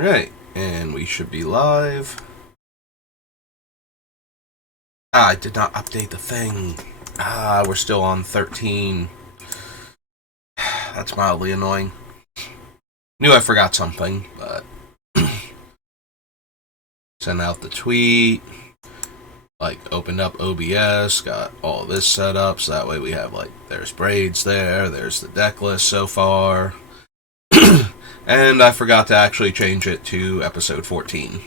Alright, and we should be live. I did not update the thing. We're still on 13. That's mildly annoying. Knew I forgot something, but... Sent out the tweet. Opened up OBS, got all this set up, so that way we have, there's Braids there's the deck list so far. And I forgot to actually change it to episode 14.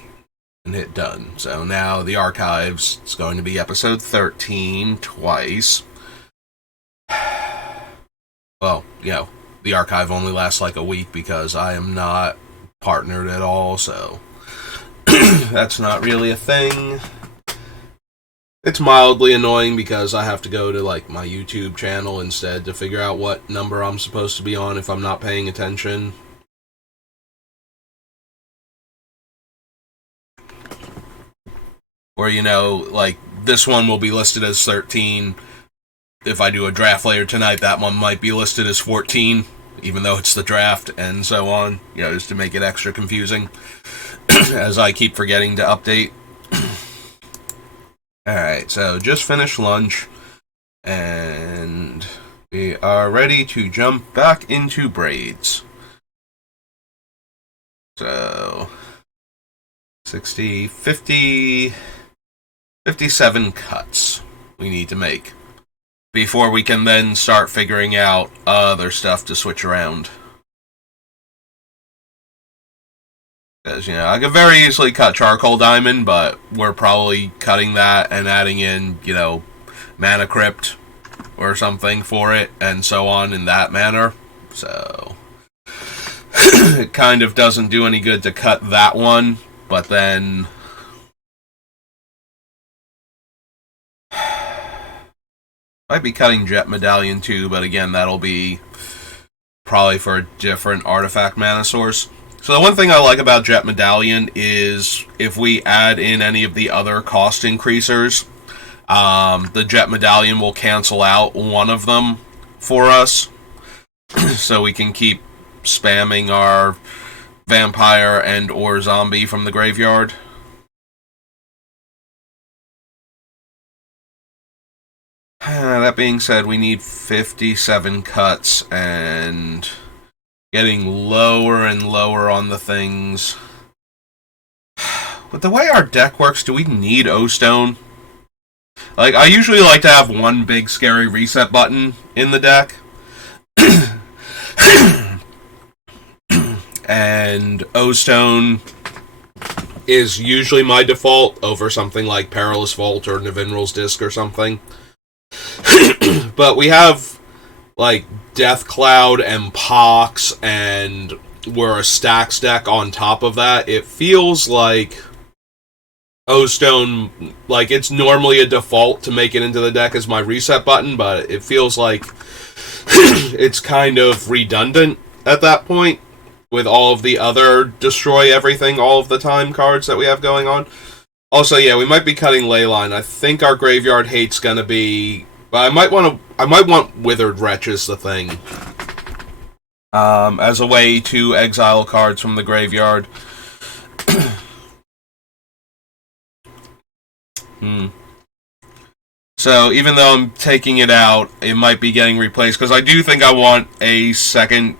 And hit done. So now the archives is going to be episode 13 twice. Well, the archive only lasts a week because I am not partnered at all, so that's not really a thing. It's mildly annoying because I have to go to my YouTube channel instead to figure out what number I'm supposed to be on if I'm not paying attention. Or, this one will be listed as 13. If I do a draft later tonight, that one might be listed as 14, even though it's the draft, and so on. Just to make it extra confusing, as I keep forgetting to update. Alright, so just finished lunch, and we are ready to jump back into Braids. So, 60, 50... 57 cuts we need to make before we can then start figuring out other stuff to switch around. Because, I could very easily cut Charcoal Diamond, but we're probably cutting that and adding in, Mana Crypt or something for it, and so on in that manner. So, it kind of doesn't do any good to cut that one, but then... Might be cutting Jet Medallion too, but again, that'll be probably for a different artifact mana source. So the one thing I like about Jet Medallion is if we add in any of the other cost increasers, the Jet Medallion will cancel out one of them for us. So we can keep spamming our vampire and or zombie from the graveyard. That being said, we need 57 cuts, and getting lower and lower on the things. With the way our deck works, do we need O-Stone? I usually like to have one big scary reset button in the deck. And O-Stone is usually my default over something like Perilous Vault or Navinral's Disc or something. But we have, Death Cloud and Pox, and we're a stacks deck on top of that. It feels like O-Stone, it's normally a default to make it into the deck as my reset button, but it feels like it's kind of redundant at that point with all of the other destroy everything all of the time cards that we have going on. Also, we might be cutting Leyline. I think our Graveyard Hate's gonna be... But I might want Withered Wretch as the thing. As a way to exile cards from the graveyard. So, even though I'm taking it out, it might be getting replaced. Because I do think I want a second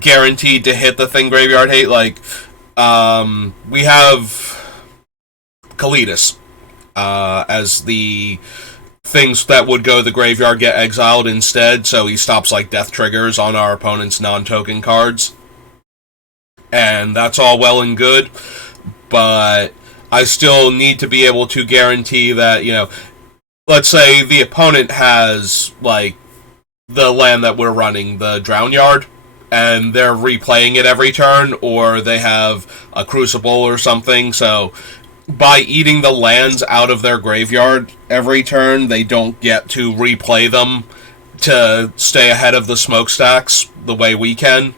guaranteed to hit the thing Graveyard Hate. We have Kalidas. As the things that would go to the graveyard get exiled instead, so he stops death triggers on our opponent's non-token cards. And that's all well and good, but I still need to be able to guarantee that, let's say the opponent has, the land that we're running, the Drown Yard, and they're replaying it every turn, or they have a Crucible or something, so... By eating the lands out of their graveyard every turn, they don't get to replay them to stay ahead of the smokestacks the way we can.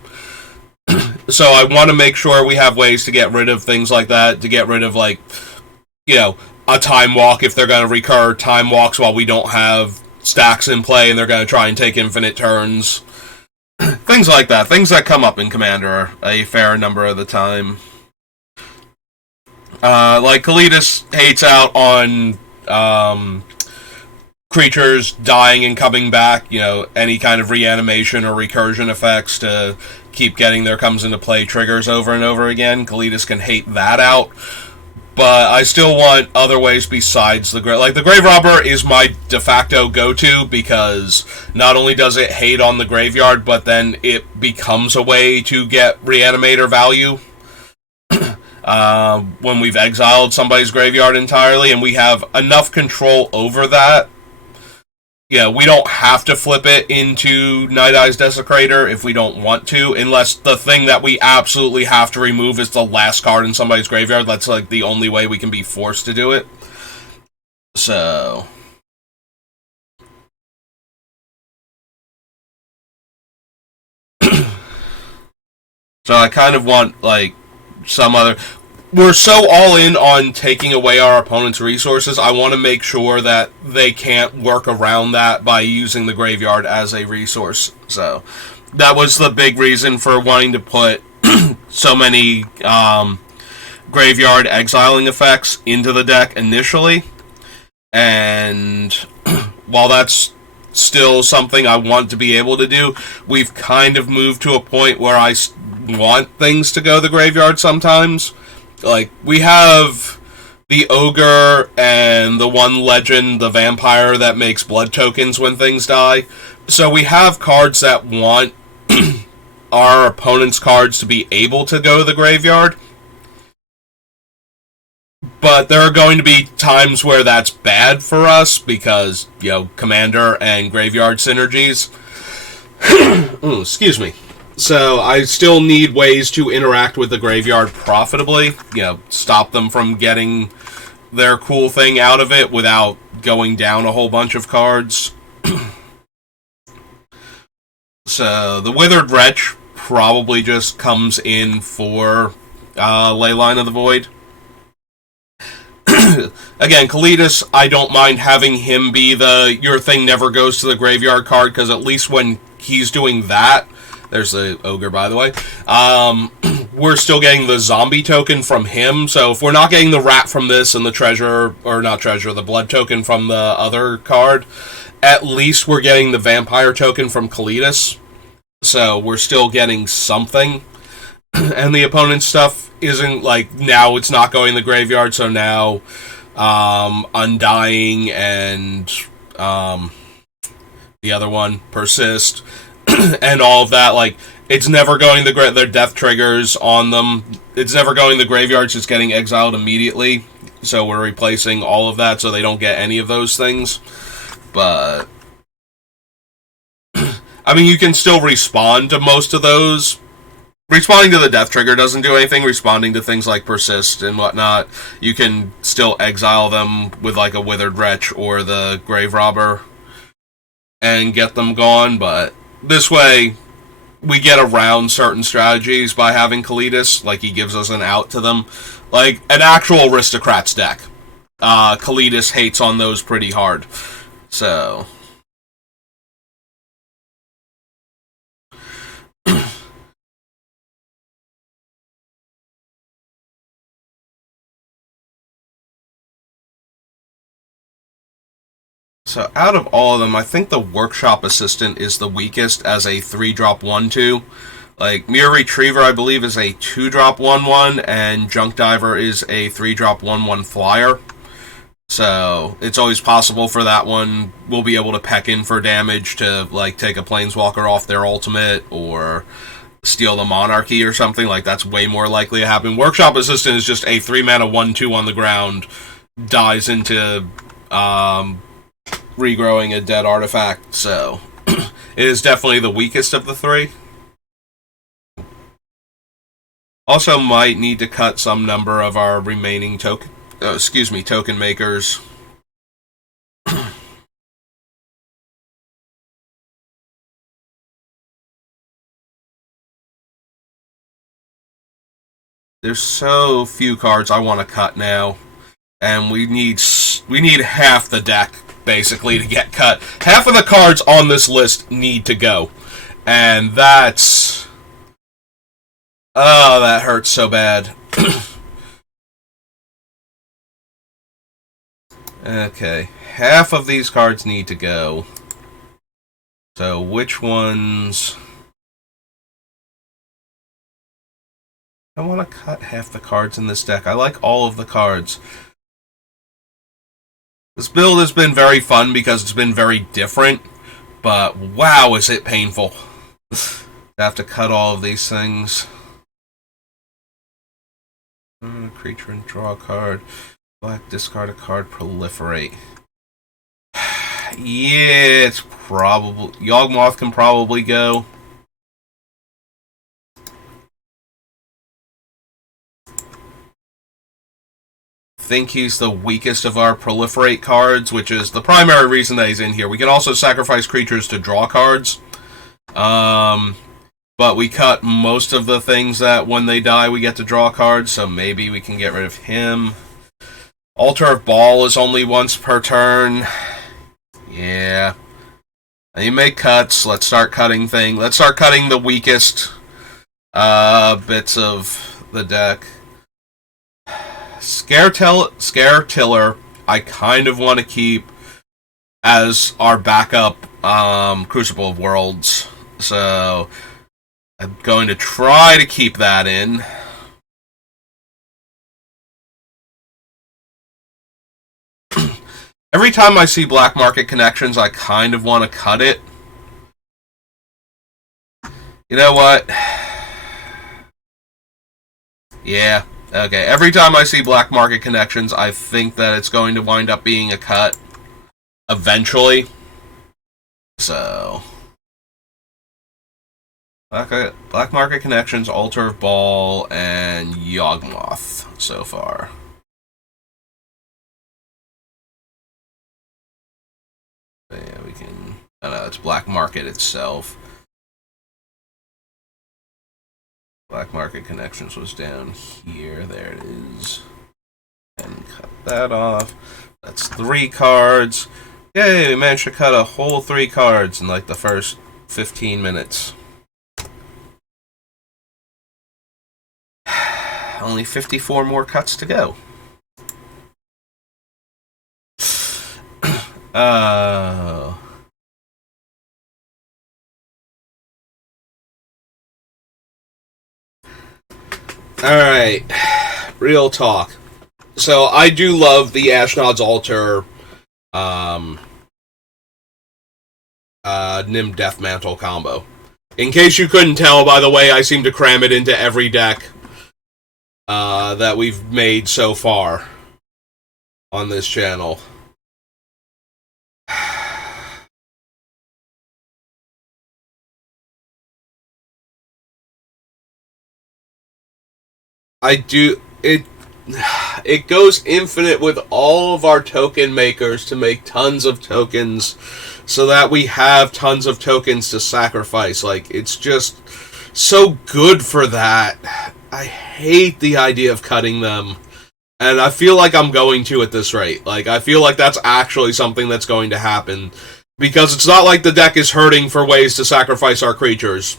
So I want to make sure we have ways to get rid of things like that, to get rid of, a Time Walk if they're going to recur Time Walks while we don't have stacks in play and they're going to try and take infinite turns. Things like that. Things that come up in Commander a fair number of the time. Like Kalidas hates out on creatures dying and coming back, any kind of reanimation or recursion effects to keep getting their comes into play triggers over and over again. Kalidas can hate that out. But I still want other ways besides the Grave. Like, the Grave Robber is my de facto go-to because not only does it hate on the graveyard, but then it becomes a way to get Reanimator value when we've exiled somebody's graveyard entirely, and we have enough control over that. Yeah, we don't have to flip it into Night Eye's Desecrator if we don't want to, unless the thing that we absolutely have to remove is the last card in somebody's graveyard. That's like the only way we can be forced to do it. So I kind of want, like, some other... We're so all in on taking away our opponent's resources, I want to make sure that they can't work around that by using the graveyard as a resource. So that was the big reason for wanting to put so many graveyard exiling effects into the deck initially. And while that's still something I want to be able to do, we've kind of moved to a point where I want things to go to the graveyard sometimes. Like, we have the Ogre and the one legend, the Vampire, that makes blood tokens when things die. So we have cards that want our opponent's cards to be able to go to the graveyard. But there are going to be times where that's bad for us because, Commander and graveyard synergies. Ooh, excuse me. So I still need ways to interact with the graveyard profitably, stop them from getting their cool thing out of it without going down a whole bunch of cards. So the Withered Wretch probably just comes in for Leyline of the Void. Again, Kalidas, I don't mind having him be the your thing never goes to the graveyard card, because at least when he's doing that, there's the Ogre, by the way, we're still getting the zombie token from him. So if we're not getting the rat from this and the treasure, or not treasure, the blood token from the other card, at least we're getting the vampire token from Kalidas. So we're still getting something. And the opponent's stuff isn't, like, now it's not going to the graveyard, so now Undying and the other one, Persist, and all of that, like, it's never going to their death triggers on them. It's never going to the graveyard, it's just getting exiled immediately. So we're replacing all of that so they don't get any of those things. But I mean, you can still respond to most of those. Responding to the death trigger doesn't do anything. Responding to things like Persist and whatnot, you can still exile them with, like, a Withered Wretch or the Grave Robber and get them gone. But this way, we get around certain strategies by having Kalidas. Like, he gives us an out to them. Like, an actual Aristocrats deck. Kalidas hates on those pretty hard. So So out of all of them, I think the Workshop Assistant is the weakest as a 3-drop 1/2. Like, Mirror Retriever, I believe, is a 2-drop 1/1, and Junk Diver is a 3-drop 1/1 flyer. So it's always possible for that one. We'll be able to peck in for damage to, like, take a Planeswalker off their ultimate, or steal the Monarchy or something. Like, that's way more likely to happen. Workshop Assistant is just a 3-mana 1/2 on the ground, dies into regrowing a dead artifact, so it is definitely the weakest of the three. Also might need to cut some number of our remaining token makers. There's so few cards I want to cut now, and we need half the deck basically to get cut. Half of the cards on this list need to go, And that's... Oh, that hurts so bad. Okay, half of these cards need to go. So which ones... I want to cut half the cards in this deck. I like all of the cards. This build has been very fun because it's been very different, but wow, is it painful. I have to cut all of these things. Creature and draw a card. Black, discard a card, proliferate. Yeah, it's probably... Yawgmoth can probably go. I think he's the weakest of our proliferate cards, which is the primary reason that he's in here. We can also sacrifice creatures to draw cards. But we cut most of the things that when they die we get to draw cards, so maybe we can get rid of him. Altar of Ball is only once per turn. Yeah. You make cuts. Let's start cutting things. Let's start cutting the weakest bits of the deck. Scare Tiller, I kind of want to keep as our backup Crucible of Worlds. So I'm going to try to keep that in. Every time I see Black Market Connections, I kind of want to cut it. You know what? Yeah, okay. Every time I see Black Market Connections, I think that it's going to wind up being a cut. Eventually. So... Black Market Connections, Altar of Ball, and Yawgmoth so far. Yeah, we can... Oh no, it's Black Market itself. Black Market Connections was down here. There it is. And cut that off. That's 3 cards. Yay, we managed to cut a whole 3 cards in like the first 15 minutes. Only 54 more cuts to go. Oh. Alright. Real talk. So, I do love the Ashnod's Altar Nim Deathmantle combo. In case you couldn't tell, by the way, I seem to cram it into every deck that we've made so far on this channel. It goes infinite with all of our token makers to make tons of tokens so that we have tons of tokens to sacrifice. Like, it's just so good for that. I hate the idea of cutting them. And I feel like I'm going to at this rate. Like, I feel like that's actually something that's going to happen. Because it's not like the deck is hurting for ways to sacrifice our creatures.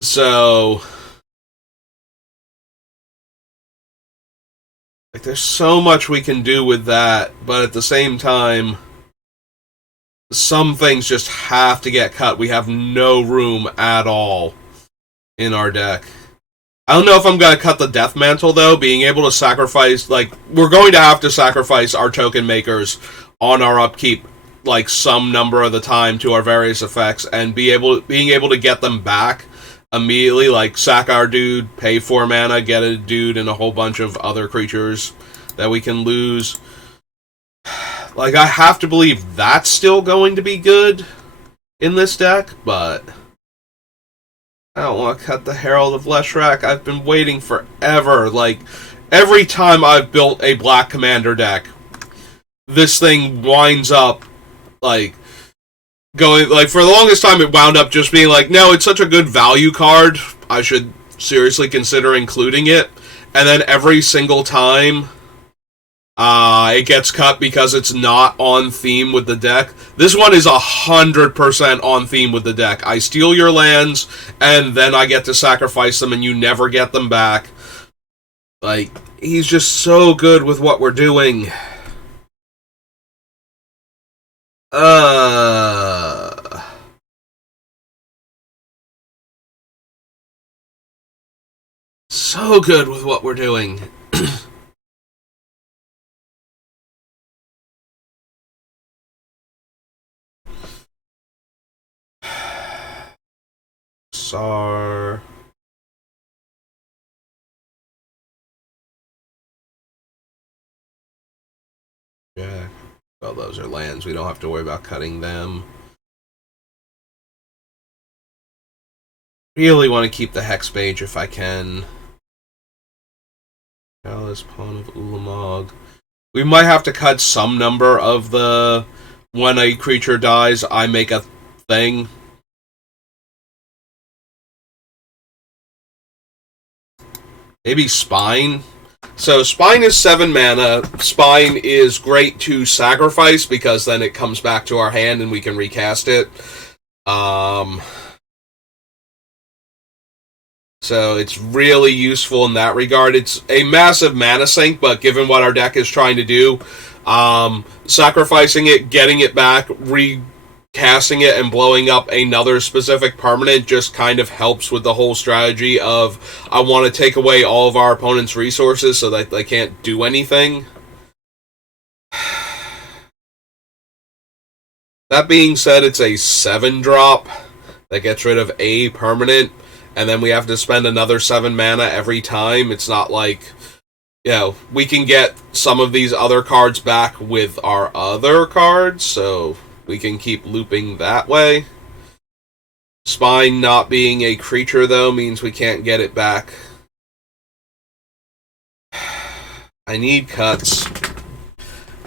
So... Like, there's so much we can do with that, but at the same time, some things just have to get cut. We have no room at all in our deck. I don't know if I'm going to cut the Death Mantle, though. Being able to sacrifice, like, we're going to have to sacrifice our token makers on our upkeep, like, some number of the time to our various effects, and being able to get them back immediately, like, sack our dude, pay 4 mana, get a dude, and a whole bunch of other creatures that we can lose. Like, I have to believe that's still going to be good in this deck, but I don't want to cut the Herald of Leshrac. I've been waiting forever. Like, every time I've built a Black Commander deck, this thing winds up, like, going, like, for the longest time it wound up just being like, no, it's such a good value card, I should seriously consider including it. And then every single time It gets cut because it's not on theme with the deck. This one is 100% on theme with the deck. I steal your lands, and then I get to sacrifice them, and you never get them back. Like, he's just so good with what we're doing. So good with what we're doing. Sar. Jack. Well, those are lands. We don't have to worry about cutting them. Really want to keep the Hex Mage if I can. Palace, Pawn of Ulamog. We might have to cut some number of the... When a creature dies, I make a thing. Maybe Spine. So Spine is 7 mana. Spine is great to sacrifice because then it comes back to our hand and we can recast it. So it's really useful in that regard. It's a massive mana sink, but given what our deck is trying to do, sacrificing it, getting it back, recasting it, and blowing up another specific permanent just kind of helps with the whole strategy of I want to take away all of our opponent's resources so that they can't do anything. That being said, it's a 7-drop that gets rid of a permanent, and then we have to spend another 7 mana every time. It's not like, we can get some of these other cards back with our other cards, so we can keep looping that way. Spine not being a creature, though, means we can't get it back. I need cuts.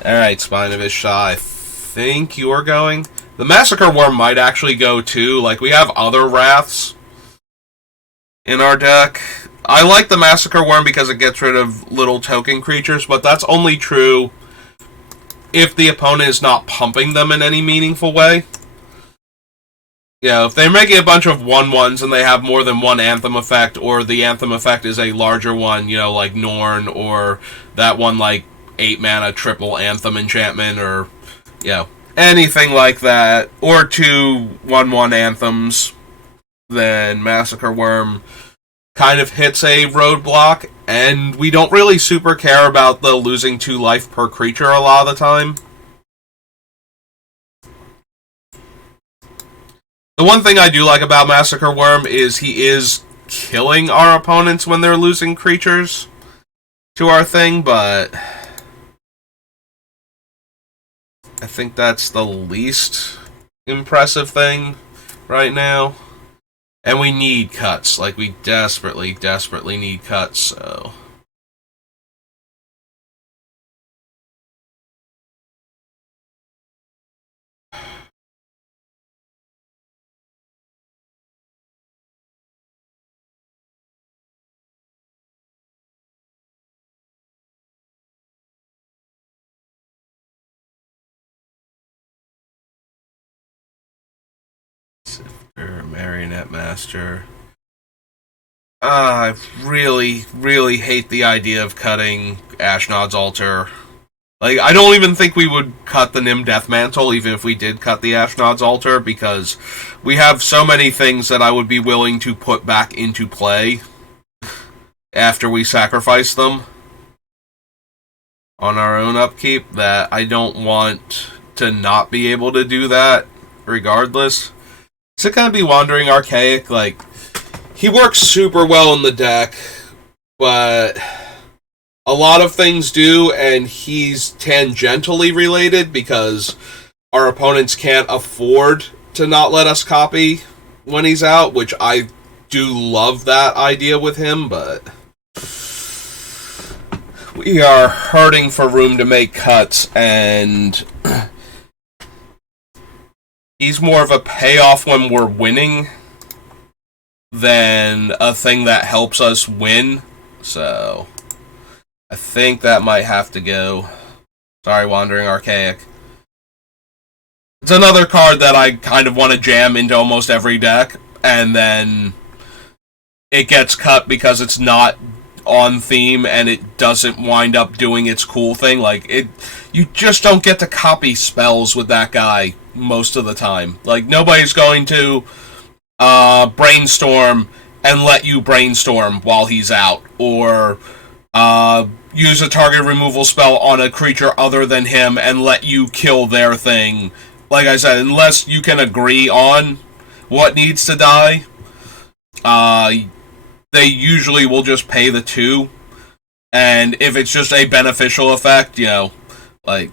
Alright, Spine of Ishta, I think you're going. The Massacre Worm might actually go, too. Like, we have other Wraths in our deck. I like the Massacre Worm because it gets rid of little token creatures, but that's only true if the opponent is not pumping them in any meaningful way. If they're making a bunch of 1/1s and they have more than one Anthem effect, or the Anthem effect is a larger one, like Norn, or that one, 8 mana triple Anthem enchantment, or, anything like that, or 2 1/1 Anthems, then Massacre Worm kind of hits a roadblock, and we don't really super care about the losing 2 life per creature a lot of the time. The one thing I do like about Massacre Worm is he is killing our opponents when they're losing creatures to our thing, but I think that's the least impressive thing right now. And we need cuts. We desperately, desperately need cuts, so... Marionette Master. I really, really hate the idea of cutting Ashnod's Altar. I don't even think we would cut the Nim Deathmantle, even if we did cut the Ashnod's Altar, because we have so many things that I would be willing to put back into play after we sacrifice them on our own upkeep that I don't want to not be able to do that regardless. So kind of be Wandering Archaic, he works super well in the deck, but a lot of things do, and he's tangentially related because our opponents can't afford to not let us copy when he's out, which I do love that idea with him, but we are hurting for room to make cuts, and he's more of a payoff when we're winning than a thing that helps us win, so... I think that might have to go. Sorry, Wandering Archaic. It's another card that I kind of want to jam into almost every deck, and then it gets cut because it's not on theme and it doesn't wind up doing its cool thing. Like, you just don't get to copy spells with that guy most of the time. Like, nobody's going to brainstorm and let you brainstorm while he's out, or use a target removal spell on a creature other than him and let you kill their thing. Like I said, unless you can agree on what needs to die, they usually will just pay the 2. And if it's just a beneficial effect, like,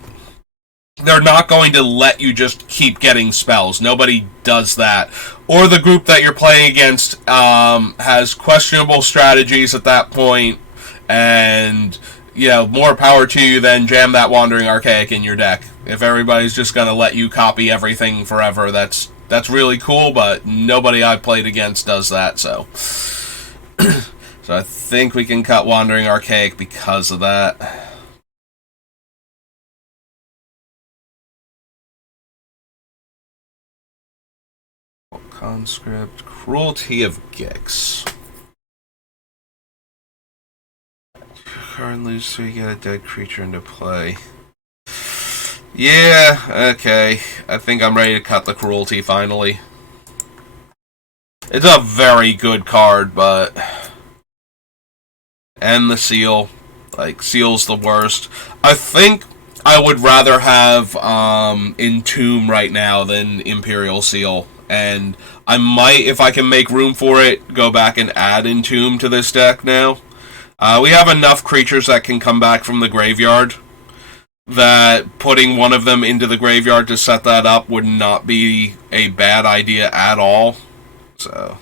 they're not going to let you just keep getting spells. Nobody does that. Or the group that you're playing against has questionable strategies at that point, and, more power to you, then jam that Wandering Archaic in your deck. If everybody's just going to let you copy everything forever, that's really cool, but nobody I've played against does that, so... So I think we can cut Wandering Archaic because of that. Conscript, Cruelty of Gix. Card lose 3, get a dead creature into play. Yeah, okay. I think I'm ready to cut the Cruelty finally. It's a very good card, but... And the Seal. Like, Seal's the worst. I think I would rather have Entomb right now than Imperial Seal. And I might, if I can make room for it, go back and add Entomb to this deck now. We have enough creatures that can come back from the graveyard that putting one of them into the graveyard to set that up would not be a bad idea at all. So...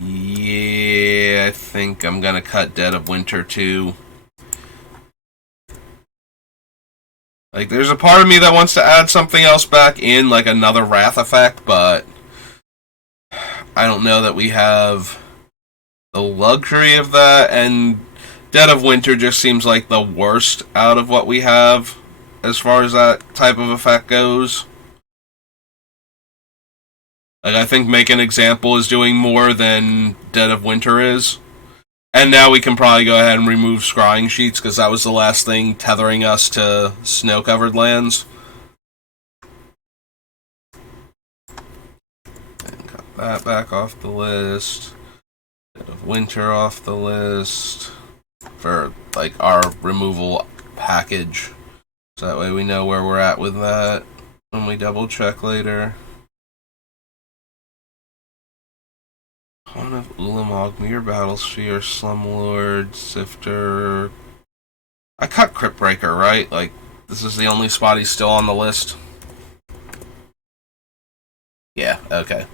Yeah, I think I'm gonna cut Dead of Winter too. Like, there's a part of me that wants to add something else back in, like another Wrath effect, but I don't know that we have the luxury of that, and Dead of Winter just seems like the worst out of what we have as far as that type of effect goes. Like, I think Make an Example is doing more than Dead of Winter is. And now we can probably go ahead and remove Scrying Sheets, because that was the last thing tethering us to snow-covered lands. And cut that back off the list. Dead of Winter off the list. For, like, our removal package. So that way we know where we're at with that when we double-check later. Pawn of Ulamog, Mirror Battlesphere, Slumlord, Sifter... I cut Cryptbreaker, right? Like, this is the only spot he's still on the list? Yeah, okay.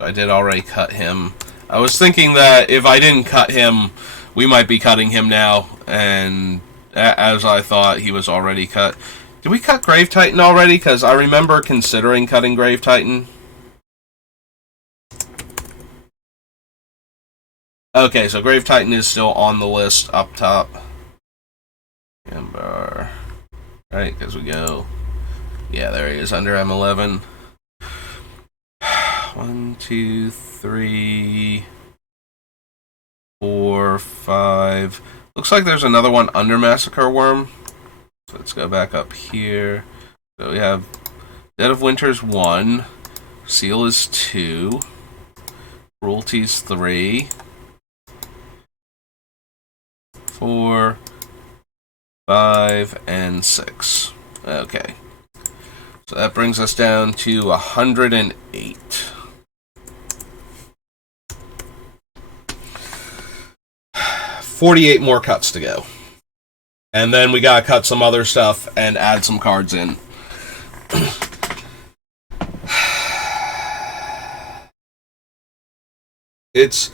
I did already cut him. I was thinking that if I didn't cut him, we might be cutting him now, and as I thought, he was already cut. Did we cut Grave Titan already? Because I remember considering cutting Grave Titan. Okay, so Grave Titan is still on the list up top. Amber. Right, because we go... Yeah, there he is, under M11. 1, 2, 3... 4, 5... Looks like there's another one under Massacre Worm. So let's go back up here. So we have Dead of Winter's 1. Seal is 2. Cruelty's 3. 4, 5, and 6. Okay. So that brings us down to 108. $48 more cuts to go. And then we gotta cut some other stuff and add some cards in. It's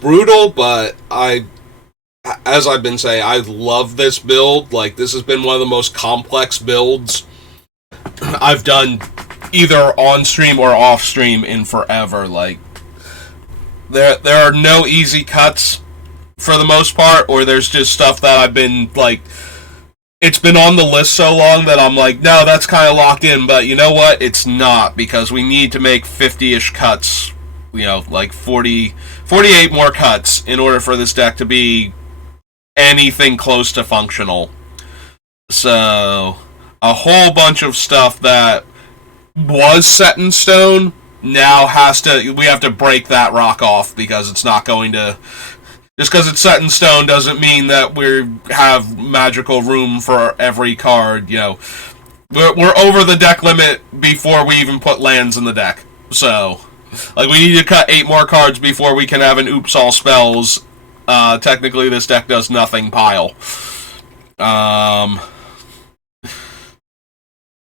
brutal, but as I've been saying, I love this build. Like, this has been one of the most complex builds I've done either on stream or off stream in forever. Like, there are no easy cuts for the most part, or there's just stuff that I've been like, it's been on the list so long that I'm like, no, that's kind of locked in, but you know what? It's not, because we need to make 50-ish cuts, like 48 more cuts in order for this deck to be anything close to functional. So, a whole bunch of stuff that was set in stone now we have to break that rock off, because it's not going to. Just because it's set in stone doesn't mean that we have magical room for every card. We're over the deck limit before we even put lands in the deck. So, like, we need to cut 8 more cards before we can have an oops all spells. Technically, this deck does nothing pile.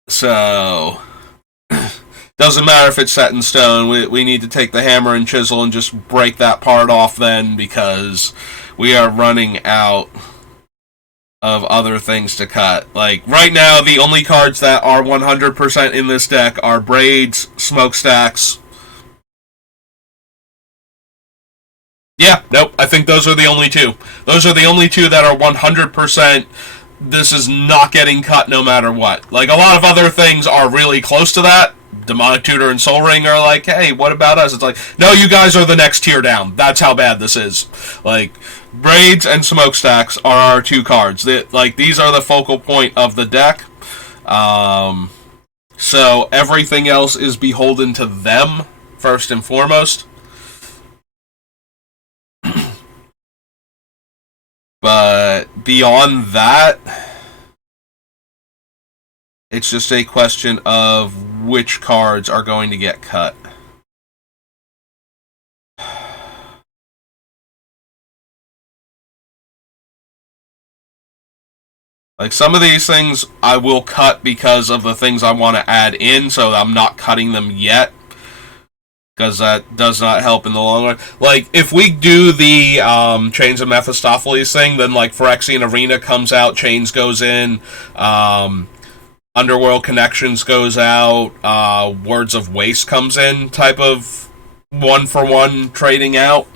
So, doesn't matter if it's set in stone. We need to take the hammer and chisel and just break that part off then, because we are running out of other things to cut. Like, right now, the only cards that are 100% in this deck are Braids, Smokestacks. Yeah, nope, I think those are the only two. Those are the only two that are 100%. This is not getting cut no matter what. Like, a lot of other things are really close to that. Demonic Tutor and Soul Ring are like, hey, what about us? It's like, no, you guys are the next tier down. That's how bad this is. Like, Braids and Smokestacks are our 2 cards. These are the focal point of the deck. So everything else is beholden to them, first and foremost. But beyond that, it's just a question of which cards are going to get cut. Like, some of these things I will cut because of the things I want to add in, so I'm not cutting them yet, because that does not help in the long run. Like, if we do the Chains of Mephistopheles thing, then, like, Phyrexian Arena comes out, Chains goes in, Underworld Connections goes out, Words of Waste comes in, type of one-for-one trading out.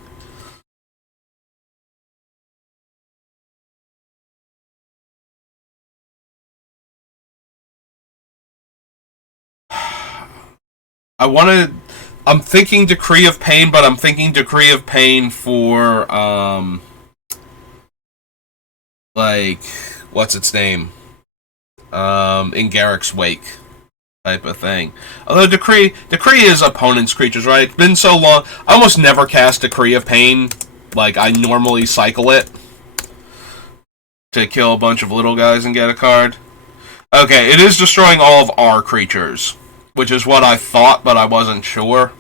I'm thinking Decree of Pain, but I'm thinking Decree of Pain for, like, what's its name? In Garrick's Wake type of thing. Although Decree is opponent's creatures, right? It's been so long. I almost never cast Decree of Pain. Like, I normally cycle it to kill a bunch of little guys and get a card. Okay, it is destroying all of our creatures, which is what I thought, but I wasn't sure.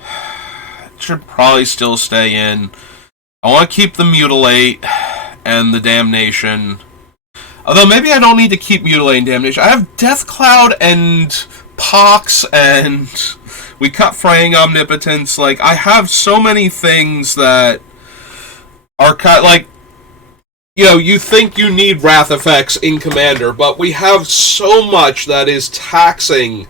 It should probably still stay in. I want to keep the Mutilate and the Damnation. Although, maybe I don't need to keep Mutilate and Damnation. I have Death Cloud and Pox, and we cut Fraying Omnipotence. Like, I have so many things that are cut. Like, you think you need Wrath effects in Commander, but we have so much that is taxing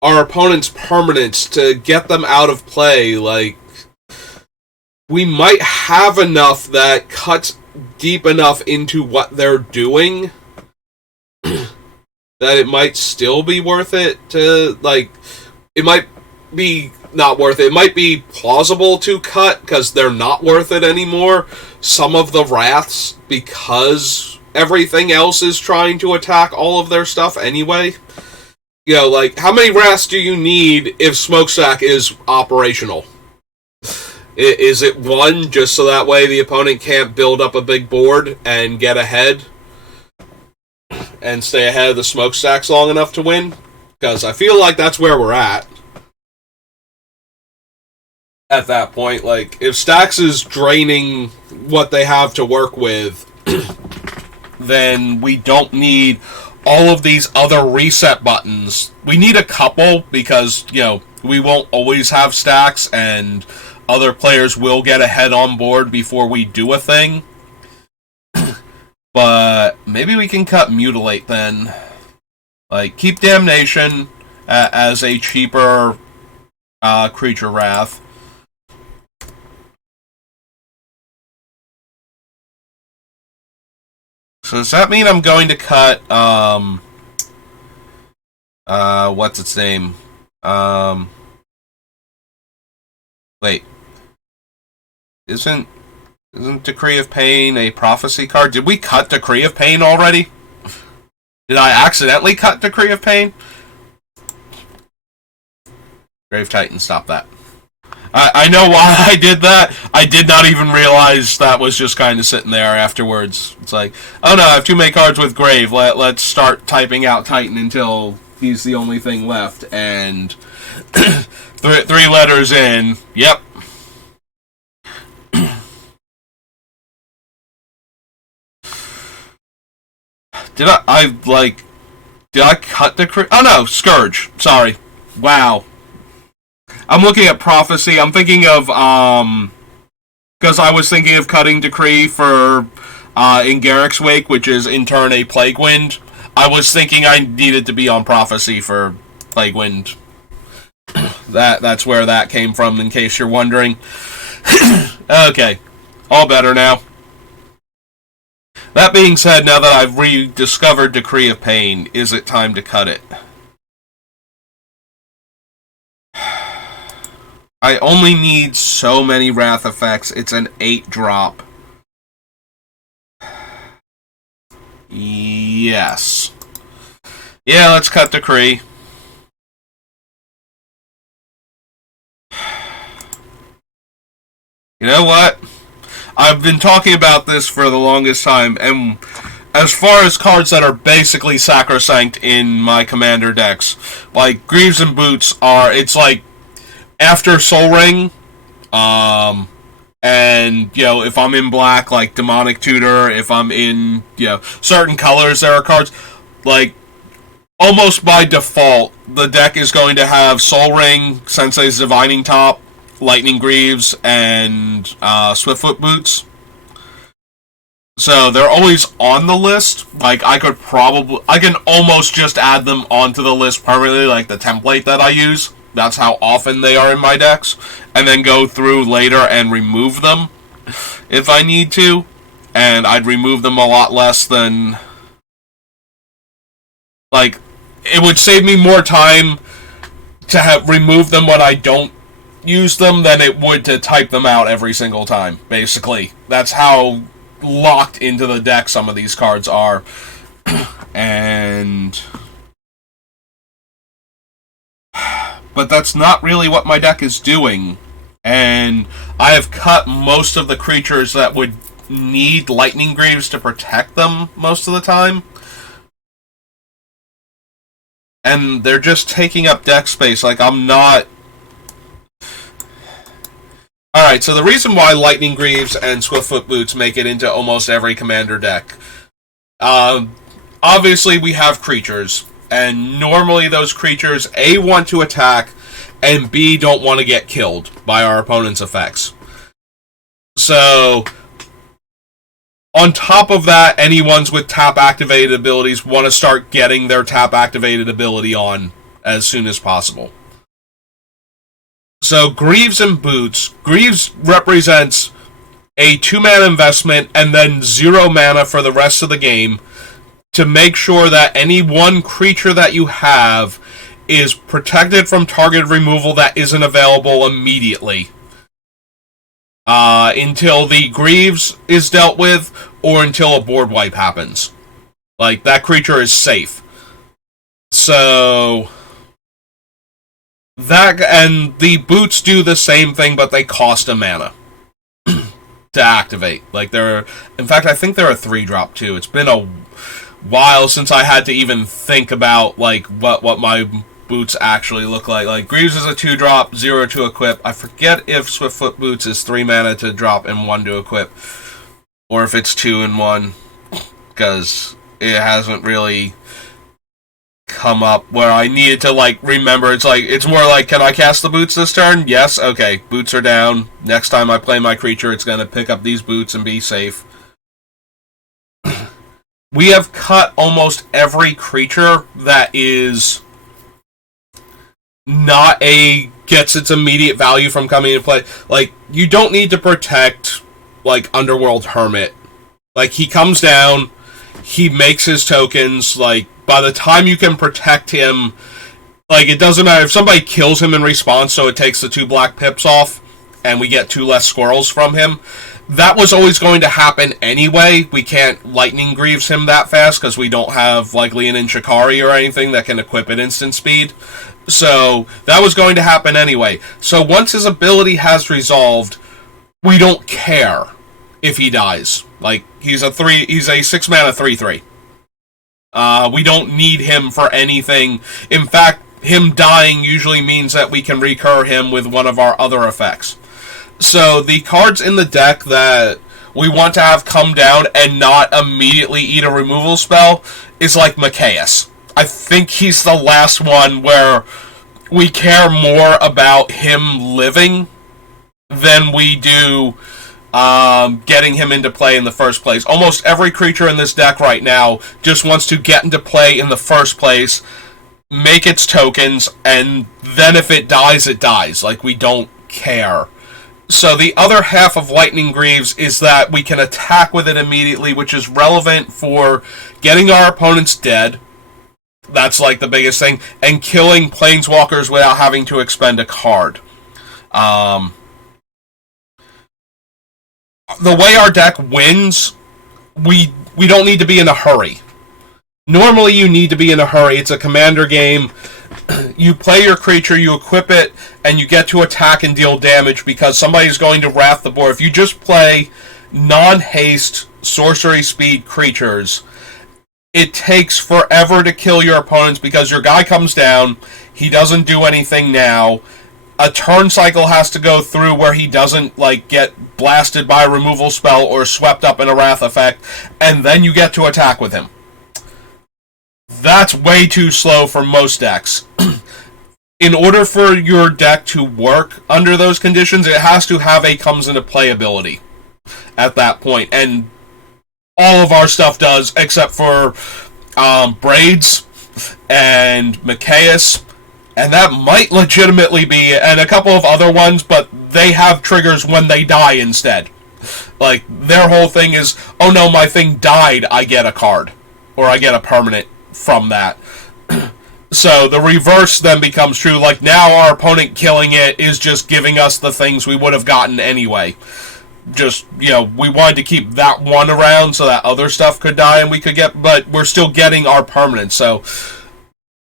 our opponent's permanents to get them out of play. Like, we might have enough that cuts deep enough into what they're doing that it might still be worth it to, like, it might be not worth it. It might be plausible to cut because they're not worth it anymore. Some of the Wraths, because everything else is trying to attack all of their stuff anyway. Like, how many Wraths do you need if Smokestack is operational? Is it 1, just so that way the opponent can't build up a big board and get ahead and stay ahead of the Smokestacks long enough to win? Because I feel like that's where we're at that point. Like, if Stacks is draining what they have to work with, then we don't need all of these other reset buttons. We need a couple, because, we won't always have Stacks, and other players will get ahead on board before we do a thing. But maybe we can cut Mutilate then. Like, keep Damnation as a cheaper creature wrath. So does that mean I'm going to cut, what's its name? Wait. Isn't Decree of Pain a prophecy card? Did we cut Decree of Pain already? Did I accidentally cut Decree of Pain? Grave Titan, stop that. I know why I did that. I did not even realize that was just kind of sitting there afterwards. It's like, oh no, I have too many cards with Grave. Let's start typing out Titan until he's the only thing left. And three letters in. Yep. Did I cut the... Oh no, Scourge. Sorry. Wow. I'm looking at Prophecy. I'm thinking of, because I was thinking of cutting Decree for, in Garrick's Wake, which is in turn a Plague Wind. I was thinking I needed to be on Prophecy for Plague Wind. That's where that came from, in case you're wondering. Okay. All better now. That being said, now that I've rediscovered Decree of Pain, is it time to cut it? I only need so many Wrath effects. It's an 8-drop. Yes. Yeah, let's cut Decree. You know what? I've been talking about this for the longest time, and as far as cards that are basically sacrosanct in my commander decks, like Greaves and Boots are, it's like, after Soul Ring, and, you know, if I'm in black, like Demonic Tutor, if I'm in, you know, certain colors, there are cards, like, almost by default, the deck is going to have Soul Ring, Sensei's Divining Top, Lightning Greaves, and Swiftfoot Boots. So they're always on the list. Like, I can almost just add them onto the list permanently, like the template that I use. That's how often they are in my decks. And then go through later and remove them if I need to. And I'd remove them a lot less than... Like, it would save me more time to remove them when I don't use them than it would to type them out every single time, basically. That's how locked into the deck some of these cards are. And... But that's not really what my deck is doing. And I have cut most of the creatures that would need Lightning Greaves to protect them most of the time. And they're just taking up deck space. Like, I'm not... Alright, so the reason why Lightning Greaves and Swiftfoot Boots make it into almost every commander deck. Obviously, we have creatures. And normally those creatures, A, want to attack, and B, don't want to get killed by our opponent's effects. So, on top of that, any ones with tap-activated abilities want to start getting their tap-activated ability on as soon as possible. So, Greaves and Boots. Greaves represents a 2-mana investment and then 0 mana for the rest of the game, to make sure that any one creature that you have is protected from targeted removal that isn't available immediately. Until the Greaves is dealt with, or until a board wipe happens. Like, that creature is safe. So... that, and the Boots do the same thing, but they cost a mana to activate. Like, in fact, I think they're a 3-drop too. It's been a while since I had to even think about, like, what my Boots actually look like. Like, Greaves is a 2-drop, 0 to equip. I forget if Swiftfoot Boots is 3 mana to drop and 1 to equip, or if it's 2 and 1, because it hasn't really come up where I needed to, like, remember. It's more like, can I cast the Boots this turn? Yes? Okay, Boots are down. Next time I play my creature, it's gonna pick up these Boots and be safe. we have cut almost every creature that is not a gets its immediate value from coming into play. Like, you don't need to protect, like, Underworld Hermit. Like, he comes down, he makes his tokens, like, by the time you can protect him, like, it doesn't matter if somebody kills him in response, so it takes the 2 black pips off, and we get 2 less squirrels from him. That was always going to happen anyway. We can't Lightning Greaves him that fast, because we don't have, like, Leon and Shikari or anything that can equip at instant speed. So, that was going to happen anyway. So, once his ability has resolved, we don't care if he dies. Like, he's a 6 mana 3/3. We don't need him for anything. In fact, him dying usually means that we can recur him with one of our other effects. So, the cards in the deck that we want to have come down and not immediately eat a removal spell is like Mikaeus. I think he's the last one where we care more about him living than we do getting him into play in the first place. Almost every creature in this deck right now just wants to get into play in the first place, make its tokens, and then if it dies, it dies. Like, we don't care. So the other half of Lightning Greaves is that we can attack with it immediately, which is relevant for getting our opponents dead. That's, like, the biggest thing. And killing planeswalkers without having to expend a card. The way our deck wins, we don't need to be in a hurry. Normally you need to be in a hurry. It's a commander game. You play your creature, you equip it, and you get to attack and deal damage because somebody's going to wrath the board. If you just play non-haste, sorcery speed creatures, it takes forever to kill your opponents because your guy comes down, he doesn't do anything now, a turn cycle has to go through where he doesn't, like, get blasted by a removal spell or swept up in a wrath effect, and then you get to attack with him. That's way too slow for most decks. In order for your deck to work under those conditions, it has to have a comes into play ability at that point. And all of our stuff does, except for Braids and Mikaeus. And that might legitimately be, and a couple of other ones, but they have triggers when they die instead. Like, their whole thing is, oh no, my thing died, I get a card. Or I get a permanent from that. So the reverse then becomes true. Like, now our opponent killing it is just giving us the things we would have gotten anyway. Just, you know, we wanted to keep that one around so that other stuff could die and we could get, but we're still getting our permanent. So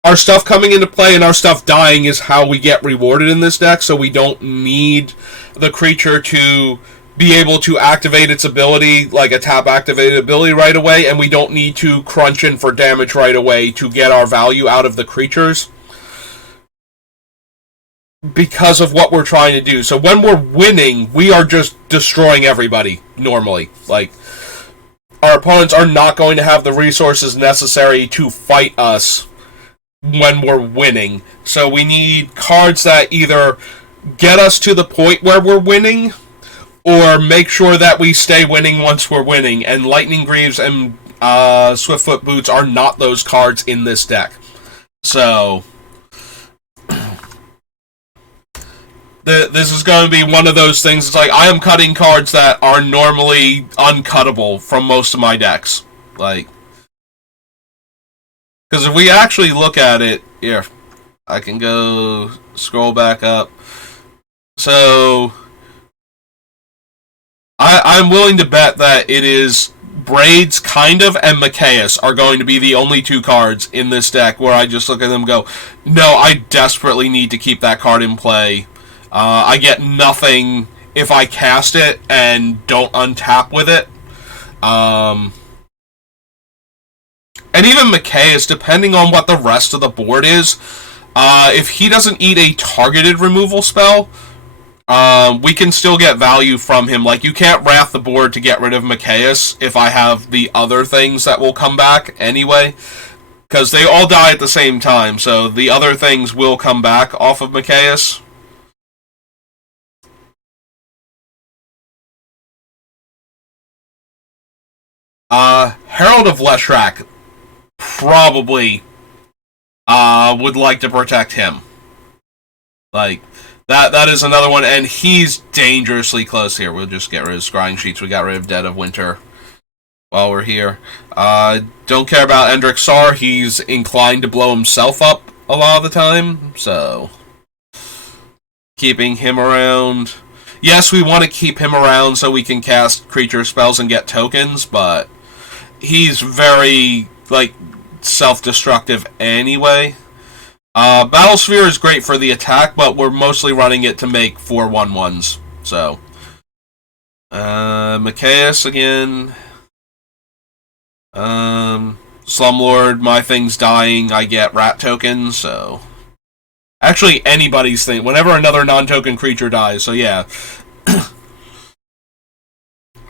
our stuff coming into play and our stuff dying is how we get rewarded in this deck, so we don't need the creature to be able to activate its ability, like a tap activated ability right away, and we don't need to crunch in for damage right away to get our value out of the creatures because of what we're trying to do. So when we're winning, we are just destroying everybody normally. Like, our opponents are not going to have the resources necessary to fight us when we're winning. So we need cards that either get us to the point where we're winning or make sure that we stay winning once we're winning. And Lightning Greaves and Swiftfoot Boots are not those cards in this deck. So this is going to be one of those things. It's like, I am cutting cards that are normally uncuttable from most of my decks. Like, because if we actually look at it, here, I can go scroll back up. So I'm willing to bet that it is Braids, kind of, and Mikaeus are going to be the only 2 cards in this deck where I just look at them and go, no, I desperately need to keep that card in play. I get nothing if I cast it and don't untap with it. And even Mikaeus, depending on what the rest of the board is, if he doesn't eat a targeted removal spell, we can still get value from him. Like, you can't wrath the board to get rid of Mikaeus if I have the other things that will come back anyway, because they all die at the same time, so the other things will come back off of Mikaeus. Herald of Leshrac probably would like to protect him. Like, that is another one, and he's dangerously close here. We'll just get rid of Scrying Sheets. We got rid of Dead of Winter while we're here. Don't care about Endrick Sar. He's inclined to blow himself up a lot of the time, so keeping him around. Yes, we want to keep him around so we can cast creature spells and get tokens, but he's very, like, self-destructive anyway. Battlesphere is great for the attack, but we're mostly running it to make 4/1/1s. So, Mikaeus again. Slumlord, my thing's dying. I get rat tokens, so actually anybody's thing. Whenever another non-token creature dies, so yeah.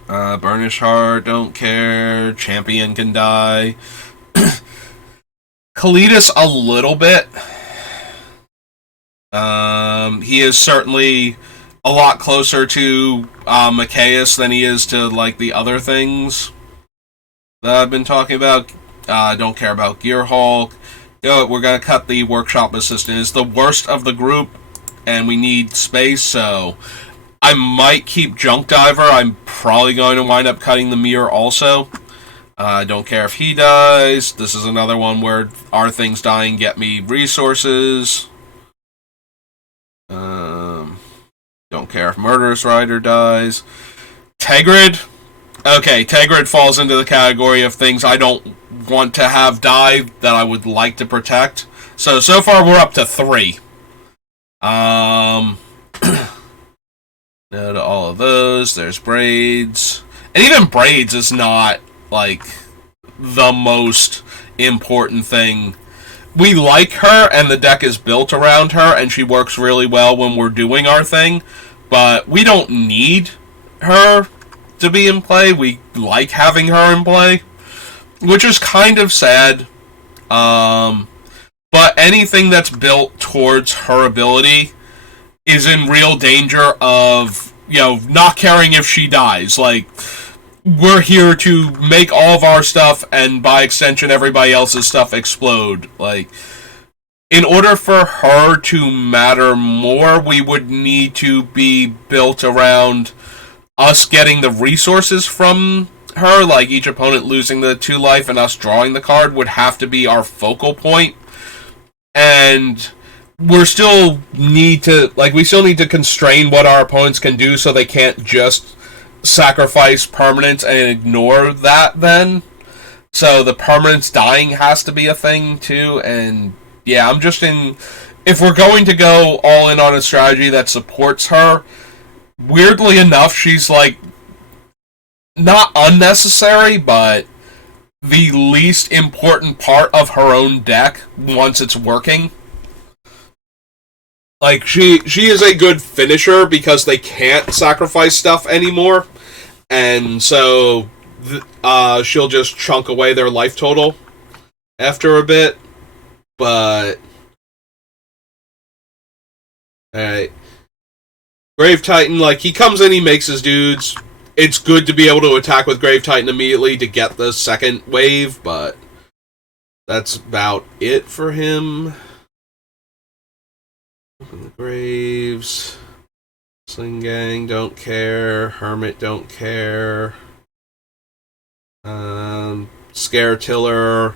Burnish Heart, don't care. Champion can die. Kalidas a little bit. He is certainly a lot closer to Mikaeus than he is to like the other things that I've been talking about. Don't care about Gearhulk. We're gonna cut the Workshop Assistant. It's the worst of the group, and we need space, so I might keep Junk Diver. I'm probably going to wind up cutting the Mirror also. Don't care if he dies. This is another one where our things dying get me resources. Don't care if Murderous Rider dies. Tegrid. Okay, Tegrid falls into the category of things I don't want to have die that I would like to protect. So far we're up to 3. No to all of those. There's Braids. And even Braids is not, like, the most important thing. We like her, and the deck is built around her, and she works really well when we're doing our thing, but we don't need her to be in play. We like having her in play, which is kind of sad. But anything that's built towards her ability is in real danger of, not caring if she dies. Like, we're here to make all of our stuff, and by extension, everybody else's stuff explode. Like, in order for her to matter more, we would need to be built around us getting the resources from her, like each opponent losing the 2 life and us drawing the card would have to be our focal point. And we still need to constrain what our opponents can do so they can't just sacrifice permanents and ignore that then. So the permanents dying has to be a thing too, and yeah, if we're going to go all in on a strategy that supports her, weirdly enough, she's like not unnecessary, but the least important part of her own deck once it's working. Like, she is a good finisher because they can't sacrifice stuff anymore, and so she'll just chunk away their life total after a bit, but alright. Grave Titan, like, he comes in, he makes his dudes. It's good to be able to attack with Grave Titan immediately to get the second wave, but that's about it for him. Open the graves. Sling Gang, don't care. Hermit, don't care. Scare Tiller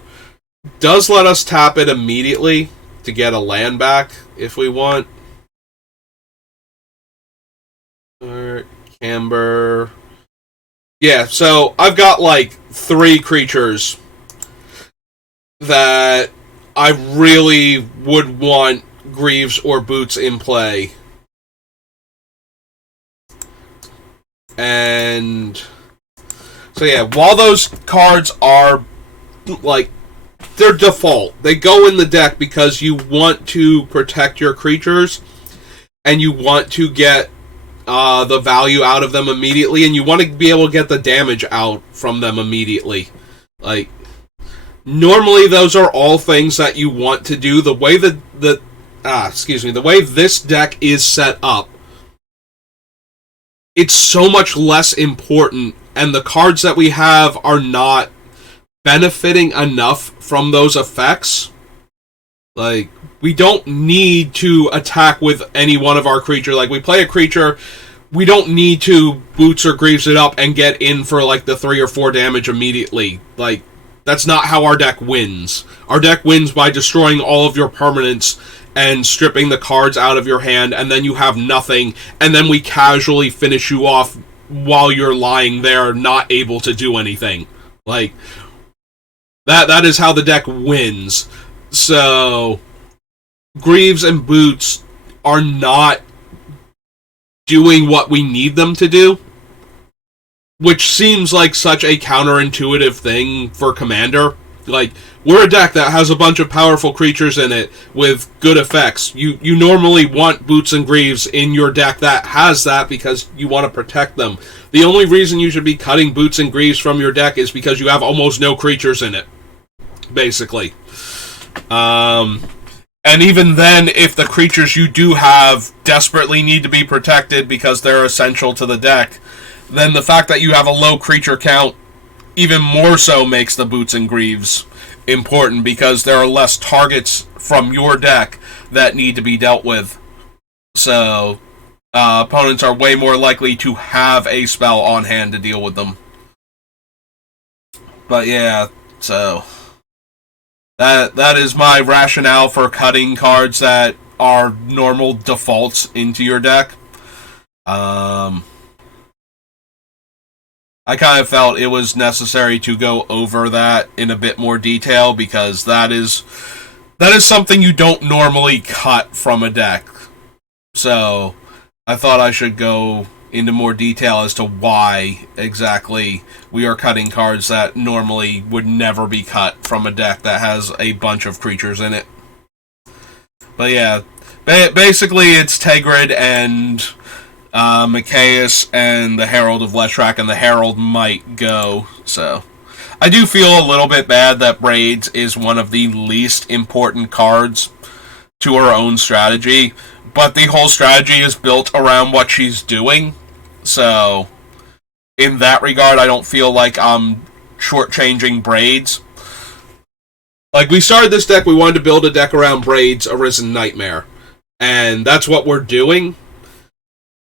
does let us tap it immediately to get a land back if we want. Camber. Yeah, so I've got like 3 creatures that I really would want Greaves or Boots in play. And so yeah, while those cards are like, they're default, they go in the deck because you want to protect your creatures and you want to get the value out of them immediately, and you want to be able to get the damage out from them immediately. Like, normally those are all things that you want to do. The way the way this deck is set up, it's so much less important and the cards that we have are not benefiting enough from those effects. Like, we don't need to attack with any one of our creatures. Like, we play a creature, we don't need to Boots or Greaves it up and get in for, like, the 3 or 4 damage immediately. Like, that's not how our deck wins. Our deck wins by destroying all of your permanents and stripping the cards out of your hand, and then you have nothing, and then we casually finish you off while you're lying there not able to do anything. Like, that is how the deck wins. So, Greaves and Boots are not doing what we need them to do, which seems like such a counterintuitive thing for Commander. Like, we're a deck that has a bunch of powerful creatures in it with good effects. You normally want Boots and Greaves in your deck that has that because you want to protect them. The only reason you should be cutting Boots and Greaves from your deck is because you have almost no creatures in it, basically. And even then, if the creatures you do have desperately need to be protected because they're essential to the deck, then the fact that you have a low creature count even more so makes the Boots and Greaves important because there are less targets from your deck that need to be dealt with. So, opponents are way more likely to have a spell on hand to deal with them. But yeah, so that is my rationale for cutting cards that are normal defaults into your deck. I kind of felt it was necessary to go over that in a bit more detail because that is something you don't normally cut from a deck. So, I thought I should go into more detail as to why exactly we are cutting cards that normally would never be cut from a deck that has a bunch of creatures in it. But yeah, basically it's Tegrid and Mikaeus and the Herald of Leshrac, and the Herald might go. So, I do feel a little bit bad that Braids is one of the least important cards to her own strategy, but the whole strategy is built around what she's doing. So, in that regard, I don't feel like I'm shortchanging Braids. Like, we started this deck, we wanted to build a deck around Braids, Arisen Nightmare, and that's what we're doing.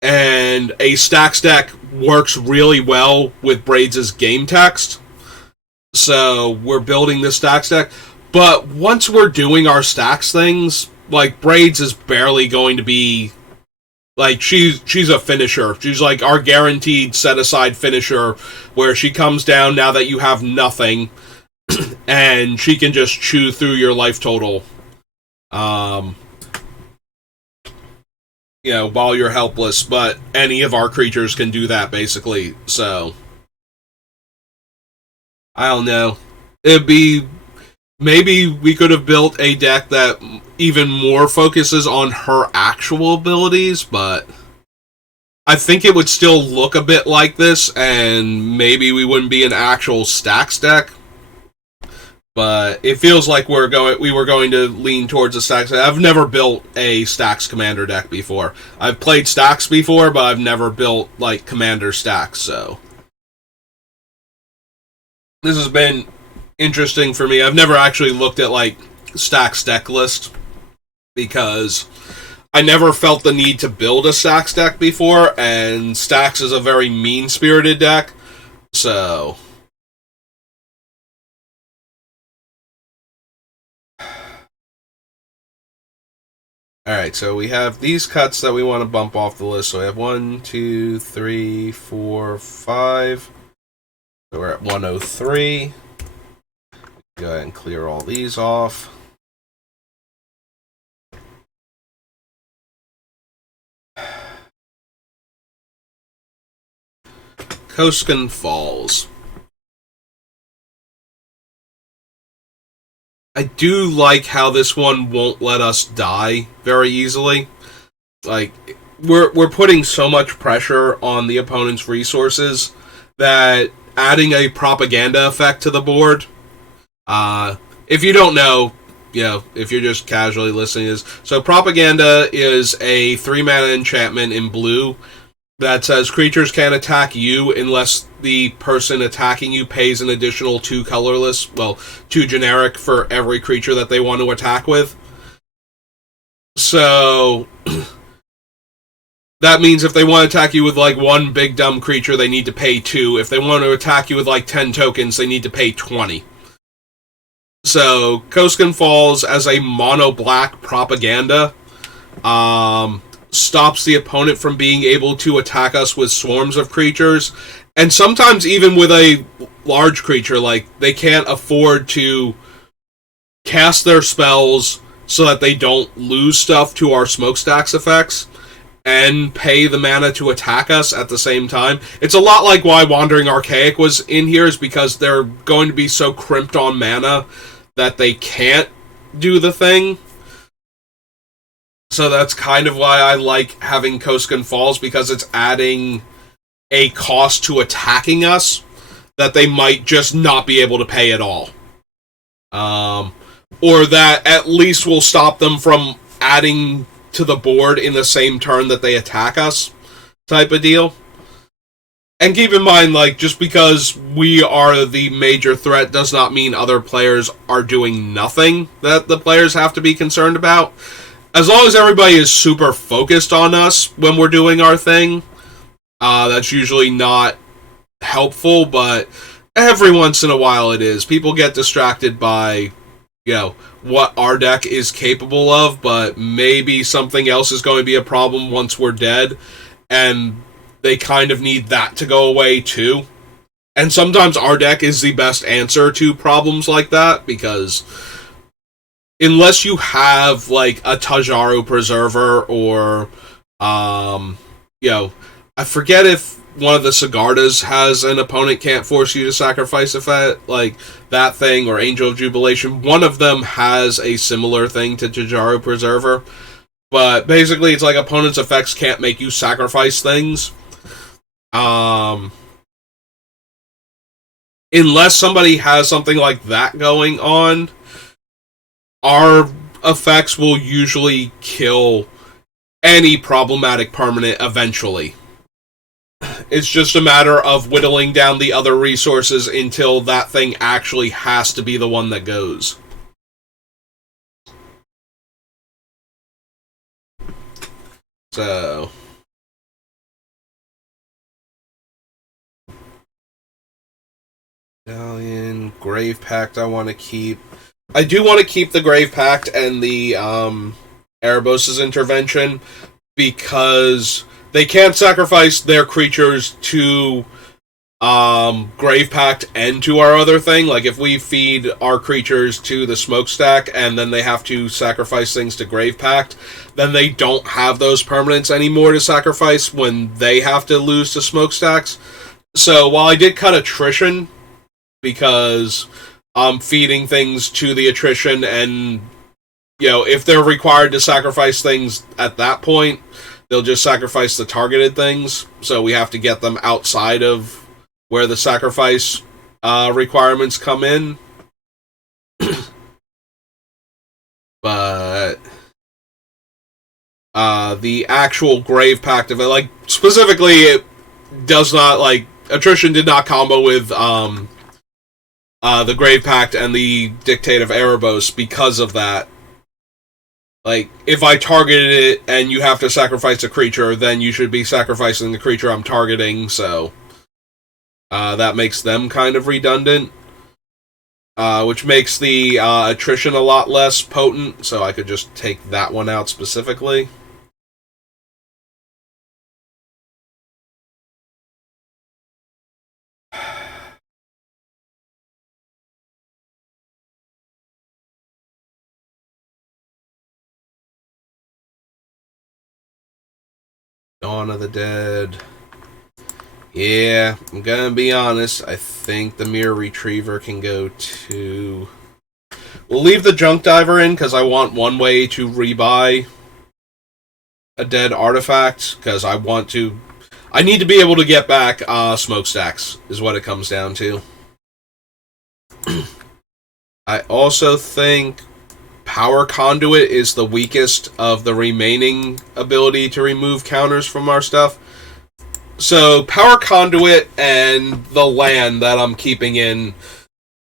And a Stacks deck works really well with Braids' game text. So, we're building this Stacks deck. But once we're doing our Stacks things, like, Braids is barely going to be... Like, she's a finisher. She's like our guaranteed set-aside finisher, where she comes down now that you have nothing, and she can just chew through your life total. While you're helpless, but any of our creatures can do that, basically, so... I don't know. It'd be... Maybe we could have built a deck that even more focuses on her actual abilities, but... I think it would still look a bit like this, and maybe we wouldn't be an actual Stacks deck. But it feels like we were going to lean towards a Stacks. I've never built a Stacks Commander deck before. I've played Stacks before, but I've never built, like, Commander Stacks, so... This has been interesting for me. I've never actually looked at, like, Stacks deck list, because I never felt the need to build a Stacks deck before, and Stacks is a very mean-spirited deck, so... Alright, so we have these cuts that we want to bump off the list. So we have 1, 2, 3, 4, 5. So we're at 103. Go ahead and clear all these off. Koskan Falls. I do like how this one won't let us die very easily. Like, we're putting so much pressure on the opponent's resources that adding a propaganda effect to the board, if you don't know, if you're just casually listening, so propaganda is a 3-mana enchantment in blue that says creatures can't attack you unless the person attacking you pays an additional 2 colorless, well, 2 generic for every creature that they want to attack with. So that means if they want to attack you with like 1 big dumb creature, they need to pay 2. If they want to attack you with like 10 tokens, they need to pay 20. So Koskin Falls as a mono black propaganda stops the opponent from being able to attack us with swarms of creatures, and sometimes even with a large creature. Like, they can't afford to cast their spells so that they don't lose stuff to our smokestacks effects and pay the mana to attack us at the same time. It's a lot like why Wandering Archaic was in here, is because they're going to be so crimped on mana that they can't do the thing. So that's kind of why I like having Koskin Falls, because it's adding a cost to attacking us that they might just not be able to pay at all. Or that at least will stop them from adding to the board in the same turn that they attack us, type of deal. And keep in mind, like, just because we are the major threat does not mean other players are doing nothing that the players have to be concerned about. As long as everybody is super focused on us when we're doing our thing, that's usually not helpful, but every once in a while it is. People get distracted by, what our deck is capable of, but maybe something else is going to be a problem once we're dead, and they kind of need that to go away too. And sometimes our deck is the best answer to problems like that, because unless you have, like, a Tajaru Preserver or, I forget if one of the Sigardas has an opponent can't force you to sacrifice effect, like that thing, or Angel of Jubilation. One of them has a similar thing to Tajaru Preserver. But basically, it's like opponent's effects can't make you sacrifice things. Unless somebody has something like that going on, our effects will usually kill any problematic permanent eventually. It's just a matter of whittling down the other resources until that thing actually has to be the one that goes. So Medallion, Grave Pact I want to keep. I do want to keep the Grave Pact and the Erebos' Intervention, because they can't sacrifice their creatures to Grave Pact and to our other thing. Like, if we feed our creatures to the Smokestack and then they have to sacrifice things to Grave Pact, then they don't have those permanents anymore to sacrifice when they have to lose to Smokestacks. So while I did cut attrition, because I'm feeding things to the attrition, and if they're required to sacrifice things at that point, they'll just sacrifice the targeted things, so we have to get them outside of where the sacrifice requirements come in. But the actual Grave Pact of it, like, specifically, it does not, like, attrition did not combo with the Grave Pact and the Dictate of Erebos because of that. Like, if I targeted it and you have to sacrifice a creature, then you should be sacrificing the creature I'm targeting, so that makes them kind of redundant. Which makes the attrition a lot less potent, so I could just take that one out specifically. Dawn of the Dead. Yeah, I'm gonna be honest. I think the Mirror Retriever can go to... We'll leave the Junk Diver in, because I want one way to rebuy a dead artifact, because I want to... I need to be able to get back smokestacks, is what it comes down to. I also think Power Conduit is the weakest of the remaining ability to remove counters from our stuff. So Power Conduit and the land that I'm keeping in,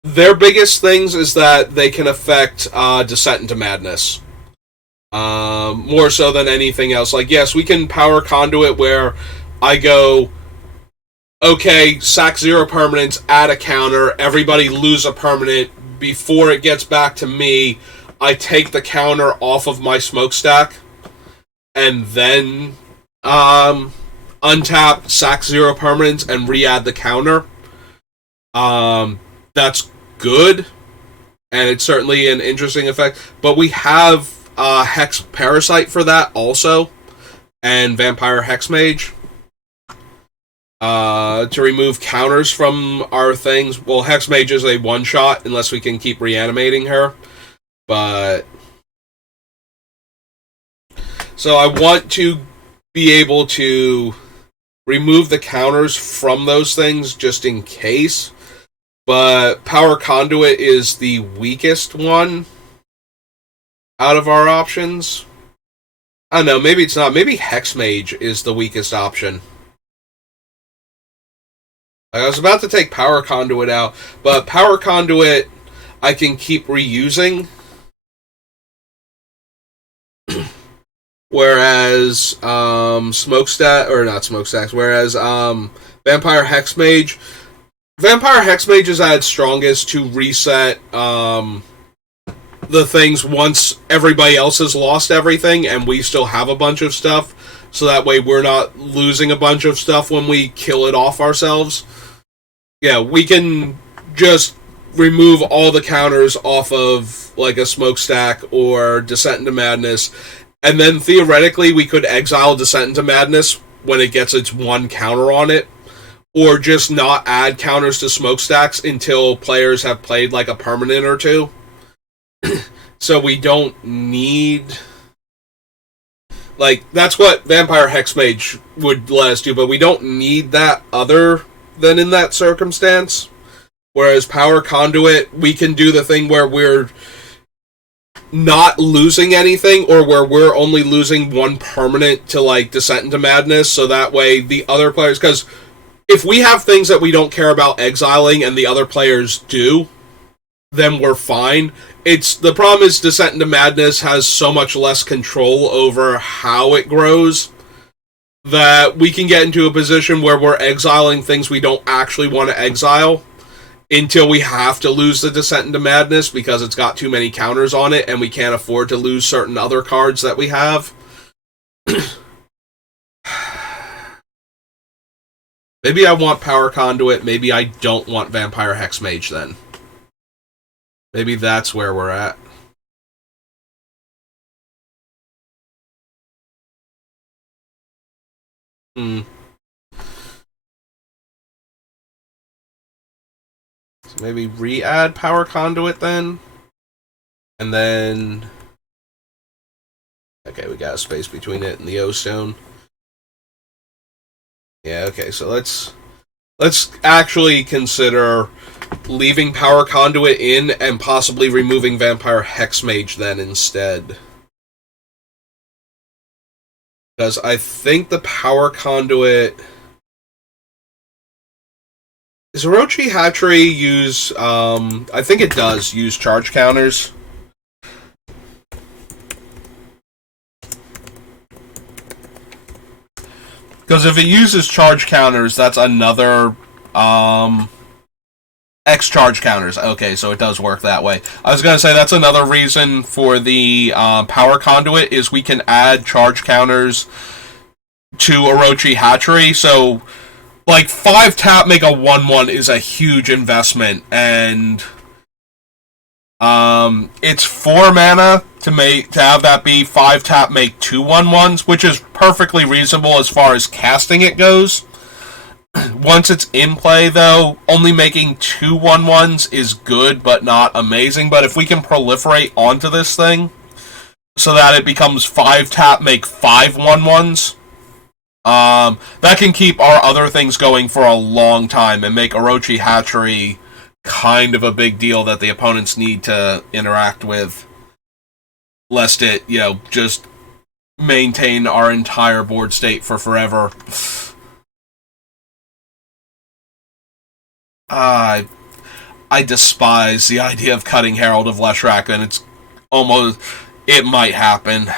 their biggest things is that they can affect Descent into Madness. More so than anything else. Like, yes, we can Power Conduit where I go, okay, sack 0 permanents, add a counter, everybody lose a permanent. Before it gets back to me, I take the counter off of my smokestack, and then untap, sack 0 permanents, and re-add the counter. That's good, and it's certainly an interesting effect. But we have Hex Parasite for that also, and Vampire Hexmage. To remove counters from our things. Well, Hexmage is a one-shot unless we can keep reanimating her. But so I want to be able to remove the counters from those things just in case. But Power Conduit is the weakest one out of our options. I don't know, maybe it's not. Maybe Hexmage is the weakest option. I was about to take Power Conduit out, but Power Conduit I can keep reusing. Whereas Smokestack, or not Smokestacks, whereas Vampire Hexmage is at its strongest to reset the things once everybody else has lost everything and we still have a bunch of stuff, so that way we're not losing a bunch of stuff when we kill it off ourselves. Yeah, we can just remove all the counters off of like a Smokestack or Descent into Madness, and then theoretically we could exile Descent into Madness when it gets its one counter on it, or just not add counters to Smokestacks until players have played like a permanent or two. So we don't need... Like, that's what Vampire Hexmage would let us do, but we don't need that other than in that circumstance. Whereas Power Conduit, we can do the thing where we're not losing anything, or where we're only losing one permanent to, like, Descent into Madness, so that way the other players... Because if we have things that we don't care about exiling and the other players do, then we're fine. The problem is Descent into Madness has so much less control over how it grows that we can get into a position where we're exiling things we don't actually want to exile until we have to lose the Descent into Madness because it's got too many counters on it and we can't afford to lose certain other cards that we have. Maybe I want Power Conduit, maybe I don't want Vampire Hexmage then. Maybe that's where we're at. So maybe re-add Power Conduit then? And then... Okay, we got a space between it and the O-Stone. Yeah, okay, so let's actually consider leaving Power Conduit in and possibly removing Vampire Hexmage then instead. Because I think the Power Conduit... Does Orochi Hatchery use... I think it does use charge counters. Because if it uses charge counters, that's another... X charge counters. Okay, so it does work that way. I was going to say that's another reason for the Power Conduit is we can add charge counters to Orochi Hatchery. So, like, 5 tap make a 1/1 is a huge investment, and it's 4 mana to have that be 5 tap make 2 1/1s, which is perfectly reasonable as far as casting it goes. Once it's in play, though, only making 2 1/1s is good, but not amazing. But if we can proliferate onto this thing, so that it becomes 5 tap, make 5 1/1s, that can keep our other things going for a long time, and make Orochi Hatchery kind of a big deal that the opponents need to interact with, lest it, just maintain our entire board state for forever. I I despise the idea of cutting Herald of Leshrac, and it's almost it might happen.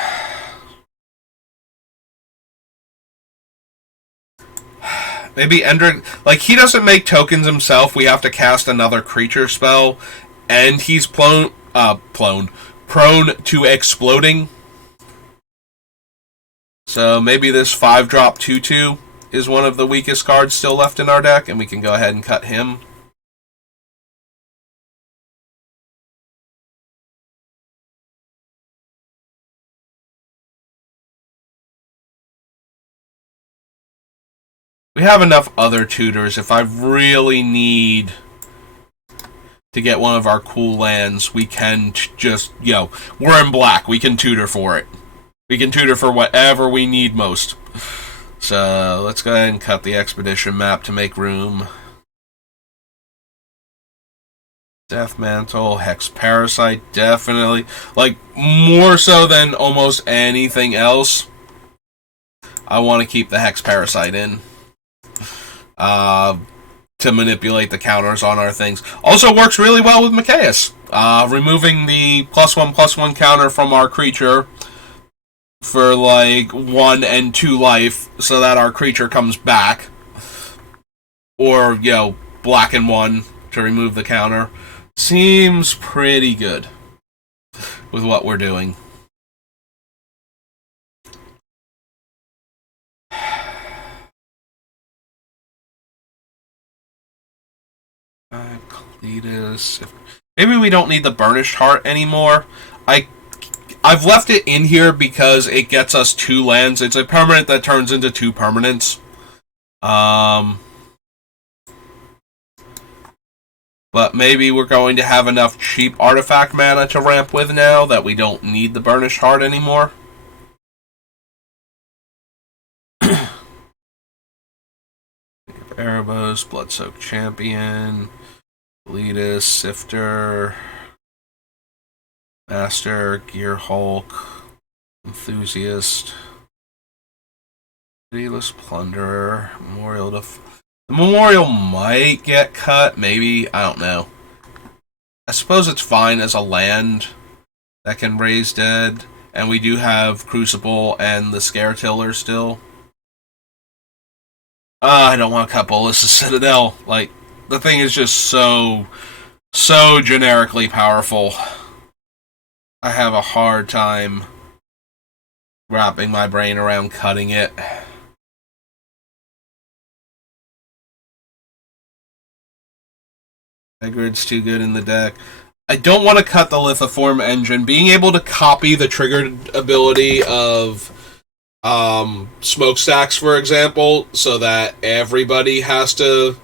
Maybe Ender, like he doesn't make tokens himself. We have to cast another creature spell, and he's prone to exploding. So maybe this 5-drop 2/2 is one of the weakest cards still left in our deck, and we can go ahead and cut him. We have enough other tutors. If I really need to get one of our cool lands, we can just, we're in black. We can tutor for it. We can tutor for whatever we need most. So let's go ahead and cut the expedition map to make room. Death Mantle, Hex Parasite, definitely. Like, more so than almost anything else, I want to keep the Hex Parasite in. To manipulate the counters on our things. Also works really well with Mikaeus. Removing the +1/+1 counter from our creature for like 1 and 2 life so that our creature comes back. Or, black and 1 to remove the counter. Seems pretty good with what we're doing. Cletus. Maybe we don't need the Burnished Heart anymore. I've left it in here because it gets us 2 lands. It's a permanent that turns into 2 permanents. But maybe we're going to have enough cheap artifact mana to ramp with now that we don't need the Burnished Heart anymore. Erebos, Bloodsoaked Champion, Cletus, Sifter, Master, Gear Hulk, Enthusiast, Pitiless Plunderer, Memorial to... The Memorial might get cut, maybe, I don't know. I suppose it's fine as a land that can raise dead, and we do have Crucible and the Scaretiller still. I don't want to cut Bolas' Citadel. Like, the thing is just so generically powerful. I have a hard time wrapping my brain around cutting it. Hagrid's too good in the deck. I don't want to cut the Lithoform Engine. Being able to copy the triggered ability of Smokestacks, for example, so that everybody has to...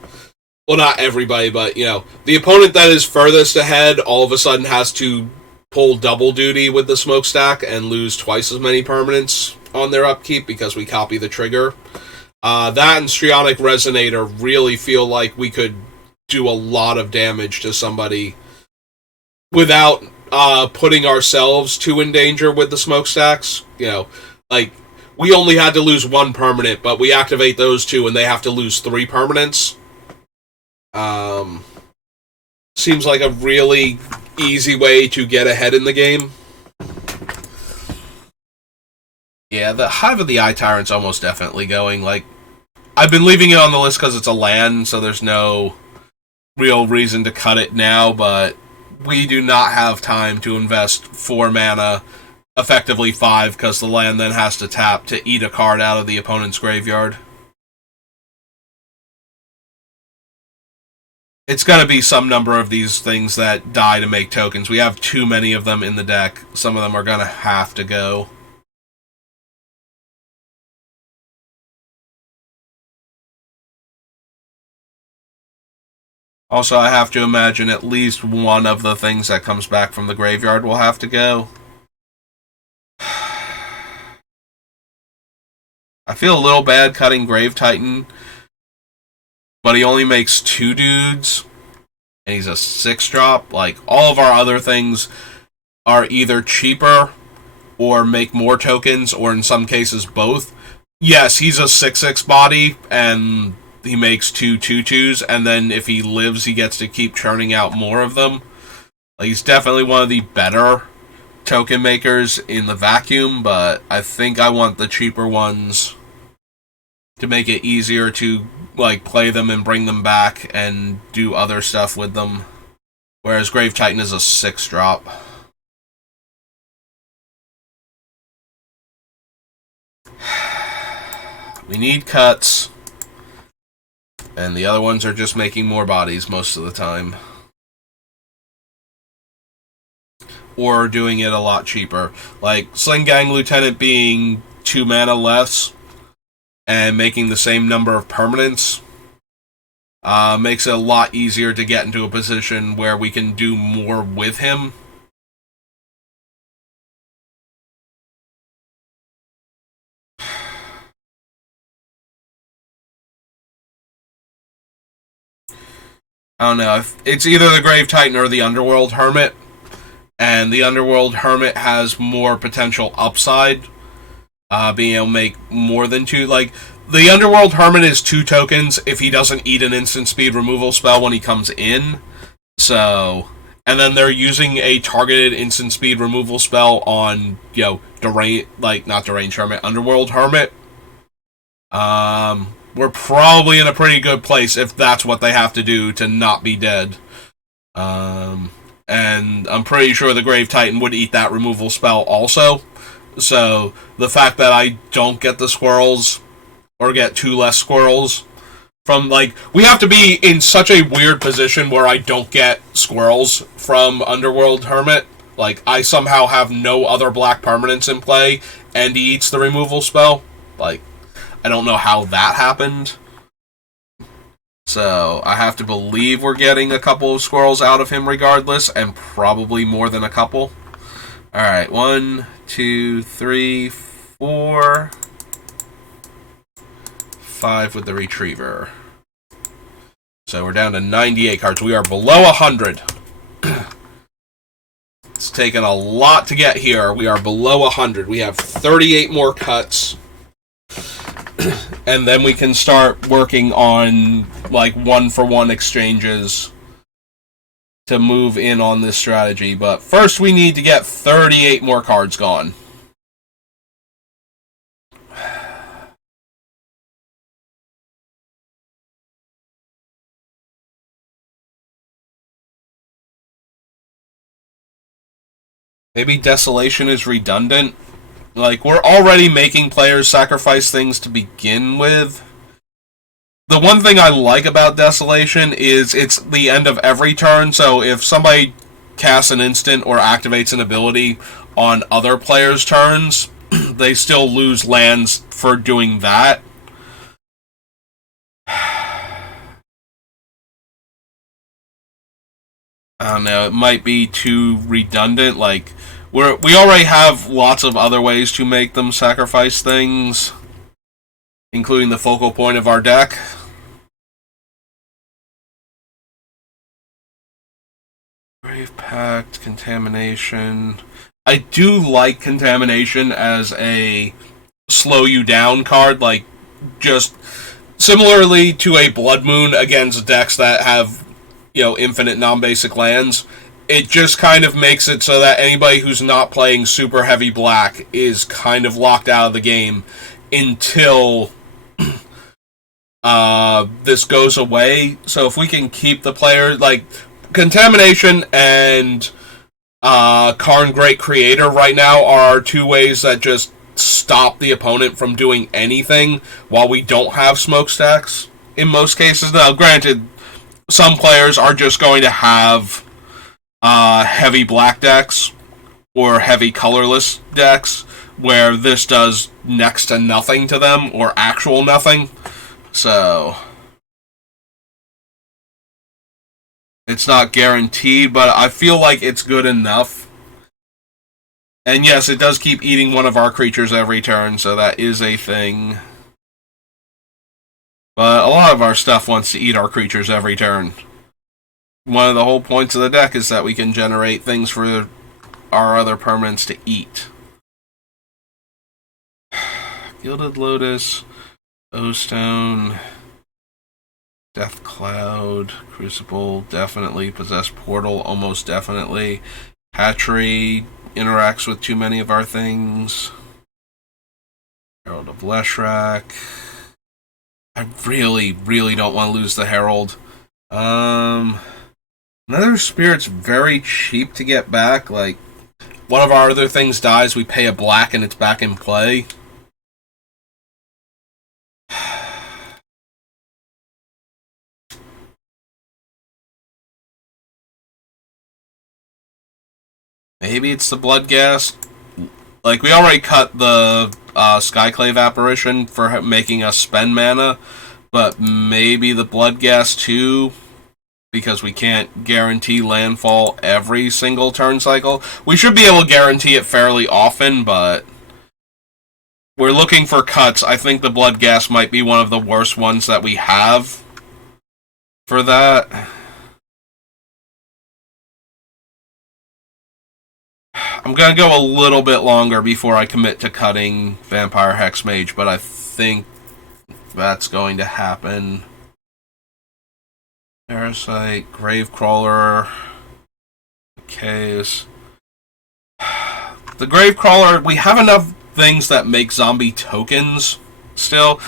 Well, not everybody, but, the opponent that is furthest ahead all of a sudden has to pull double duty with the Smokestack and lose twice as many permanents on their upkeep because we copy the trigger. That and Strionic Resonator really feel like we could do a lot of damage to somebody without putting ourselves too in danger with the Smokestacks. Like, we only had to lose 1 permanent, but we activate those 2 and they have to lose 3 permanents. Seems like a really easy way to get ahead in the game. Yeah, the Hive of the Eye Tyrant's almost definitely going. Like, I've been leaving it on the list because it's a land, so there's no real reason to cut it now, but we do not have time to invest 4 mana, effectively 5, because the land then has to tap to eat a card out of the opponent's graveyard. It's going to be some number of these things that die to make tokens. We have too many of them in the deck. Some of them are going to have to go. Also, I have to imagine at least one of the things that comes back from the graveyard will have to go. I feel a little bad cutting Grave Titan, but he only makes 2 dudes, and he's a 6-drop. Like, all of our other things are either cheaper or make more tokens, or in some cases both. Yes, he's a 6/6 body, and he makes 2/2/2s, and then if he lives, he gets to keep churning out more of them. Like, he's definitely one of the better token makers in the vacuum, but I think I want the cheaper ones to make it easier to like play them and bring them back and do other stuff with them. Whereas Grave Titan is a 6-drop. We need cuts, and the other ones are just making more bodies most of the time. Or doing it a lot cheaper. Like, Sling Gang Lieutenant being 2 mana less, and making the same number of permanents, makes it a lot easier to get into a position where we can do more with him. I don't know. It's either the Grave Titan or the Underworld Hermit. And the Underworld Hermit has more potential upside. Being able to make more than 2. Like, the Underworld Hermit is 2 tokens if he doesn't eat an instant speed removal spell when he comes in. So, and then they're using a targeted instant speed removal spell on, not Deranged Hermit, Underworld Hermit. We're probably in a pretty good place if that's what they have to do to not be dead. And I'm pretty sure the Grave Titan would eat that removal spell also. So, the fact that I don't get the squirrels, or get 2 less squirrels, from, like, we have to be in such a weird position where I don't get squirrels from Underworld Hermit. Like, I somehow have no other black permanents in play, and he eats the removal spell. Like, I don't know how that happened. So, I have to believe we're getting a couple of squirrels out of him regardless, and probably more than a couple. Alright, 1, 2, 3, 4, 5 with the Retriever. So we're down to 98 cards. We are below 100. It's taken a lot to get here. We are below 100. We have 38 more cuts. And then we can start working on, like, 1-for-1 exchanges to move in on this strategy. But first we need to get 38 more cards gone. Maybe Desolation is redundant. Like, we're already making players sacrifice things to begin with. The one thing I like about Desolation is it's the end of every turn, so if somebody casts an instant or activates an ability on other players' turns, they still lose lands for doing that. I don't know, it might be too redundant. Like, we already have lots of other ways to make them sacrifice things, including the focal point of our deck. Grave Pact, Contamination. I do like Contamination as a slow you down card, like, just similarly to a Blood Moon against decks that have, infinite non-basic lands. It just kind of makes it so that anybody who's not playing super heavy black is kind of locked out of the game until this goes away. So if we can keep the player, like, Contamination and Karn Great Creator right now are 2 ways that just stop the opponent from doing anything while we don't have smokestacks in most cases. Now, granted, some players are just going to have heavy black decks or heavy colorless decks where this does next to nothing to them, or actual nothing. So it's not guaranteed, but I feel like it's good enough. And yes, it does keep eating one of our creatures every turn, so that is a thing. But a lot of our stuff wants to eat our creatures every turn. One of the whole points of the deck is that we can generate things for our other permanents to eat. Gilded Lotus, O-Stone. Death Cloud, Crucible, definitely. Possessed Portal, almost definitely. Hatchery interacts with too many of our things. Herald of Leshrac. I really, really don't want to lose the Herald. Another Spirit's very cheap to get back. Like, one of our other things dies, we pay a black and it's back in play. Maybe it's the Bloodghast. Like, we already cut the Skyclave Apparition for making us spend mana, but maybe the Bloodghast too, because we can't guarantee landfall every single turn cycle. We should be able to guarantee it fairly often, but we're looking for cuts. I think the Bloodghast might be one of the worst ones that we have for that. I'm going to go a little bit longer before I commit to cutting Vampire Hexmage, but I think that's going to happen. Parasite, Gravecrawler, Case. The Gravecrawler, we have enough things that make zombie tokens still.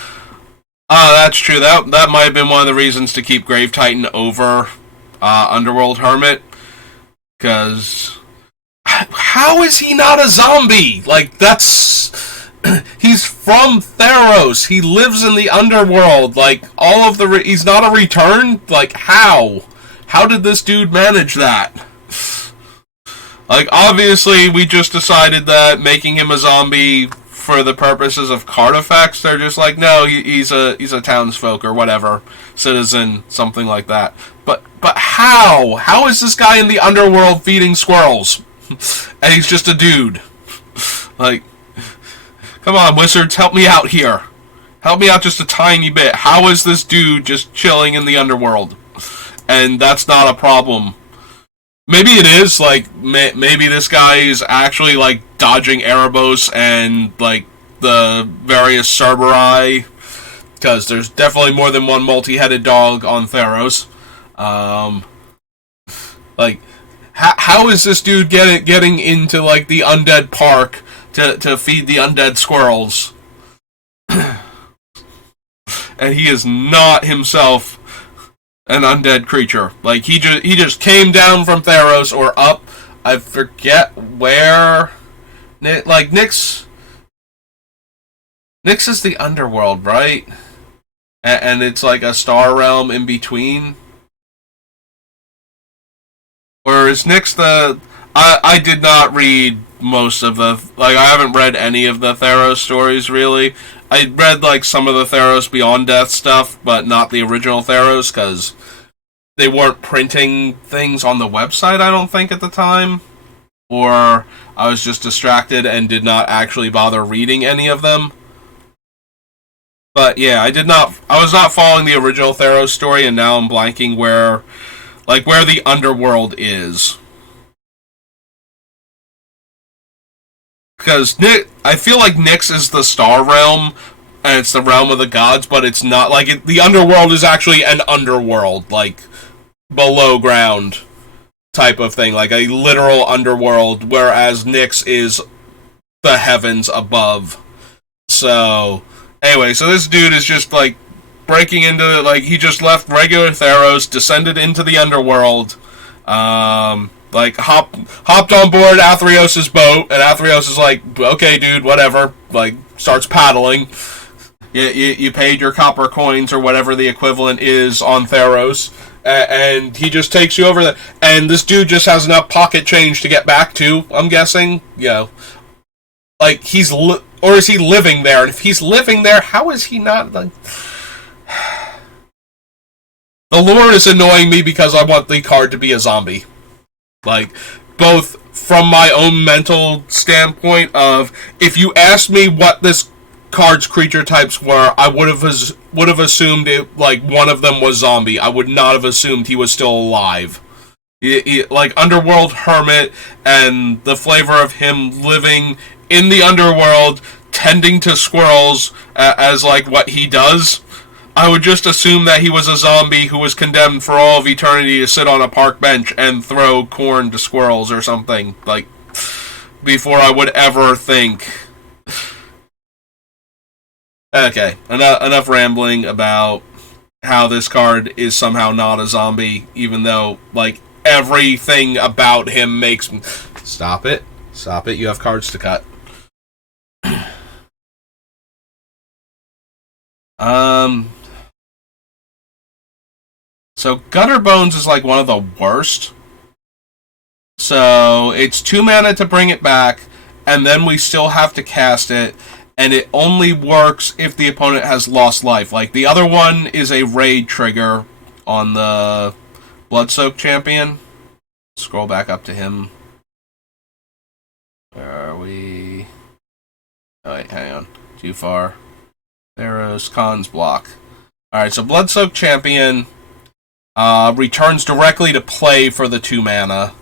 That's true. That might have been one of the reasons to keep Grave Titan over Underworld Hermit. Because how is he not a zombie? Like, that's... he's from Theros. He lives in the underworld. Like, all of the... he's not a return? Like, how? How did this dude manage that? Like, obviously, we just decided that making him a zombie for the purposes of card effects, they're just like, no, he's a townsfolk or whatever. Citizen, something like that. But how? How is this guy in the underworld feeding squirrels? And he's just a dude. Like, come on, wizards, help me out here. Help me out just a tiny bit. How is this dude just chilling in the underworld? And that's not a problem. Maybe it is, like, maybe this guy is actually, like, dodging Erebos and, like, the various Cerberus, because there's definitely more than one multi-headed dog on Theros. Like, how is this dude getting into, like, the undead park to feed the undead squirrels? And he is not himself an undead creature. Like, he just came down from Theros or up. I forget where. Like, Nyx is the underworld, right? And it's like a star realm in between. Or is Nyx the... I did not read most of the... Like, I haven't read any of the Theros stories, really. I read, like, some of the Theros Beyond Death stuff, but not the original Theros, because they weren't printing things on the website, I don't think, at the time. Or I was just distracted and did not actually bother reading any of them. But, yeah, I was not following the original Theros story, and now I'm blanking where the underworld is. Because I feel like Nyx is the star realm, and it's the realm of the gods, but it's not. Like, the underworld is actually an underworld, like, below ground type of thing. Like, a literal underworld, whereas Nyx is the heavens above. So, anyway, so this dude is just, like, breaking into, like, he just left regular Theros, descended into the underworld, like, hopped on board Athreos' boat, and Athreos is like, okay, dude, whatever, like, starts paddling. You paid your copper coins, or whatever the equivalent is on Theros, and he just takes you over there, and this dude just has enough pocket change to get back to, I'm guessing, you know. Like, or is he living there? And if he's living there, how is he not, like... The lore is annoying me because I want the card to be a zombie. Like, both from my own mental standpoint of, if you asked me what this card's creature types were, I would have assumed it, like, one of them was zombie. I would not have assumed he was still alive. Like, Underworld Hermit, and the flavor of him living in the underworld, tending to squirrels as, like, what he does. I would just assume that he was a zombie who was condemned for all of eternity to sit on a park bench and throw corn to squirrels or something. Like, before I would ever think. Okay, enough rambling about how this card is somehow not a zombie, even though, like, everything about him makes me... Stop it. Stop it. You have cards to cut. So Gutter Bones is like one of the worst. So it's 2 mana to bring it back, and then we still have to cast it, and it only works if the opponent has lost life. Like, the other one is a raid trigger on the Bloodsoaked Champion. Scroll back up to him. Where are we? Oh, wait, hang on. Too far. Theros Khan's block. Alright, so Bloodsoaked Champion returns directly to play for the 2 mana.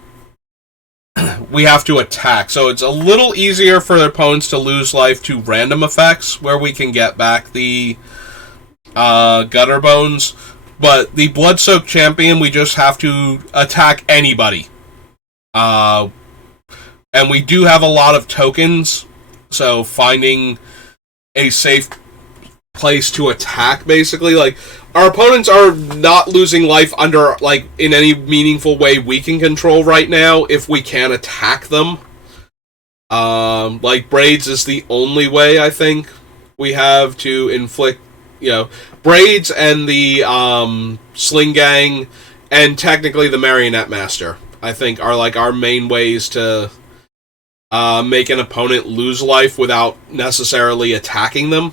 We have to attack, so it's a little easier for their opponents to lose life to random effects, where we can get back the Gutter Bones. But the Bloodsoaked Champion, we just have to attack anybody. And we do have a lot of tokens, so finding a safe place to attack, basically. Like, our opponents are not losing life under, like, in any meaningful way we can control right now if we can attack them. Like, Braids is the only way, I think, we have to inflict, you know, Braids and the Sling Gang, and technically the Marionette Master, I think, are, like, our main ways to make an opponent lose life without necessarily attacking them.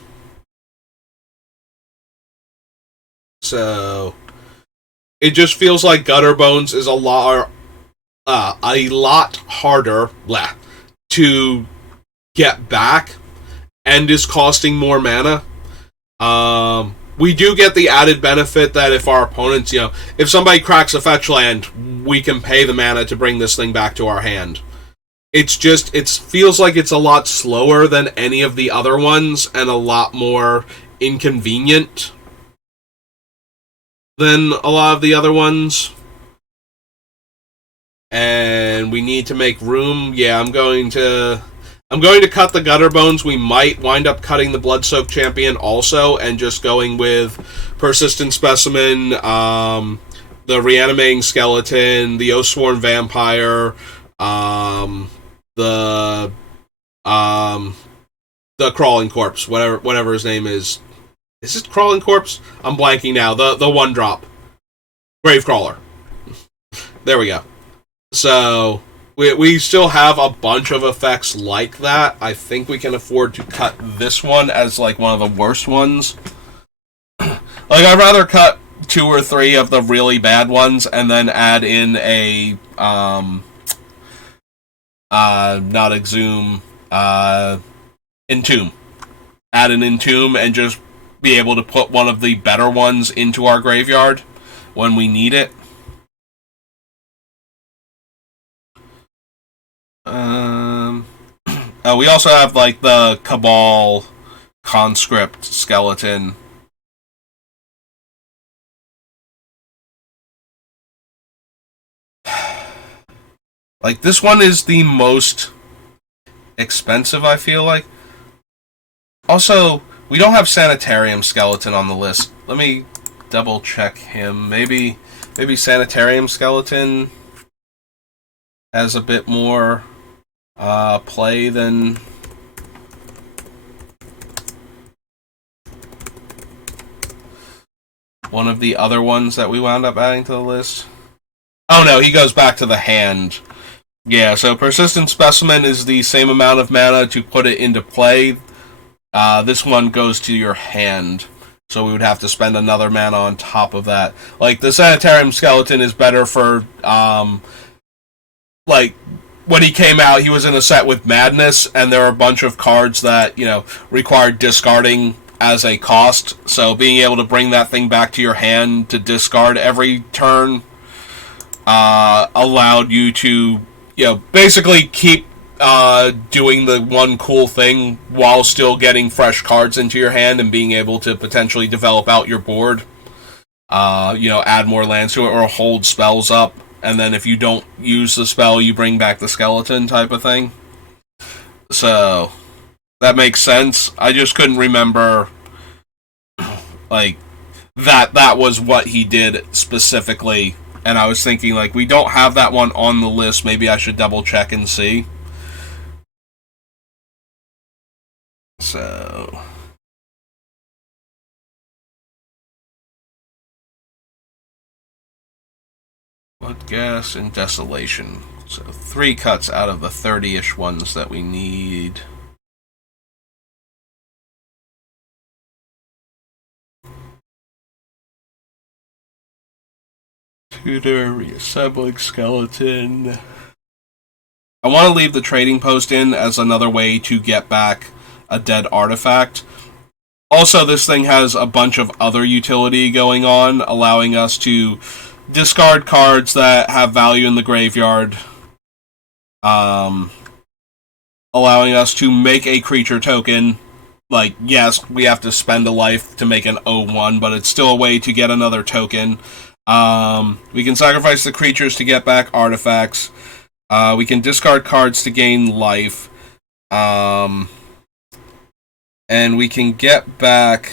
So it just feels like Gutter Bones is a lot harder to get back and is costing more mana. We do get the added benefit that if our opponents, you know, if somebody cracks a fetch land, we can pay the mana to bring this thing back to our hand. It's just, it feels like it's a lot slower than any of the other ones and a lot more inconvenient than a lot of the other ones. And we need to make room. Yeah, I'm going to cut the Gutter Bones. We might wind up cutting the Bloodsoaked Champion also, and just going with Persistent Specimen, the Reanimating Skeleton, the Oathsworn Vampire, the Crawling Corpse, whatever his name is. Is it Crawling Corpse? I'm blanking now. The 1-drop. Gravecrawler. There we go. So, we still have a bunch of effects like that. I think we can afford to cut this one as, like, one of the worst ones. Like, I'd rather cut 2 or 3 of the really bad ones and then add in a, not Exhume, Entomb. Add an Entomb and just be able to put one of the better ones into our graveyard when we need it. We also have, like, the Cabal Conscript Skeleton. Like, this one is the most expensive, I feel like. Also, we don't have Sanitarium Skeleton on the list. Let me double check him. Maybe Sanitarium Skeleton has a bit more play than one of the other ones that we wound up adding to the list. Oh no, he goes back to the hand. Yeah, so Persistent Specimen is the same amount of mana to put it into play. This one goes to your hand, so we would have to spend another mana on top of that. Like, the Sanitarium Skeleton is better for, like, when he came out, he was in a set with Madness, and there are a bunch of cards that, you know, required discarding as a cost, so being able to bring that thing back to your hand to discard every turn allowed you to, you know, basically keep doing the one cool thing while still getting fresh cards into your hand and being able to potentially develop out your board. Add more lands to it or hold spells up, and then if you don't use the spell, you bring back the skeleton type of thing. So that makes sense. I just couldn't remember like that was what he did specifically, and I was thinking like we don't have that one on the list. Maybe I should double check and see. So blood, gas, and desolation. So 3 cuts out of the 30-ish ones that we need. Tutor, reassembling skeleton. I want to leave the trading post in as another way to get back a dead artifact. Also, this thing has a bunch of other utility going on, allowing us to discard cards that have value in the graveyard. Allowing us to make a creature token. Like, yes, we have to spend a life to make an 0-1, but it's still a way to get another token. We can sacrifice the creatures to get back artifacts. We can discard cards to gain life. And we can get back...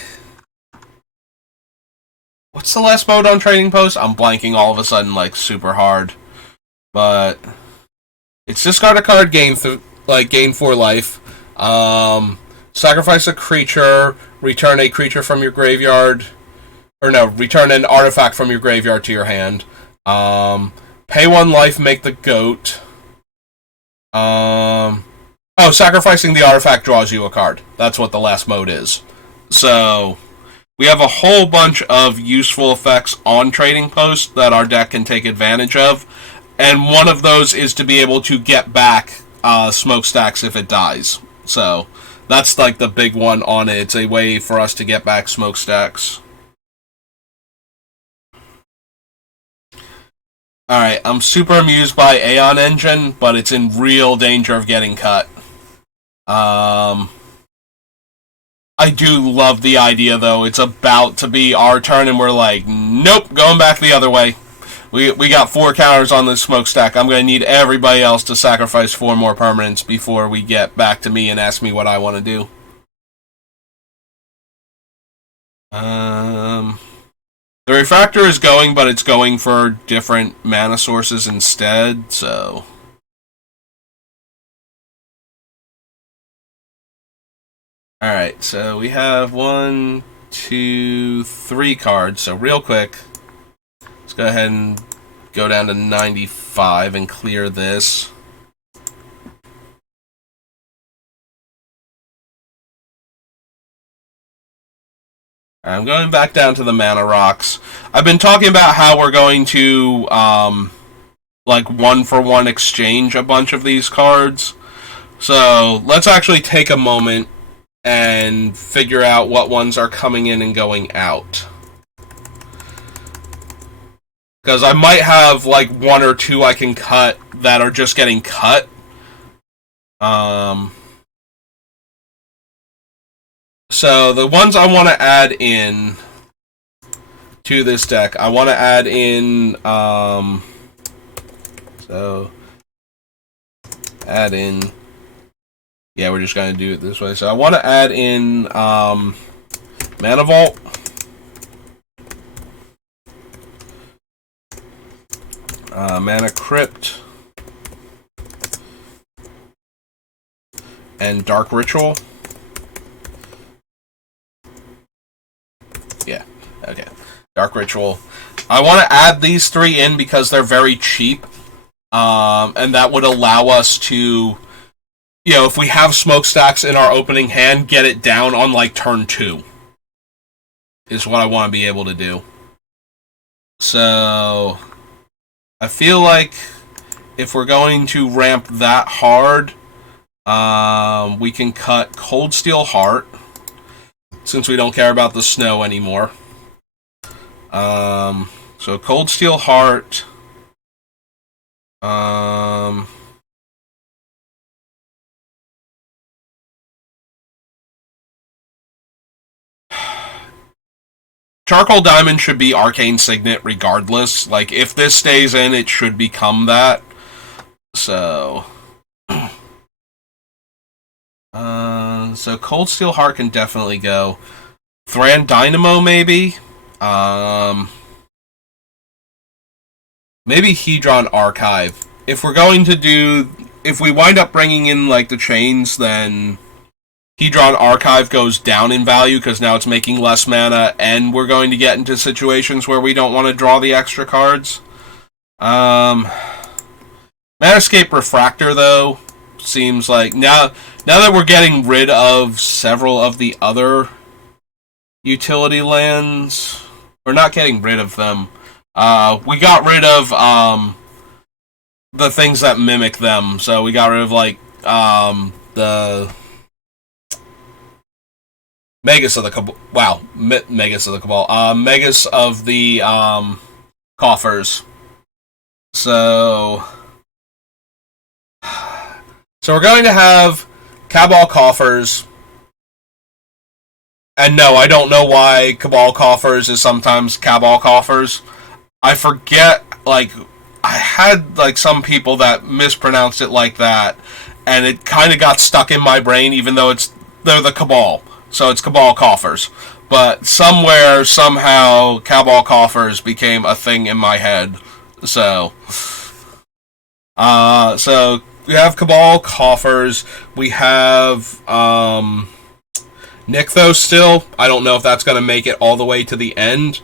What's the last mode on Trading Post? I'm blanking all of a sudden, like, super hard. But it's discard a card, gain 4 life. Sacrifice a creature, return a creature from your graveyard... Or no, return an artifact from your graveyard to your hand. Pay 1 life, make the goat. Sacrificing the artifact draws you a card. That's what the last mode is. So, we have a whole bunch of useful effects on Trading Post that our deck can take advantage of. And one of those is to be able to get back smokestacks if it dies. So, that's like the big one on it. It's a way for us to get back smokestacks. Alright, I'm super amused by Aeon Engine, but it's in real danger of getting cut. I do love the idea, though. It's about to be our turn, and we're like, nope, going back the other way. We got 4 counters on this smokestack. I'm going to need everybody else to sacrifice 4 more permanents before we get back to me and ask me what I want to do. The refractor is going, but it's going for different mana sources instead, so... Alright, so we have 1, 2, 3 cards, so real quick, let's go ahead and go down to 95 and clear this. I'm going back down to the mana rocks. I've been talking about how we're going to, like, 1-for-1 exchange a bunch of these cards. So, let's actually take a moment and figure out what ones are coming in and going out. Because I might have, like, 1 or 2 I can cut that are just getting cut. So, the ones I want to add in to this deck, I want to add in, yeah, we're just going to do it this way. So, I want to add in, Mana Vault, Mana Crypt, and Dark Ritual. Yeah, okay. Dark Ritual. I want to add these 3 in because they're very cheap. And that would allow us to, if we have smokestacks in our opening hand, get it down on, like, turn 2. Is what I want to be able to do. So, I feel like if we're going to ramp that hard, we can cut Cold Steel Heart, since we don't care about the snow anymore. So Cold Steel Heart. Charcoal Diamond should be Arcane Signet regardless. Like, if this stays in, it should become that. So... so Cold Steel Heart can definitely go. Thran Dynamo, maybe? Maybe Hedron Archive. If we're going to do... If we wind up bringing in, like, the chains, then... Hedron Archive goes down in value, because now it's making less mana, and we're going to get into situations where we don't want to draw the extra cards. Manascape Refractor, though, seems like... Now that we're getting rid of several of the other utility lands... We're not getting rid of them. We got rid of the things that mimic them. So we got rid of, like, the Megas of the Cabal. Wow, Megas of the Cabal. Megas of the Coffers. So we're going to have Cabal Coffers. And no, I don't know why Cabal Coffers is sometimes Cabal Coffers. I forget, like, I had, like, some people that mispronounced it like that, and it kind of got stuck in my brain, even though they're the Cabal. So it's Cabal Coffers. But somewhere, somehow, Cabal Coffers became a thing in my head. So we have Cabal Coffers. We have, Nykthos still. I don't know if that's going to make it all the way to the end.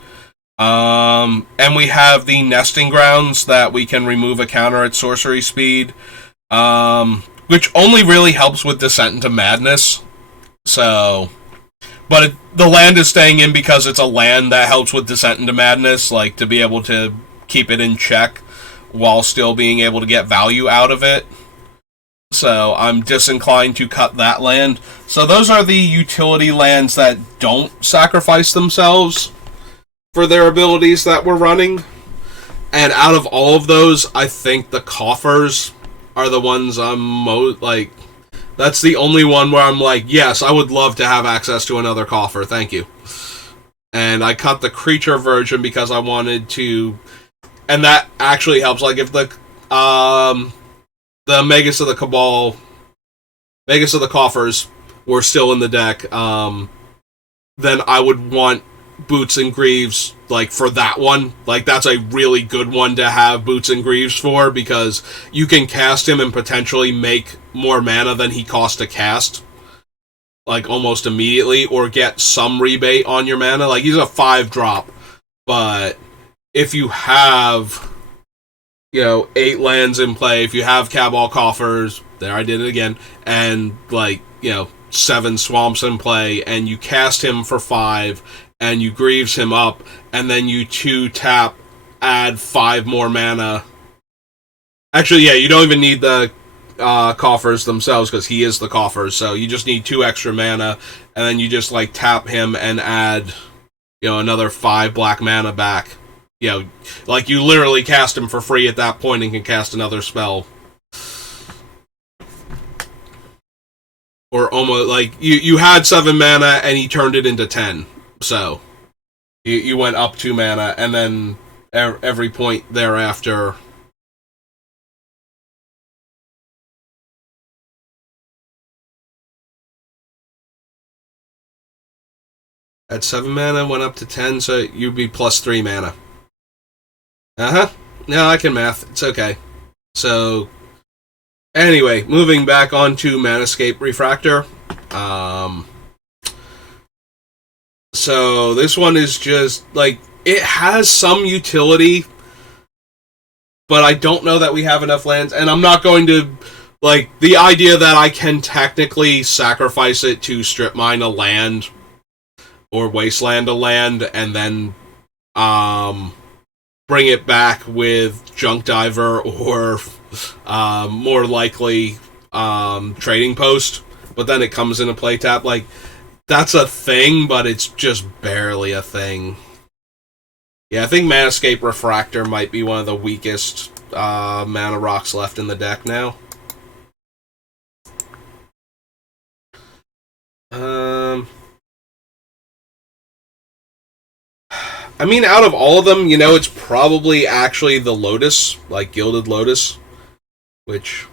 And we have the Nesting Grounds that we can remove a counter at sorcery speed, which only really helps with Descent into Madness. So, but the land is staying in because it's a land that helps with Descent into Madness, like, to be able to keep it in check while still being able to get value out of it. So I'm disinclined to cut that land. So those are the utility lands that don't sacrifice themselves for their abilities that we're running. And out of all of those, I think the Coffers are the ones I'm most, like... That's the only one where I'm like, yes, I would love to have access to another Coffer, thank you. And I cut the creature version because I wanted to... And that actually helps. Like, if the Megas of the Cabal... Megas of the Coffers were still in the deck, then I would want Boots and Greaves, like, for that one. Like, that's a really good one to have Boots and Greaves for, because you can cast him and potentially make more mana than he costs to cast, like, almost immediately, or get some rebate on your mana. Like, he's a 5-drop, but if you have, 8 lands in play, if you have Cabal Coffers, there I did it again, and, 7 swamps in play, and you cast him for 5, and you Greaves him up, and then you 2-tap, add 5 more mana. Actually, yeah, you don't even need the Coffers themselves, because he is the Coffers, so you just need 2 extra mana, and then you just, tap him and add, another 5 black mana back. You literally cast him for free at that point and can cast another spell. Or almost, you had 7 mana and he turned it into 10. So, you went up 2 mana, and then every point thereafter... At 7 mana, went up to 10, so you'd be plus 3 mana. Uh-huh. No, I can math. It's okay. So, anyway, moving back on to Manascape Refractor. So, this one is just, it has some utility, but I don't know that we have enough lands, and I'm not going to, the idea that I can technically sacrifice it to strip mine a land, or wasteland a land, and then, bring it back with Junk Diver, or, more likely, Trading Post, but then it comes in a play tap, that's a thing, but it's just barely a thing. Yeah, I think Manascape Refractor might be one of the weakest mana rocks left in the deck now. I mean, out of all of them, you know, it's probably actually the Lotus, like Gilded Lotus, which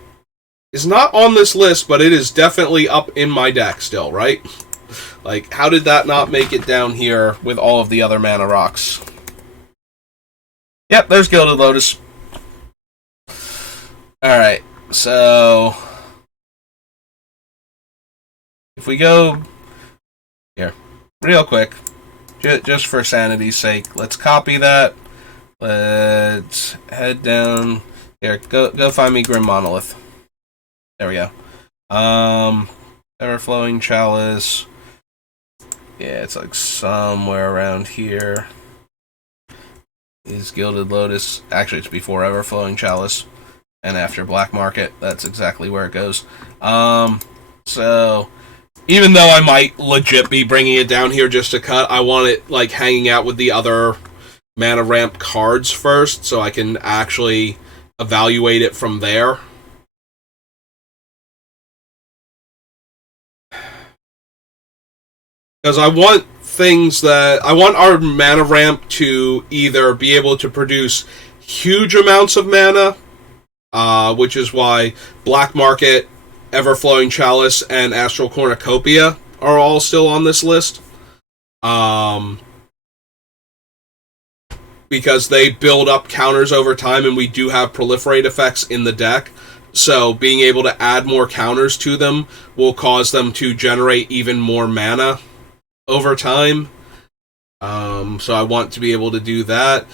is not on this list, but it is definitely up in my deck still, right? Like, how did that not make it down here with all of the other mana rocks? Yep, there's Gilded Lotus. Alright, so if we go here, real quick, just for sanity's sake, let's copy that. Let's head down here. Go find me Grim Monolith. There we go. Everflowing Chalice. Yeah, it's like somewhere around here. Is Gilded Lotus. Actually, it's before Everflowing Chalice and after Black Market. That's exactly where it goes. So even though I might legit be bringing it down here just to cut, I want it like hanging out with the other mana ramp cards first, so I can actually evaluate it from there. Because I want our mana ramp to either be able to produce huge amounts of mana, which is why Black Market, Everflowing Chalice, and Astral Cornucopia are all still on this list. Because they build up counters over time, and we do have proliferate effects in the deck. So being able to add more counters to them will cause them to generate even more mana over time. So I want to be able to do that.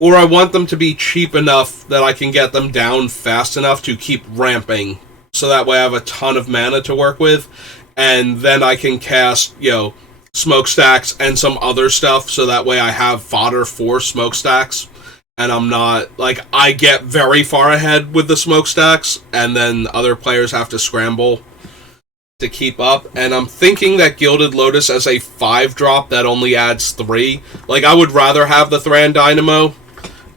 Or I want them to be cheap enough that I can get them down fast enough to keep ramping. So that way I have a ton of mana to work with. And then I can cast, you know, smokestacks and some other stuff. So that way I have fodder for smokestacks. And I'm not, like, I get very far ahead with the smokestacks. And then other players have to scramble to keep up. And I'm thinking that Gilded Lotus as a 5-drop that only adds 3. Like, I would rather have the Thran Dynamo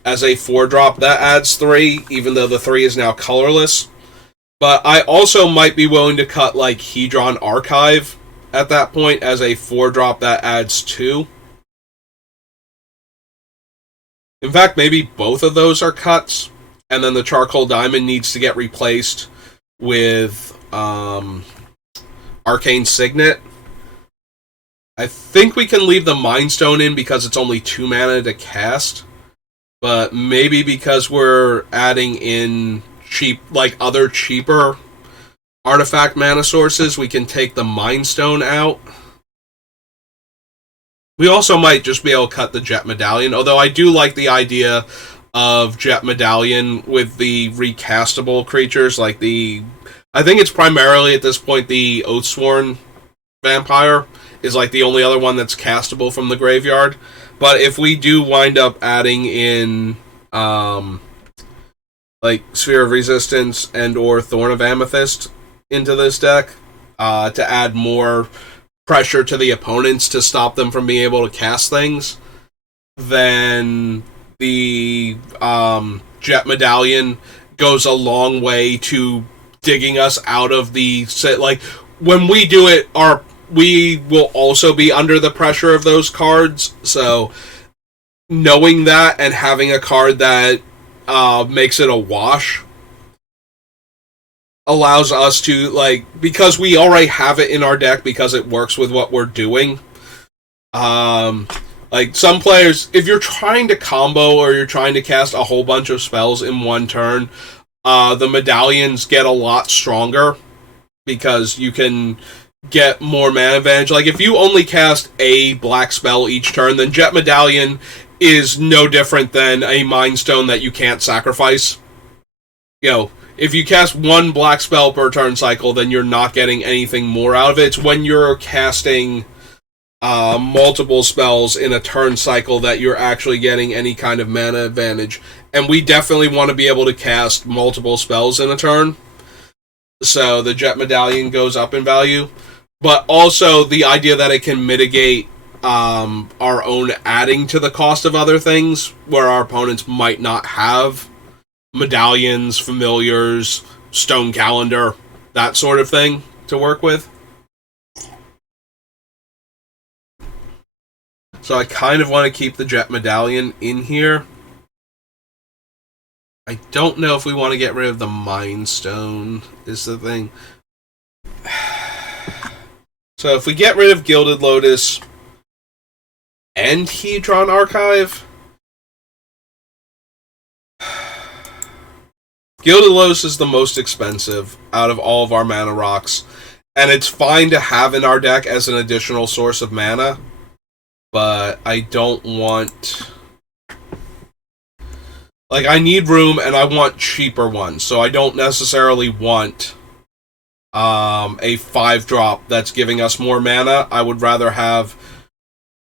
as a 4-drop that adds 3, even though the 3 is now colorless. But I also might be willing to cut, like, Hedron Archive at that point as a 4-drop that adds 2. In fact, maybe both of those are cuts, and then the Charcoal Diamond needs to get replaced with Arcane Signet. I think we can leave the Mind Stone in because it's only 2 mana to cast, but maybe because we're adding in other cheaper artifact mana sources, we can take the Mind Stone out. We also might just be able to cut the Jet Medallion, although I do like the idea of Jet Medallion with the recastable creatures, like I think it's primarily at this point the Oathsworn Vampire is like the only other one that's castable from the graveyard. But if we do wind up adding in like Sphere of Resistance and or Thorn of Amethyst into this deck to add more pressure to the opponents to stop them from being able to cast things, then the Jet Medallion goes a long way to digging us out of the set. Like, when we do it, we will also be under the pressure of those cards, so knowing that and having a card that makes it a wash allows us to, like, because we already have it in our deck because it works with what we're doing. Like, some players, if you're trying to combo or you're trying to cast a whole bunch of spells in one turn, the medallions get a lot stronger because you can get more mana advantage. Like, if you only cast a black spell each turn, then Jet Medallion is no different than a Mind Stone that you can't sacrifice. You know, if you cast one black spell per turn cycle, then you're not getting anything more out of it. It's when you're casting multiple spells in a turn cycle that you're actually getting any kind of mana advantage. And we definitely want to be able to cast multiple spells in a turn. So the Jet Medallion goes up in value. But also the idea that it can mitigate our own adding to the cost of other things, where our opponents might not have medallions, familiars, stone calendar, that sort of thing to work with. So I kind of want to keep the Jet Medallion in here. I don't know if we want to get rid of the Mind Stone, is the thing. So if we get rid of Gilded Lotus and Hedron Archive, Gilded Lotus is the most expensive out of all of our mana rocks, and it's fine to have in our deck as an additional source of mana, but I don't want... Like, I need room, and I want cheaper ones, so I don't necessarily want a 5-drop that's giving us more mana. I would rather have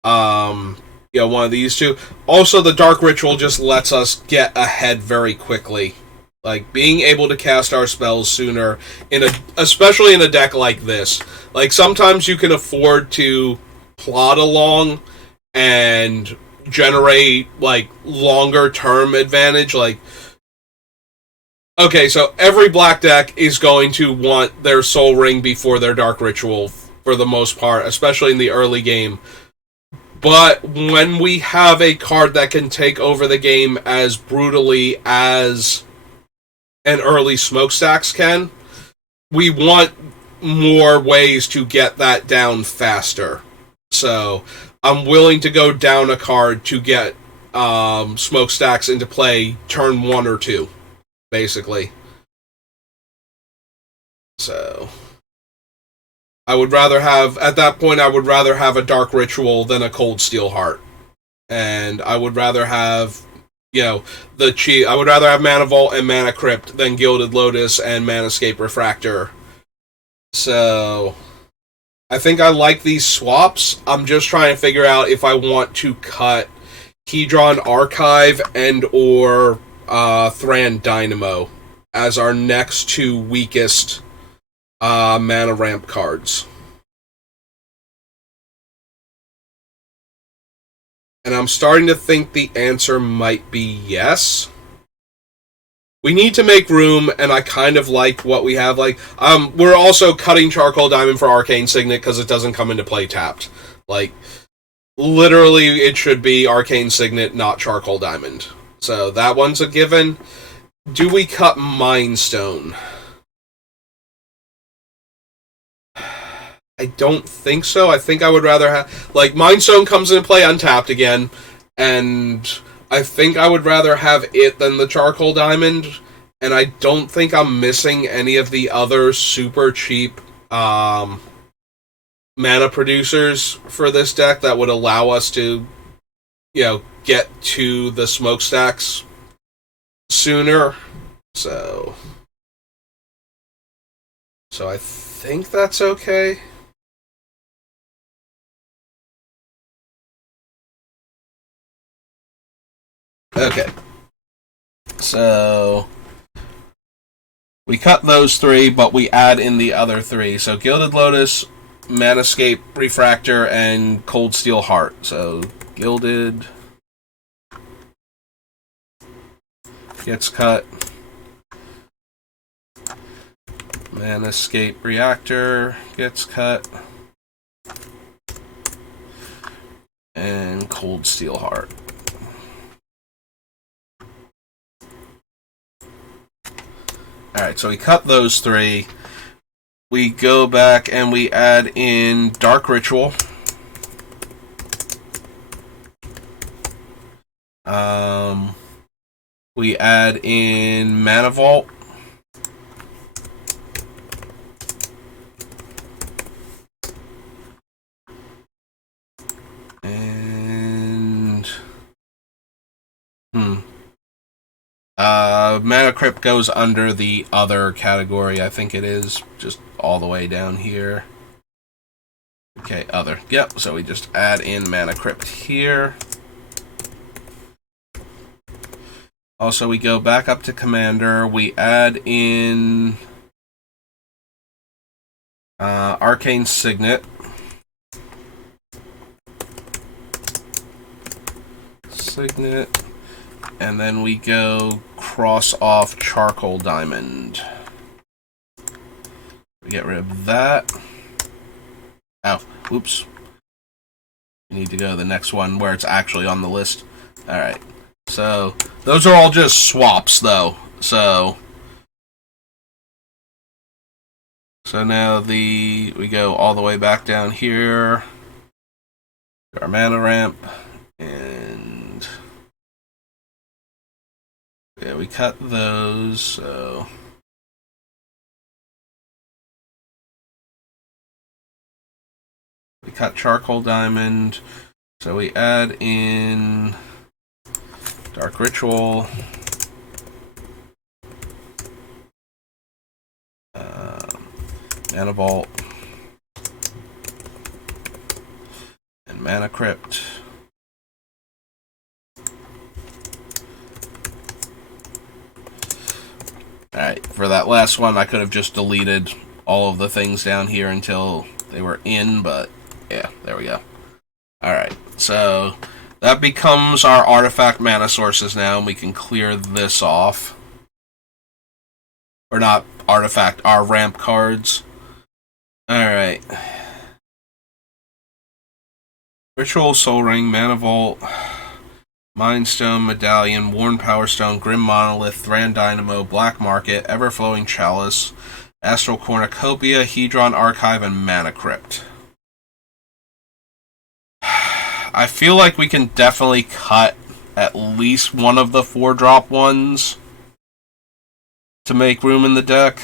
one of these two. Also, the Dark Ritual just lets us get ahead very quickly. Like, being able to cast our spells sooner, especially in a deck like this. Like, sometimes you can afford to plod along and generate, like, longer-term advantage. Like, okay, so every black deck is going to want their Soul Ring before their Dark Ritual, for the most part, especially in the early game. But when we have a card that can take over the game as brutally as an early Smokestacks can, we want more ways to get that down faster. So I'm willing to go down a card to get Smokestacks into play turn 1 or 2, basically. So I would rather have, at that point, I would rather have a Dark Ritual than a Cold Steel Heart. And I would rather have, I would rather have Mana Vault and Mana Crypt than Gilded Lotus and Manascape Refractor. So I think I like these swaps. I'm just trying to figure out if I want to cut Hedron Archive and or Thran Dynamo as our next 2 weakest mana ramp cards. And I'm starting to think the answer might be yes. We need to make room, and I kind of like what we have. Like, we're also cutting Charcoal Diamond for Arcane Signet because it doesn't come into play tapped. Like, literally, it should be Arcane Signet, not Charcoal Diamond. So that one's a given. Do we cut Mind Stone? I don't think so. I think I would rather have... Like, Mind Stone comes into play untapped again, and I think I would rather have it than the Charcoal Diamond, and I don't think I'm missing any of the other super cheap mana producers for this deck that would allow us to, get to the Smokestacks sooner. So I think that's okay. Okay. So we cut those 3, but we add in the other 3. So Gilded Lotus, Manascape Refractor, and Cold Steel Heart. So Gilded gets cut. Manascape Reactor gets cut. And Cold Steel Heart. Alright, so we cut those 3. We go back and we add in Dark Ritual. We add in Mana Vault. And Mana Crypt goes under the other category. I think it is just all the way down here. Okay, other. Yep, so we just add in Mana Crypt here. Also, we go back up to Commander. We add in Arcane Signet. And then we go cross off Charcoal Diamond. We get rid of that. Ow, whoops. We need to go to the next one where it's actually on the list. Alright. So, those are all just swaps, though. So now we go all the way back down here. Our mana ramp. And yeah, we cut those, so we cut charcoal diamond. So we add in dark ritual. Mana vault. And mana crypt. Alright, for that last one, I could have just deleted all of the things down here until they were in, but yeah, there we go. Alright, so that becomes our artifact mana sources now, and we can clear this off. Or not artifact, our ramp cards. Alright. Ritual, Soul Ring, Mana Vault, Mind Stone, Medallion, Worn Power Stone, Grim Monolith, Thran Dynamo, Black Market, Everflowing Chalice, Astral Cornucopia, Hedron Archive, and Mana Crypt. I feel like we can definitely cut at least one of the 4-drop ones to make room in the deck.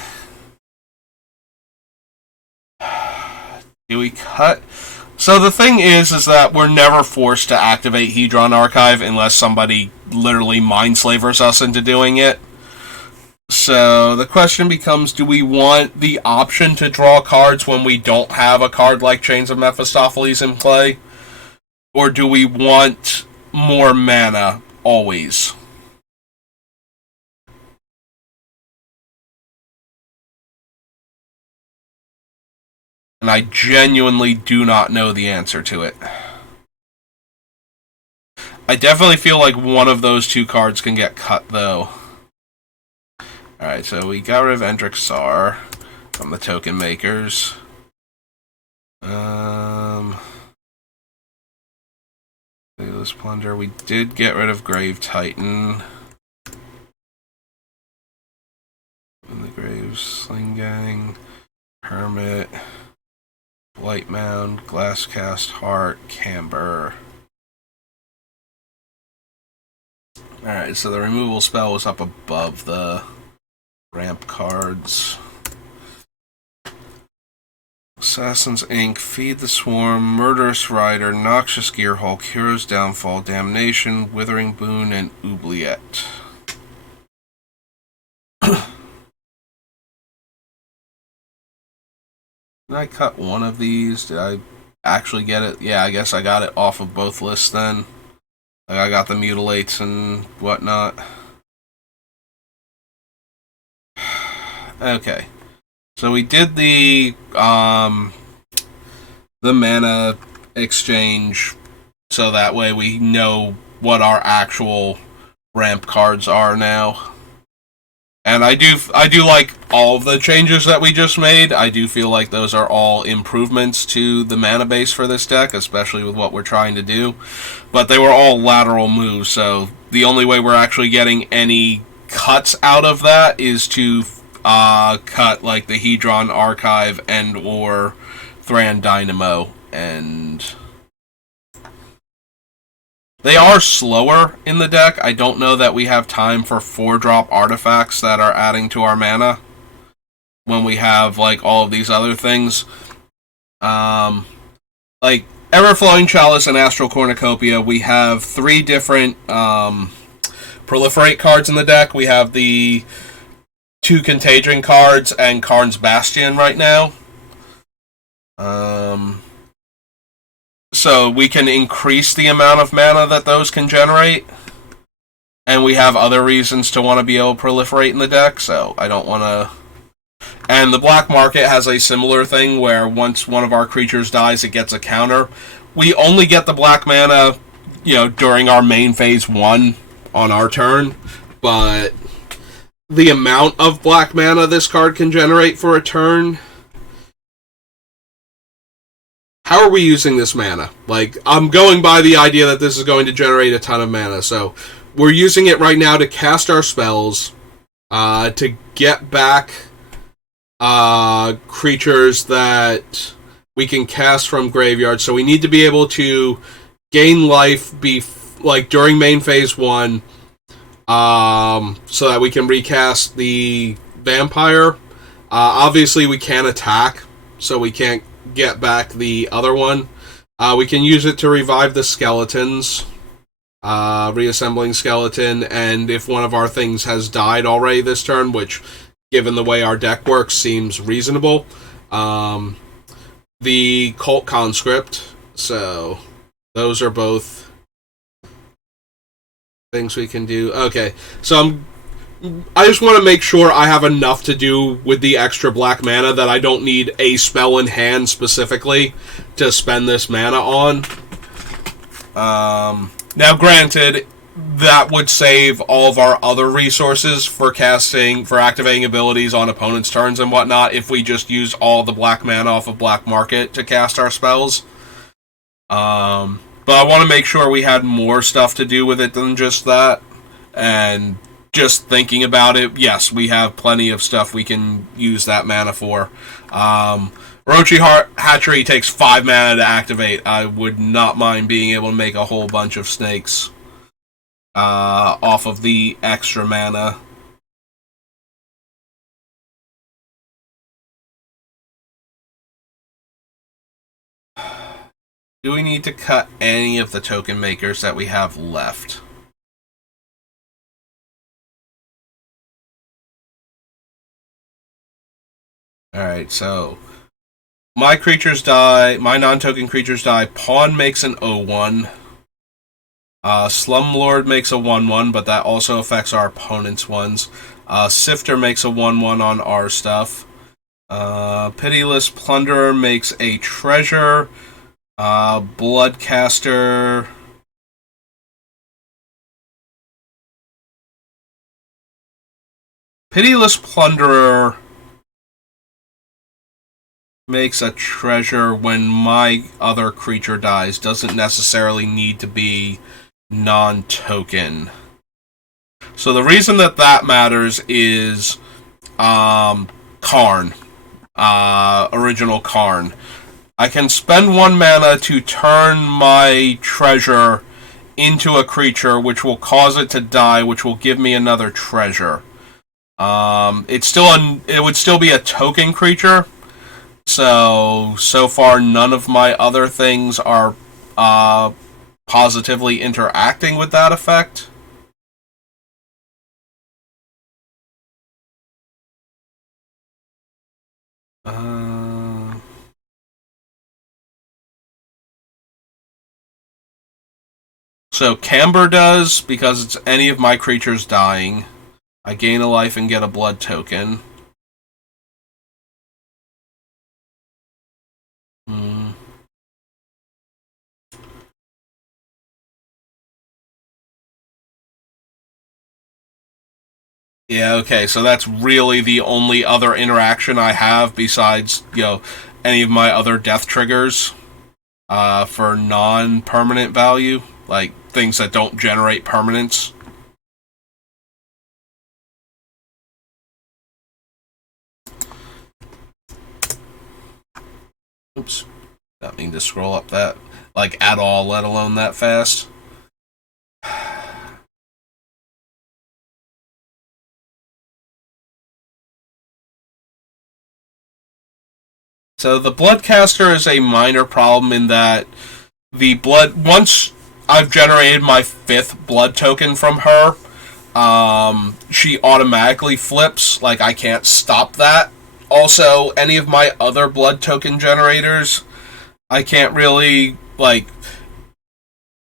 Do we cut? So the thing is that we're never forced to activate Hedron Archive unless somebody literally mind-slavers us into doing it. So the question becomes, do we want the option to draw cards when we don't have a card like Chains of Mephistopheles in play? Or do we want more mana always? And I genuinely do not know the answer to it. I definitely feel like one of those two cards can get cut, though. Alright, so we got rid of Endrixar from the token makers. Faithless Plunder. We did get rid of Grave Titan. In the Graves, Sling Gang, Hermit, Blight Mound, Glasscast Heart, Camber. Alright, so the removal spell was up above the ramp cards. Assassin's Ink, Feed the Swarm, Murderous Rider, Noxious Gearhulk, Hero's Downfall, Damnation, Withering Boon, and Oubliette. Did I cut one of these? Did I actually get it? Yeah, I guess I got it off of both lists then. Like, I got the Mutilates and whatnot. Okay. So we did the mana exchange, so that way we know what our actual ramp cards are now. And I do like all of the changes that we just made. I do feel like those are all improvements to the mana base for this deck, especially with what we're trying to do. But they were all lateral moves, so the only way we're actually getting any cuts out of that is to cut like the Hedron Archive and or Thran Dynamo, and they are slower in the deck. I don't know that we have time for 4-drop artifacts that are adding to our mana when we have like all of these other things. Like Everflowing Chalice and Astral Cornucopia, we have 3 different proliferate cards in the deck. We have the 2 Contagion cards and Karn's Bastion right now. So we can increase the amount of mana that those can generate. And we have other reasons to want to be able to proliferate in the deck, so I don't want to... And the Black Market has a similar thing where once one of our creatures dies, it gets a counter. We only get the black mana, during our main phase 1 on our turn, but the amount of black mana this card can generate for a turn how are we using this mana? Like, I'm going by the idea that this is going to generate a ton of mana, so we're using it right now to cast our spells, to get back creatures that we can cast from graveyard. So we need to be able to gain life during main phase 1, so that we can recast the vampire. Obviously, we can't attack, so we can't get back the other one. We can use it to revive the skeletons, reassembling skeleton, and if one of our things has died already this turn, which, given the way our deck works, seems reasonable. The Cult Conscript, so those are both things we can do. Okay, so I just want to make sure I have enough to do with the extra black mana that I don't need a spell in hand specifically to spend this mana on. Now, granted, that would save all of our other resources for activating abilities on opponents' turns and whatnot if we just use all the black mana off of Black Market to cast our spells. But I want to make sure we had more stuff to do with it than just that. And just thinking about it, yes, we have plenty of stuff we can use that mana for. Orochi Hatchery takes 5 mana to activate. I would not mind being able to make a whole bunch of snakes off of the extra mana. Do we need to cut any of the token makers that we have left? Alright, so my creatures die, my non-token creatures die. Pawn makes an 0-1. Slumlord makes a 1-1, but that also affects our opponent's ones. Sifter makes a 1-1 on our stuff. Pitiless Plunderer makes a treasure. Bloodcaster. Pitiless Plunderer makes a treasure when my other creature dies. Doesn't necessarily need to be non-token. So the reason that matters is Karn. Original Karn. I can spend 1 mana to turn my treasure into a creature, which will cause it to die, which will give me another treasure. It would still be a token creature. So far, none of my other things are positively interacting with that effect. So Camber does, because it's any of my creatures dying. I gain a life and get a blood token. Yeah, okay, so that's really the only other interaction I have besides, any of my other death triggers for non-permanent value, like things that don't generate permanence. Oops. Don't mean to scroll up that, at all, let alone that fast. So the Bloodcaster is a minor problem in that once I've generated my 5th blood token from her, she automatically flips. I can't stop that. Also, any of my other blood token generators, I can't really,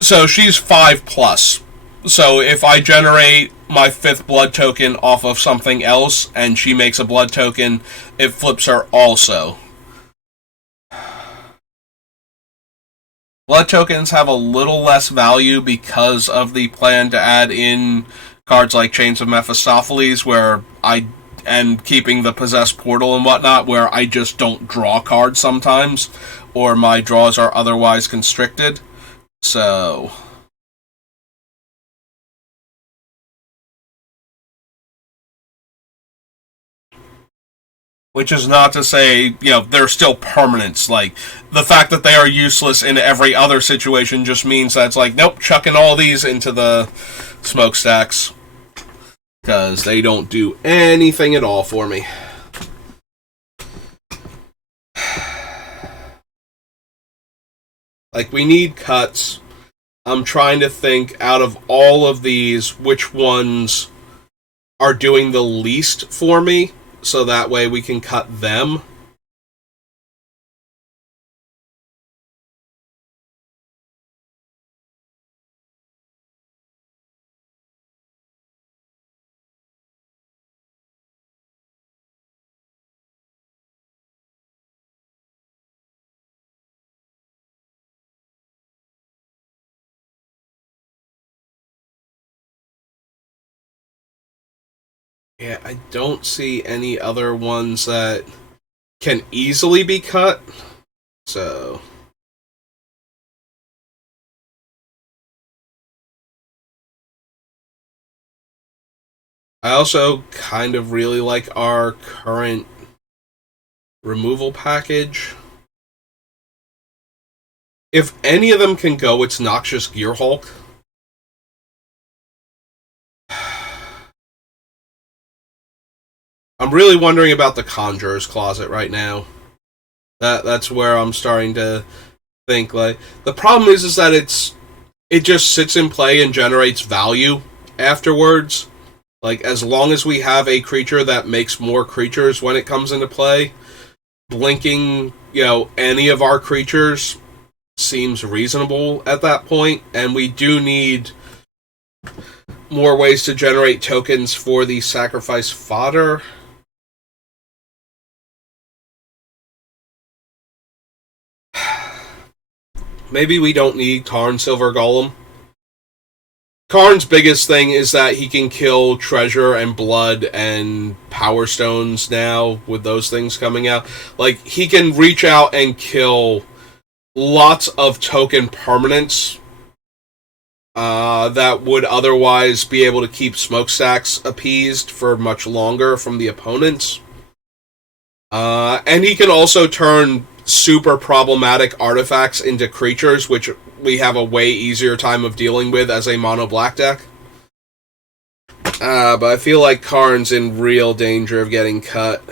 so she's 5+. So if I generate my 5th blood token off of something else, and she makes a blood token, it flips her also. Blood tokens have a little less value because of the plan to add in cards like Chains of Mephistopheles, where I and keeping the possessed portal and whatnot, where I just don't draw cards sometimes, or my draws are otherwise constricted. So, which is not to say, they're still permanents. Like, the fact that they are useless in every other situation just means that it's like, nope, chucking all these into the smokestacks. Because they don't do anything at all for me. Like, we need cuts. I'm trying to think out of all of these, which ones are doing the least for me, so that way we can cut them. Yeah, I don't see any other ones that can easily be cut. So, I also kind of really like our current removal package. If any of them can go, it's Noxious Gearhulk. I'm really wondering about the Conjurer's Closet right now. That's where I'm starting to think. Like, the problem is that it just sits in play and generates value afterwards. Like, as long as we have a creature that makes more creatures when it comes into play, blinking, any of our creatures seems reasonable at that point, and we do need more ways to generate tokens for the sacrifice fodder. Maybe we don't need Karn Silver Golem. Karn's biggest thing is that he can kill treasure and blood and power stones now with those things coming out. Like, he can reach out and kill lots of token permanents that would otherwise be able to keep smokestacks appeased for much longer from the opponents. And he can also turn super problematic artifacts into creatures, which we have a way easier time of dealing with as a mono black deck. But I feel like Karn's in real danger of getting cut.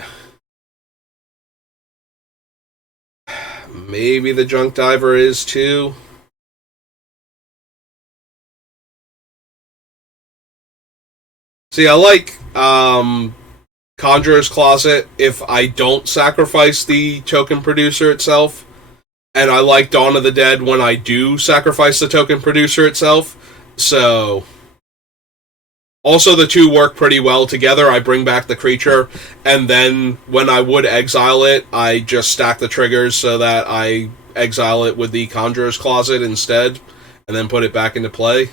Maybe the Junk Diver is too. See, I like Conjurer's Closet if I don't sacrifice the token producer itself. And I like Dawn of the Dead when I do sacrifice the token producer itself. So, also the two work pretty well together. I bring back the creature, and then when I would exile it, I just stack the triggers so that I exile it with the Conjurer's Closet instead, and then put it back into play.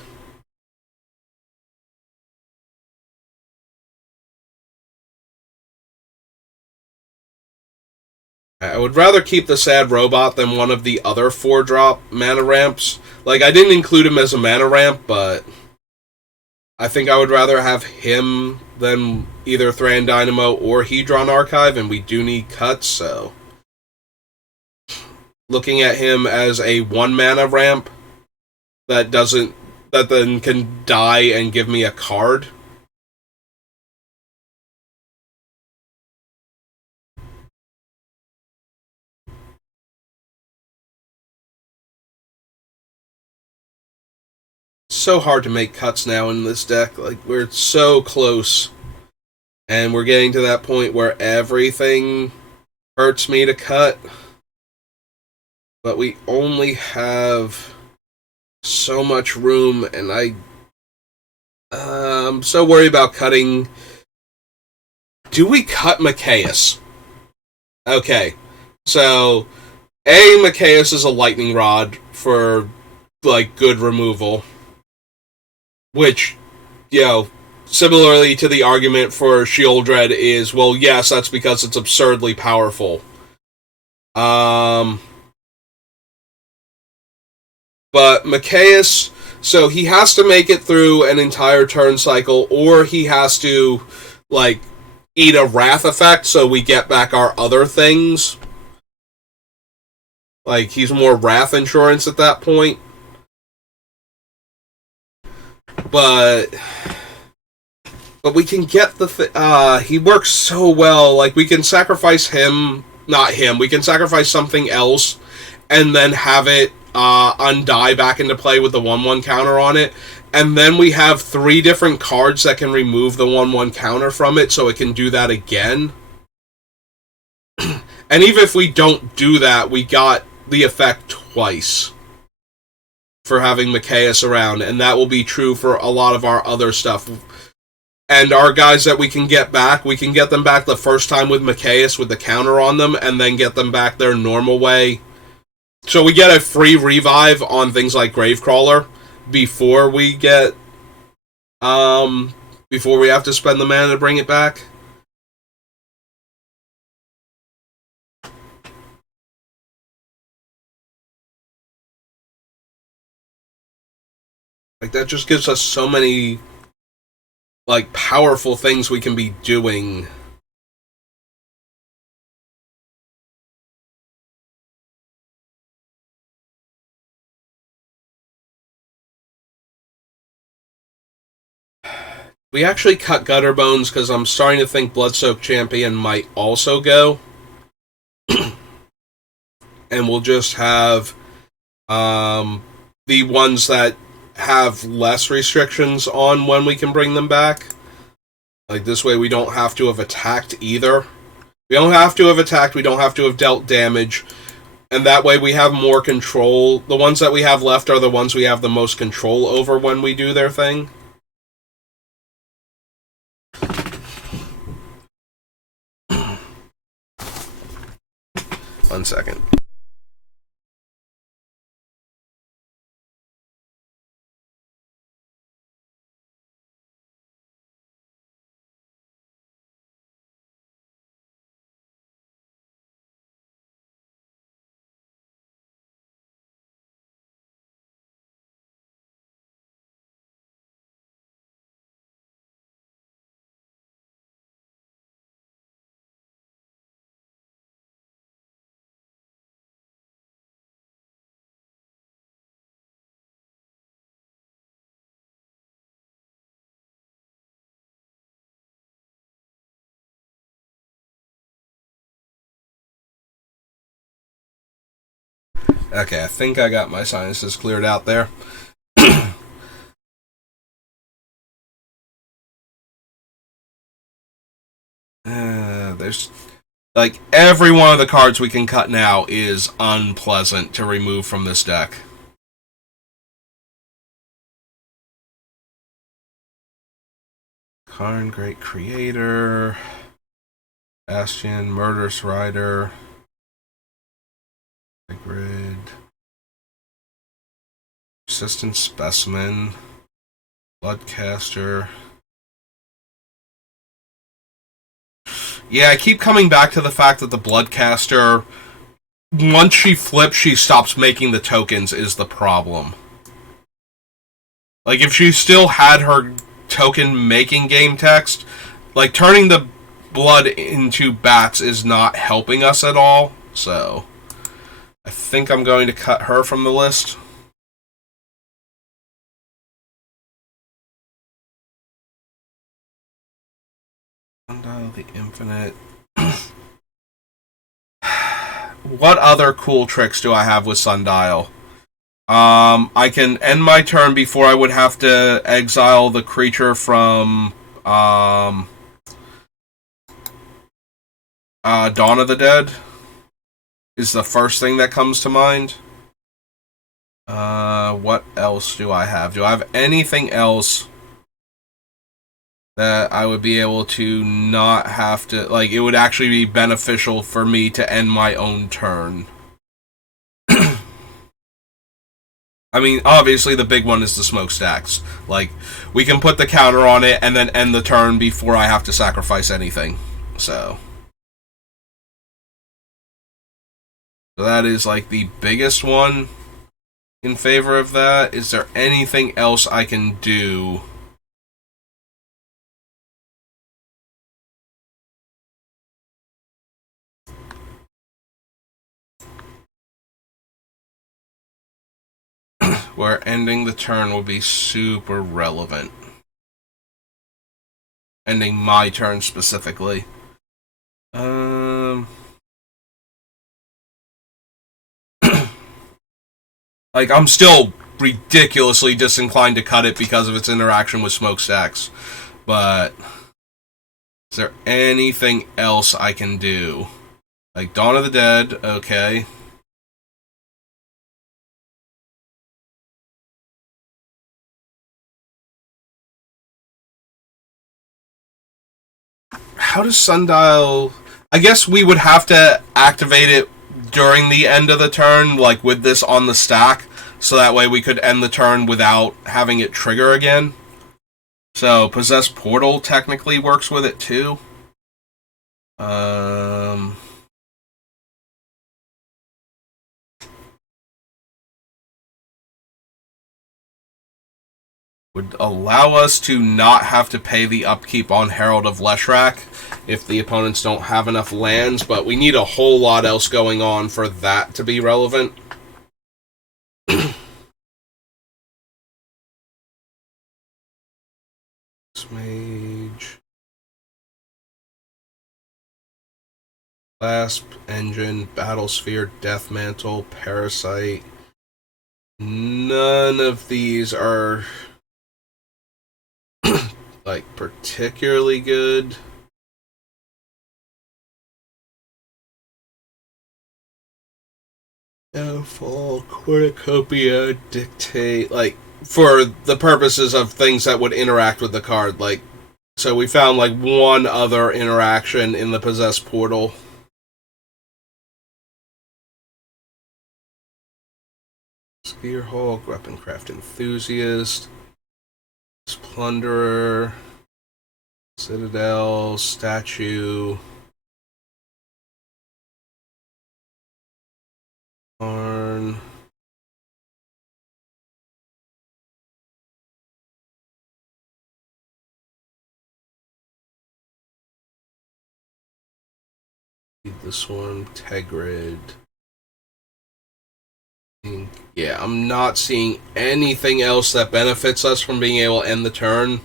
I would rather keep the Sad Robot than one of the other 4-drop mana ramps. Like, I didn't include him as a mana ramp, but I think I would rather have him than either Thran Dynamo or Hedron Archive, and we do need cuts, so looking at him as a 1-mana ramp that then can die and give me a card. So hard to make cuts now in this deck. Like, we're so close. And we're getting to that point where everything hurts me to cut. But we only have so much room, and I'm so worried about cutting. Do we cut Mikaeus? Okay. So, Mikaeus is a lightning rod for, like, good removal. Which, Similarly to the argument for Shieldred is, well, yes, that's because it's absurdly powerful. But Machias, so he has to make it through an entire turn cycle, or he has to, like, eat a Wrath effect so we get back our other things. Like, he's more Wrath insurance at that point. But we can get the he works so well. Like, we can sacrifice him, not him, we can sacrifice something else and then have it undie back into play with the 1/1 counter on it. And then we have 3 different cards that can remove the 1/1 counter from it, so it can do that again. And even if we don't do that, we got the effect twice for having Machias around, and that will be true for a lot of our other stuff. And our guys that we can get them back the first time with Machias with the counter on them, and then get them back their normal way. So we get a free revive on things like Gravecrawler before we get, before we have to spend the mana to bring it back. Like, that just gives us so many, like, powerful things we can be doing. We actually cut Gutter Bones because I'm starting to think Bloodsoaked Champion might also go. And we'll just have the ones that have less restrictions on when we can bring them back. Like, this way we don't have to have attacked either. We don't have to have attacked, we don't have to have dealt damage. And that way we have more control. The ones that we have left are the ones we have the most control over when we do their thing. One second. Okay, I think I got my sinuses cleared out there. There's, like, every one of the cards we can cut now is unpleasant to remove from this deck. Karn, Great Creator, Bastion, Murderous Rider, Grid, Persistent Specimen, Bloodcaster. Yeah, I keep coming back to the fact that the Bloodcaster, once she flips, she stops making the tokens, is the problem. Like, if she still had her token making game text, like, turning the blood into bats is not helping us at all, so I think I'm going to cut her from the list. Sundial the Infinite. What other cool tricks do I have with Sundial? I can end my turn before I would have to exile the creature from Dawn of the Dead. Is the first thing that comes to mind. What else do I have? Do I have anything else that I would be able to not have to, like, it would actually be beneficial for me to end my own turn? I mean, obviously the big one is the smokestacks. Like, we can put the counter on it and then end the turn before I have to sacrifice anything. So that is like the biggest one in favor of that. Is there anything else I can do? Where ending the turn will be super relevant. Ending my turn specifically. Like, I'm still ridiculously disinclined to cut it because of its interaction with smokestacks. But is there anything else I can do? Like, Dawn of the Dead, okay. How does Sundial... I guess we would have to activate it during the end of the turn, like with this on the stack, so that way we could end the turn without having it trigger again. So, Possess Portal technically works with it too. Would allow us to not have to pay the upkeep on Herald of Leshrac if the opponents don't have enough lands, but we need a whole lot else going on for that to be relevant. Mage. Clasp, Engine, Battlesphere, Death Mantle, Parasite. None of these are like particularly good. Fall, Cornucopia, Dictate, like for the purposes of things that would interact with the card, like so we found like one other interaction in the Possess Portal. Spearhawk, Weaponcraft Enthusiast, Plunderer, Citadel, Statue, Barn. This one, Tegrid. Yeah, I'm not seeing anything else that benefits us from being able to end the turn.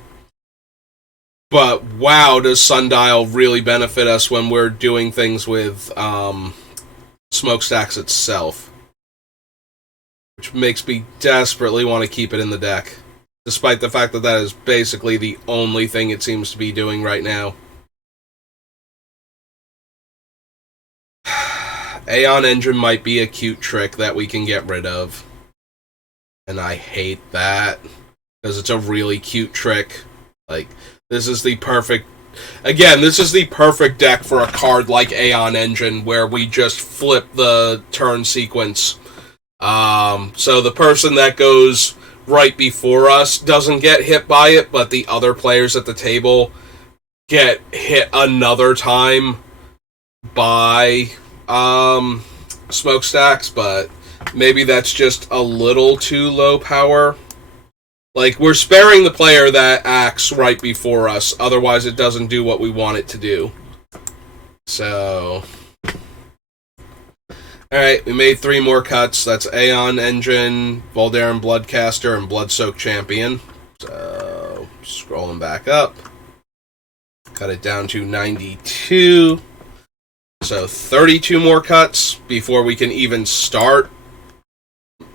But wow, does Sundial really benefit us when we're doing things with Smokestacks itself. Which makes me desperately want to keep it in the deck. Despite the fact that that is basically the only thing it seems to be doing right now. Aeon Engine might be a cute trick that we can get rid of. And I hate that. Because it's a really cute trick. Like, this is the perfect... Again, this is the perfect deck for a card like Aeon Engine, where we just flip the turn sequence. So the person that goes right before us doesn't get hit by it, but the other players at the table get hit another time by smokestacks, but maybe that's just a little too low power. Like, we're sparing the player that acts right before us, otherwise it doesn't do what we want it to do. So... Alright, we made 3 more cuts. That's Aeon Engine, Voldaren Bloodcaster, and Bloodsoaked Champion. So, scrolling back up. Cut it down to 92. So, 32 more cuts before we can even start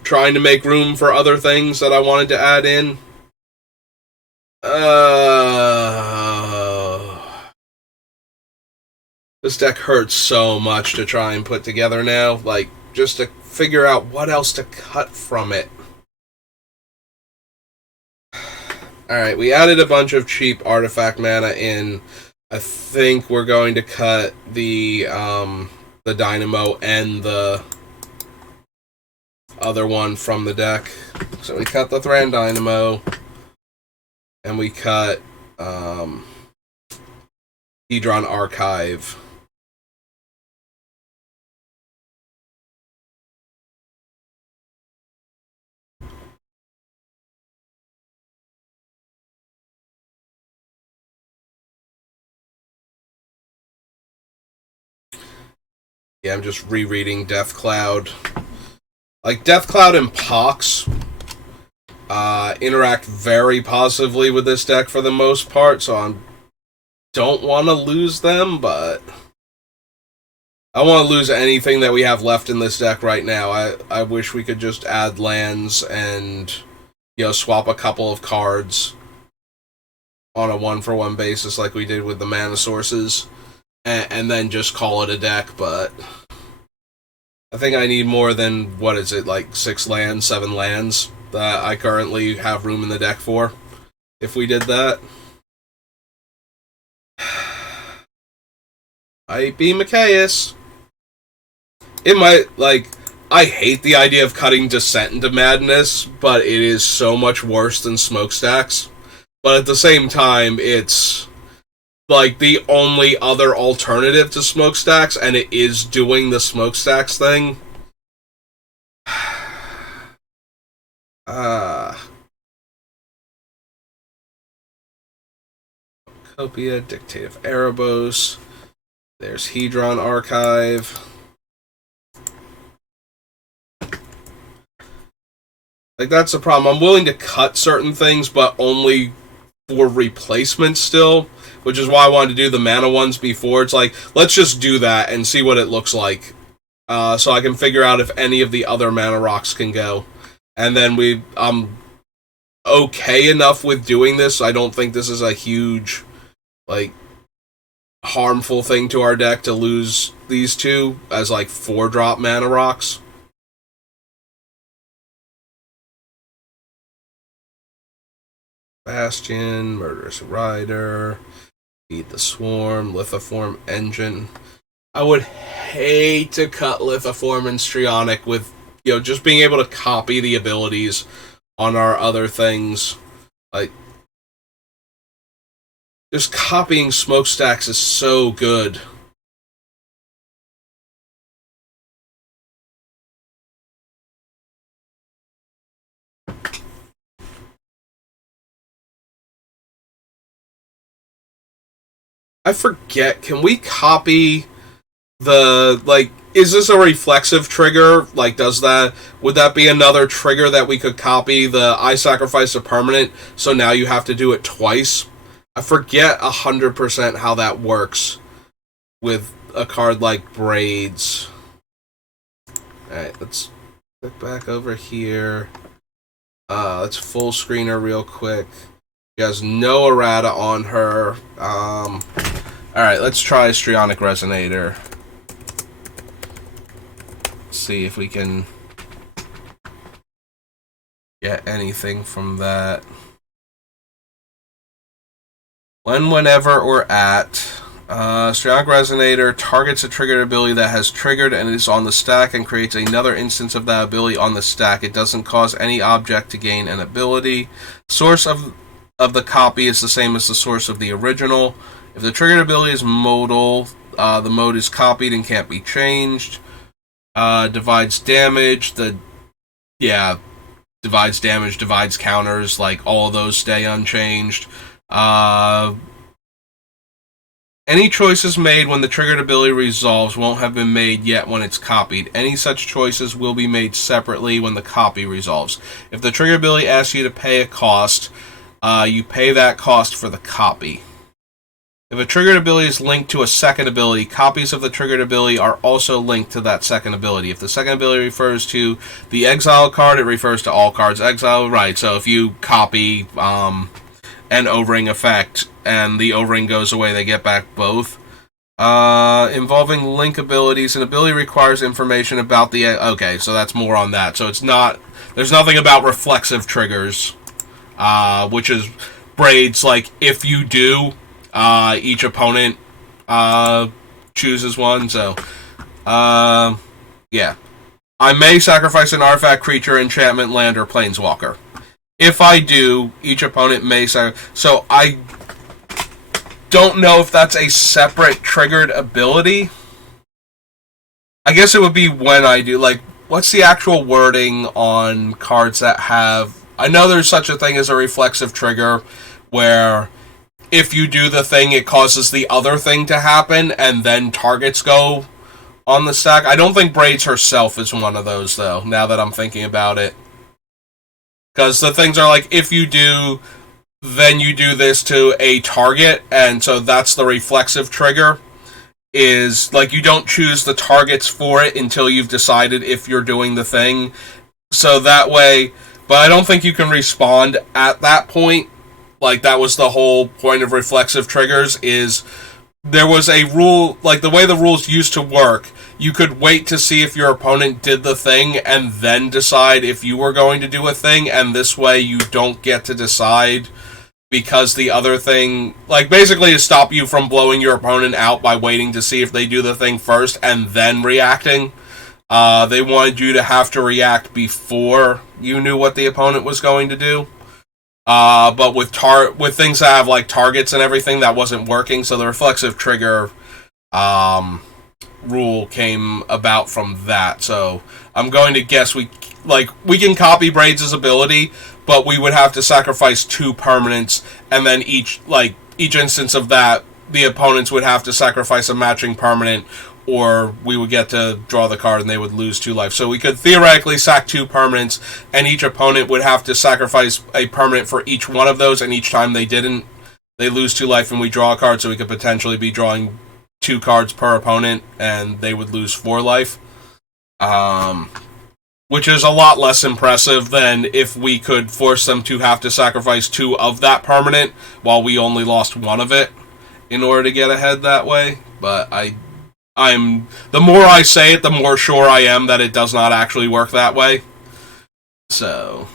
trying to make room for other things that I wanted to add in. This deck hurts so much to try and put together now. Like, just to figure out what else to cut from it. Alright, we added a bunch of cheap artifact mana in. I think we're going to cut the Dynamo and the other one from the deck. So we cut the Thran Dynamo, and we cut Hedron Archive. Yeah, I'm just rereading Death Cloud. Like, Death Cloud and Pox interact very positively with this deck for the most part, so I don't want to lose them, but I don't want to lose anything that we have left in this deck right now. I wish we could just add lands and, swap a couple of cards on a one-for-one basis like we did with the mana sources, and then just call it a deck, but I think I need more than, what is it, like 6 lands, 7 lands that I currently have room in the deck for, if we did that. I be Mikaeus. It might, I hate the idea of cutting Descent into Madness, but it is so much worse than Smokestacks. But at the same time, it's the only other alternative to Smokestacks, and it is doing the Smokestacks thing. Copia, Dictative Erebos. There's Hedron Archive. That's the problem. I'm willing to cut certain things, but only for replacement still, which is why I wanted to do the mana ones before. It's let's just do that and see what it looks like, so I can figure out if any of the other mana rocks can go. And then I'm okay enough with doing this. I don't think this is a huge, harmful thing to our deck to lose these two as 4-drop mana rocks. Bastion, Murderous Rider, Feed the Swarm, Lithoform Engine. I would hate to cut Lithoform and Strionic with, just being able to copy the abilities on our other things. Just copying Smokestacks is so good. I forget, can we copy the, is this a reflexive trigger? Would that be another trigger that we could copy, the I sacrifice a permanent, so now you have to do it twice? I forget 100% how that works with a card like Braids. Alright, let's click back over here. Let's full screen her real quick. She has no errata on her. Alright, let's try Strionic Resonator. See if we can get anything from that. Whenever, or at. Strionic Resonator targets a triggered ability that has triggered and is on the stack and creates another instance of that ability on the stack. It doesn't cause any object to gain an ability. Source of the copy is the same as the source of the original. If the triggered ability is modal, the mode is copied and can't be changed. Divides damage. Divides damage, divides counters, all of those stay unchanged. Any choices made when the triggered ability resolves won't have been made yet when it's copied. Any such choices will be made separately when the copy resolves. If the triggered ability asks you to pay a cost, you pay that cost for the copy. If a triggered ability is linked to a second ability, copies of the triggered ability are also linked to that second ability. If the second ability refers to the exile card, it refers to all cards exiled. Right, so if you copy an O-ring effect and the O-ring goes away, they get back both. Involving link abilities, an ability requires information about the... Okay, so that's more on that. So it's not... There's nothing about reflexive triggers, which is Braids, if you do... each opponent chooses one, so yeah. I may sacrifice an artifact, creature, enchantment, land, or planeswalker. If I do, each opponent may so I don't know if that's a separate triggered ability. I guess it would be when I do. Like, what's the actual wording on cards that have... I know there's such a thing as a reflexive trigger, where if you do the thing, it causes the other thing to happen, and then targets go on the stack. I don't think Braids herself is one of those, though, now that I'm thinking about it. Because the things are like, if you do, then you do this to a target, and so that's the reflexive trigger. Is, like, you don't choose the targets for it until you've decided if you're doing the thing. So that way... But I don't think you can respond at that point. Like, that was the whole point of reflexive triggers, is there was a rule, like, the way the rules used to work, you could wait to see if your opponent did the thing and then decide if you were going to do a thing, and this way you don't get to decide because the other thing, like, basically to stop you from blowing your opponent out by waiting to see if they do the thing first and then reacting. They wanted you to have to react before you knew what the opponent was going to do. But with things that have, like, targets and everything, that wasn't working, so the reflexive trigger rule came about from that. So I'm going to guess we can copy Braids' ability, but we would have to sacrifice 2 permanents, and then each instance of that, the opponents would have to sacrifice a matching permanent, or we would get to draw the card and they would lose 2 life. So we could theoretically sack 2 permanents, and each opponent would have to sacrifice a permanent for each one of those, and each time they didn't, they lose 2 life and we draw a card, so we could potentially be drawing 2 cards per opponent, and they would lose 4 life. Which is a lot less impressive than if we could force them to have to sacrifice 2 of that permanent, while we only lost 1 of it, in order to get ahead that way. But I'm the more I say it, the more sure I am that it does not actually work that way. So,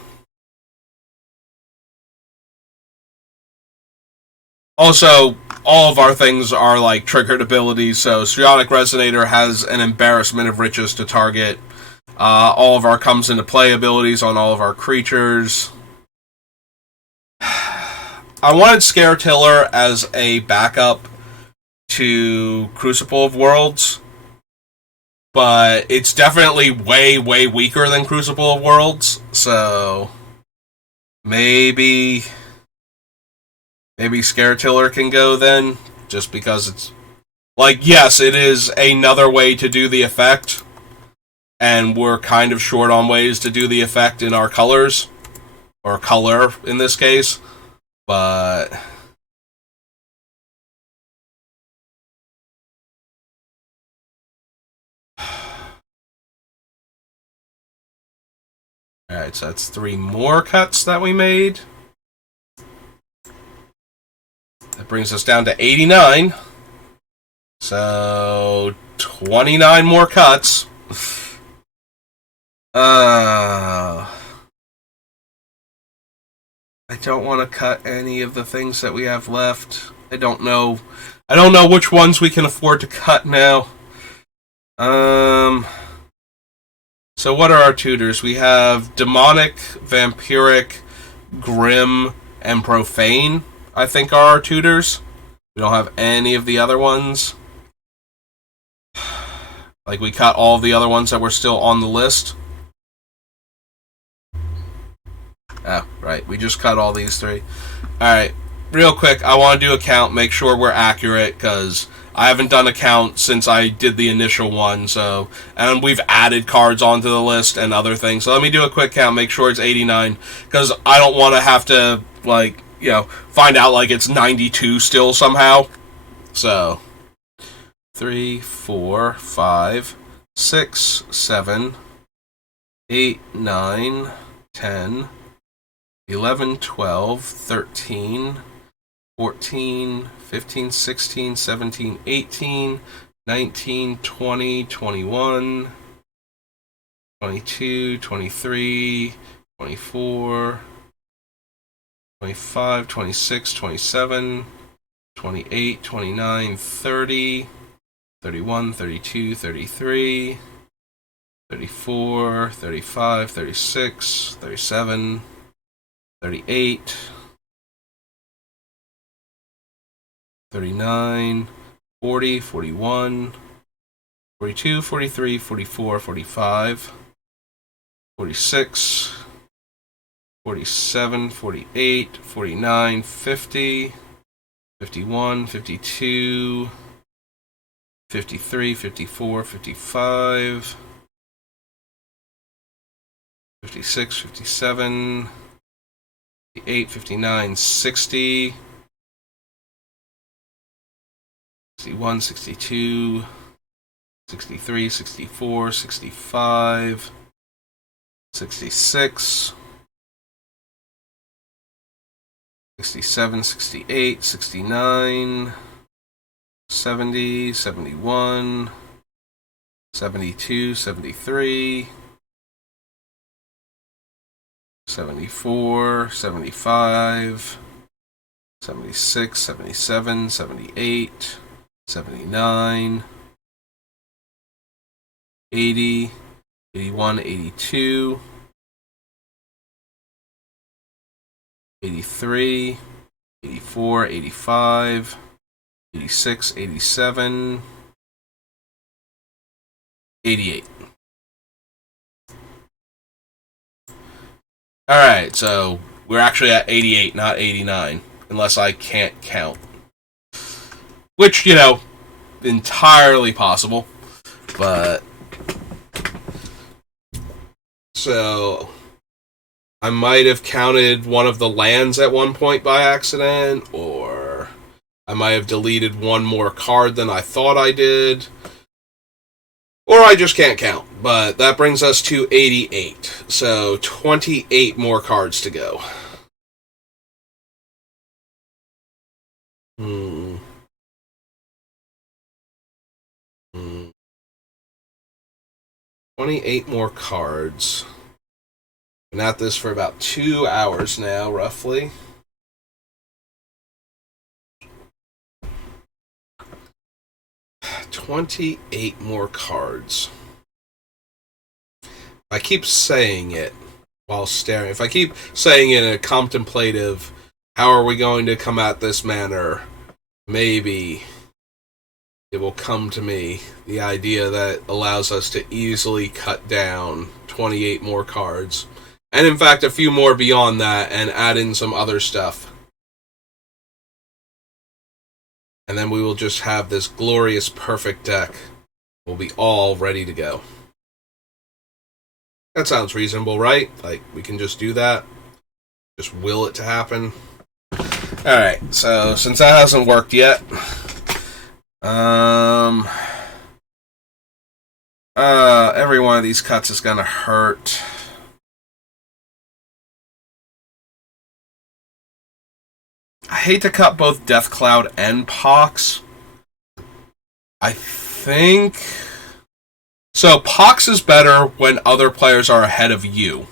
also, all of our things are like triggered abilities. So Strionic Resonator has an Embarrassment of Riches to target. All of our comes into play abilities on all of our creatures. I wanted Scare Tiller as a backup to Crucible of Worlds, but it's definitely way, way weaker than Crucible of Worlds, so maybe Scare Tiller can go then, just because it's, like, yes, it is another way to do the effect, and we're kind of short on ways to do the effect in our colors, or color in this case, but... Alright, so that's 3 more cuts that we made. That brings us down to 89. So, 29 more cuts. I don't want to cut any of the things that we have left. I don't know which ones we can afford to cut now. So what are our tutors? We have Demonic, Vampiric, Grim, and Profane, I think, are our tutors. We don't have any of the other ones. Like, we cut all of the other ones that were still on the list. Oh, right. We just cut all these 3. Alright. Real quick, I want to do a count, make sure we're accurate, because I haven't done a count since I did the initial one, so... And we've added cards onto the list and other things. So let me do a quick count, make sure it's 89, because I don't want to have to, like, you know, find out, like, it's 92 still somehow. So... 3, 4, 5, 6, 7, 8, 9, 10, 11, 12, 13, 14, 15, 16, 17, 18, 19, 20, 21, 22, 23, 24, 25, 26, 27, 28, 29, 30, 31, 32, 33, 34, 35, 36, 37, 38, 39, 40, 41, 42, 43, 44, 45, 46, 47, 48, 49, 50, 51, 52, 53, 54, 55, 56, 57, 58, 59, 60, 61, 62, 63, 64, 65, 66, 67, 68, 69, 70, 71, 72, 73, 74, 75, 76, 77, 78, 79, 80, 81, 82, 83, 84, 85, 86, 87, 88. Alright, so we're actually at 88, not 89, unless I can't count. Which, entirely possible. But so I might have counted one of the lands at one point by accident, or I might have deleted one more card than I thought I did, or I just can't count. But that brings us to 88, so 28 more cards to go. 28 more cards. Been at this for about 2 hours now, roughly. $28 more cards. I keep saying it while staring. If I keep saying it in a contemplative, how are we going to come at this manner? Maybe it will come to me, the idea that allows us to easily cut down 28 more cards. And in fact, a few more beyond that, and add in some other stuff. And then we will just have this glorious, perfect deck. We'll be all ready to go. That sounds reasonable, right? Like, we can just do that. Just will it to happen. Alright, so since that hasn't worked yet, every one of these cuts is gonna hurt. I hate to cut both Death Cloud and Pox. I think so. Pox is better when other players are ahead of you,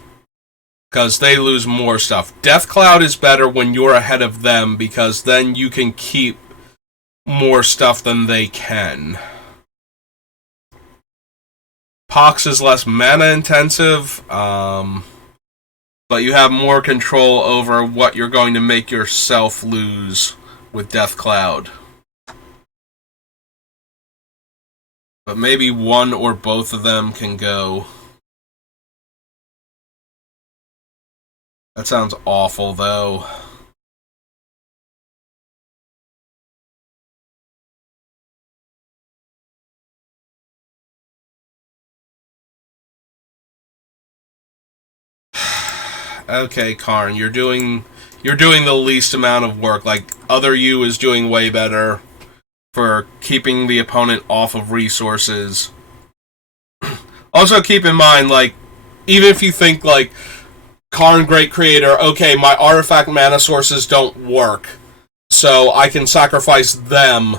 because they lose more stuff. Death Cloud is better when you're ahead of them, because then you can keep more stuff than they can. Pox is less mana intensive, but you have more control over what you're going to make yourself lose with Death Cloud. But maybe one or both of them can go. That sounds awful, though. Okay, Karn, you're doing the least amount of work. Like, other you is doing way better for keeping the opponent off of resources. Also, keep in mind, like, even if you think, like, Karn, Great Creator, okay, my artifact mana sources don't work, so I can sacrifice them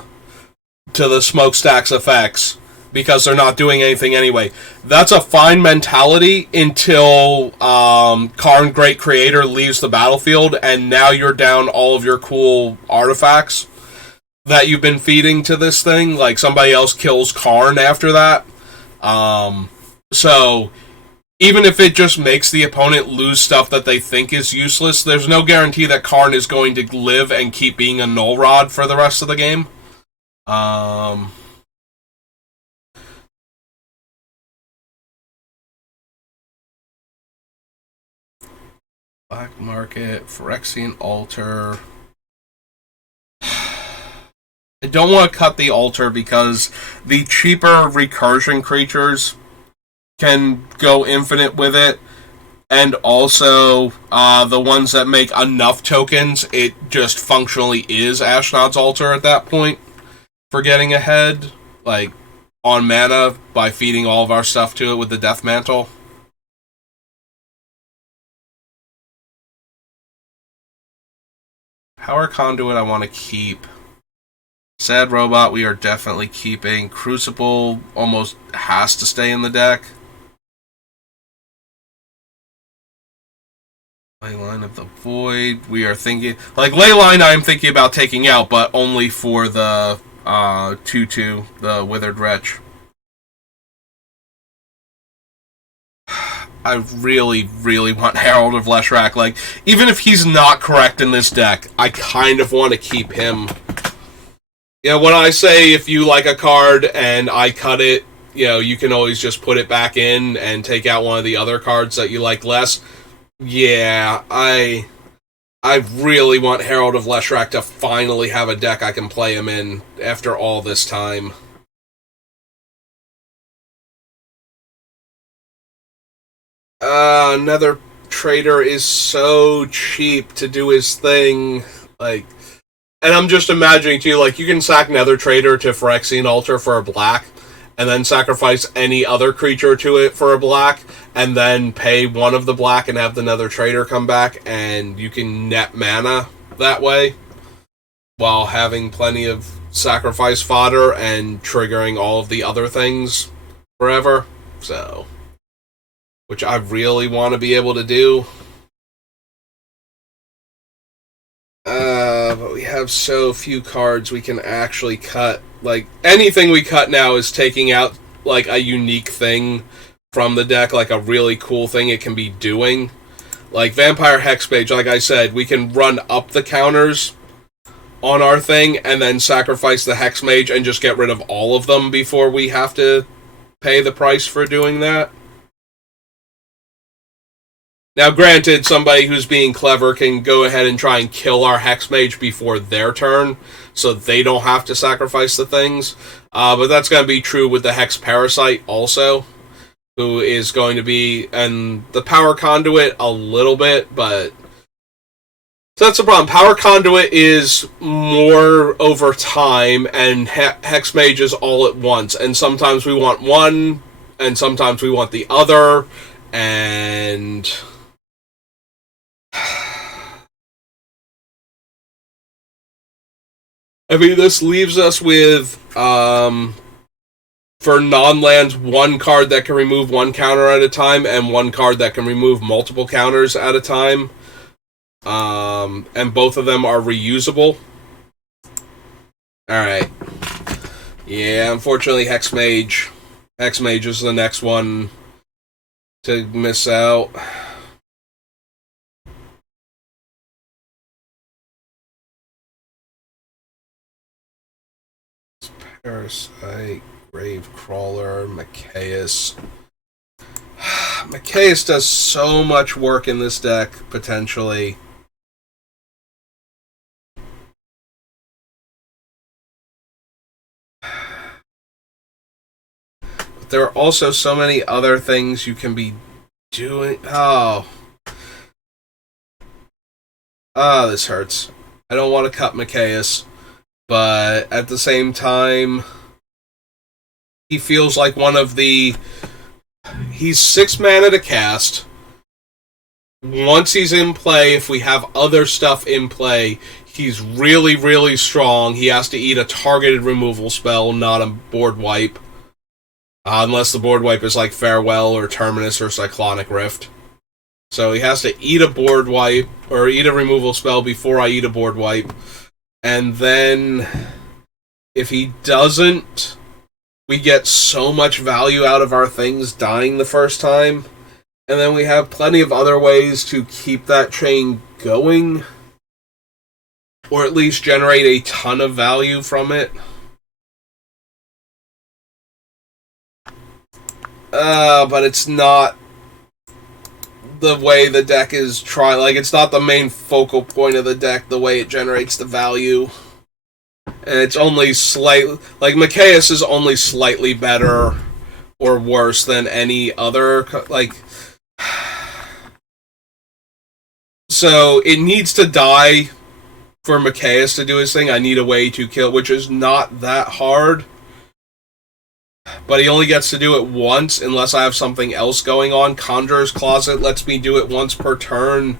to the smokestack's effects, because they're not doing anything anyway. That's a fine mentality until Karn, Great Creator leaves the battlefield, and now you're down all of your cool artifacts that you've been feeding to this thing. Like, somebody else kills Karn after that. So, even if it just makes the opponent lose stuff that they think is useless, there's no guarantee that Karn is going to live and keep being a null rod for the rest of the game. Black Market, Phyrexian Altar. I don't want to cut the altar because the cheaper recursion creatures can go infinite with it, and also the ones that make enough tokens, it just functionally is Ashnod's Altar at that point for getting ahead, like on mana by feeding all of our stuff to it with the Death Mantle. Power Conduit I want to keep. Sad Robot we are definitely keeping. Crucible almost has to stay in the deck. Leyline of the Void we are thinking... Like, Leyline I'm thinking about taking out, but only for the 2-2, the Withered Wretch. I really, really want Herald of Leshrac. Like, even if he's not correct in this deck, I kind of want to keep him. You know, when I say if you like a card and I cut it, you know, you can always just put it back in and take out one of the other cards that you like less. Yeah, I really want Herald of Leshrac to finally have a deck I can play him in after all this time. Another trader is so cheap to do his thing. Like, and I'm just imagining too, like, you can sack Nether Trader to Phyrexian Altar for a black, and then sacrifice any other creature to it for a black, and then pay one of the black and have the Nether Trader come back, and you can net mana that way, while having plenty of sacrifice fodder and triggering all of the other things forever. So, which I really want to be able to do. But we have so few cards we can actually cut. Like, anything we cut now is taking out, like, a unique thing from the deck, like a really cool thing it can be doing. Like, Vampire Hexmage, like I said, we can run up the counters on our thing and then sacrifice the Hexmage and just get rid of all of them before we have to pay the price for doing that. Now, granted, somebody who's being clever can go ahead and try and kill our Hexmage before their turn, so they don't have to sacrifice the things. But that's going to be true with the Hex Parasite also, who is going to be... And the Power Conduit a little bit, but... So that's the problem. Power Conduit is more over time, and Hexmage is all at once. And sometimes we want one, and sometimes we want the other, and... I mean, this leaves us with, for non-lands, one card that can remove one counter at a time, and one card that can remove multiple counters at a time. And both of them are reusable. Alright. Yeah, unfortunately, Hexmage is the next one to miss out. Parasite, Gravecrawler, Machias. Machias does so much work in this deck, potentially. But there are also so many other things you can be doing. Oh, this hurts. I don't want to cut Machias. But at the same time, he feels like one of the... He's 6 mana to cast. Once he's in play, if we have other stuff in play, he's really, really strong. He has to eat a targeted removal spell, not a board wipe. Unless the board wipe is like Farewell or Terminus or Cyclonic Rift. So he has to eat a board wipe, or eat a removal spell before I eat a board wipe. And then, if he doesn't, we get so much value out of our things dying the first time, and then we have plenty of other ways to keep that chain going, or at least generate a ton of value from it. But it's not the way the deck is trying. Like, it's not the main focal point of the deck, the way it generates the value. And it's only slightly... Like, Machias is only slightly better or worse than any other... Like... So, it needs to die for Machias to do his thing. I need a way to kill, which is not that hard. But he only gets to do it once unless I have something else going on. Conjurer's Closet lets me do it once per turn.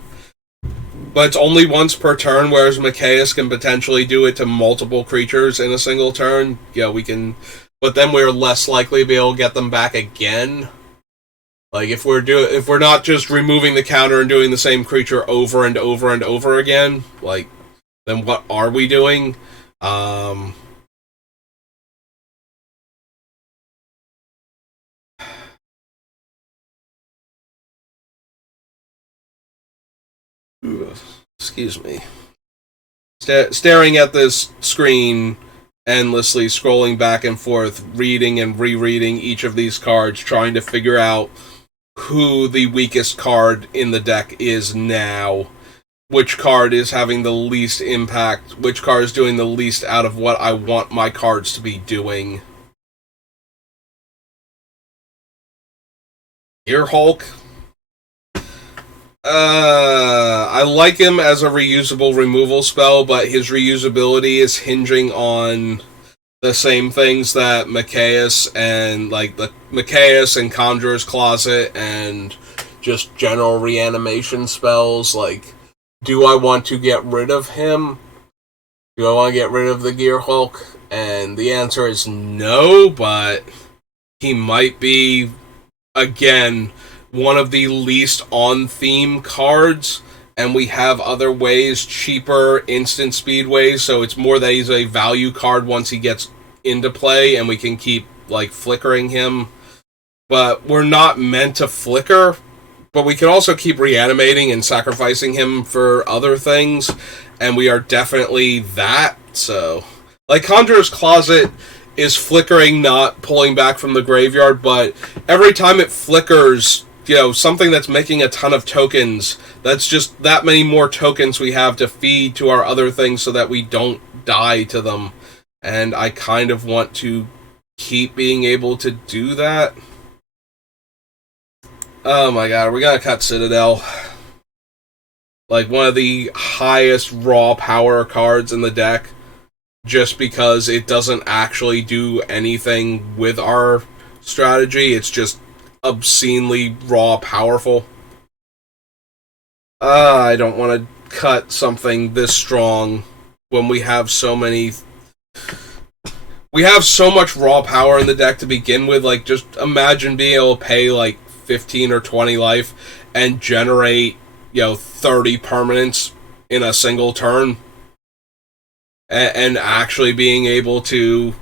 But it's only once per turn, whereas Machias can potentially do it to multiple creatures in a single turn. Yeah, we can... But then we're less likely to be able to get them back again. Like, if we're not just removing the counter and doing the same creature over and over and over again, like, then what are we doing? Excuse me. Staring at this screen endlessly, scrolling back and forth, reading and rereading each of these cards, trying to figure out who the weakest card in the deck is now, which card is having the least impact, which card is doing the least out of what I want my cards to be doing. Ear Hulk. I like him as a reusable removal spell, but his reusability is hinging on the same things that Machias and, like, the Machias and Conjurer's Closet and just general reanimation spells. Like, do I want to get rid of him? Do I want to get rid of the Gear Hulk? And the answer is no, but he might be, again, one of the least on-theme cards, and we have other ways, cheaper, instant speed ways, so it's more that he's a value card once he gets into play, and we can keep, like, flickering him. But we're not meant to flicker, but we can also keep reanimating and sacrificing him for other things, and we are definitely that, so... Like, Conjurer's Closet is flickering, not pulling back from the graveyard, but every time it flickers... You know, something that's making a ton of tokens, that's just that many more tokens we have to feed to our other things so that we don't die to them. And I kind of want to keep being able to do that. Oh my god, we're gonna cut Citadel. Like, one of the highest raw power cards in the deck, just because it doesn't actually do anything with our strategy, it's just obscenely raw powerful. I don't want to cut something this strong when we have so many... We have so much raw power in the deck to begin with. Like, just imagine being able to pay, like, 15 or 20 life and generate, 30 permanents in a single turn. And actually being able to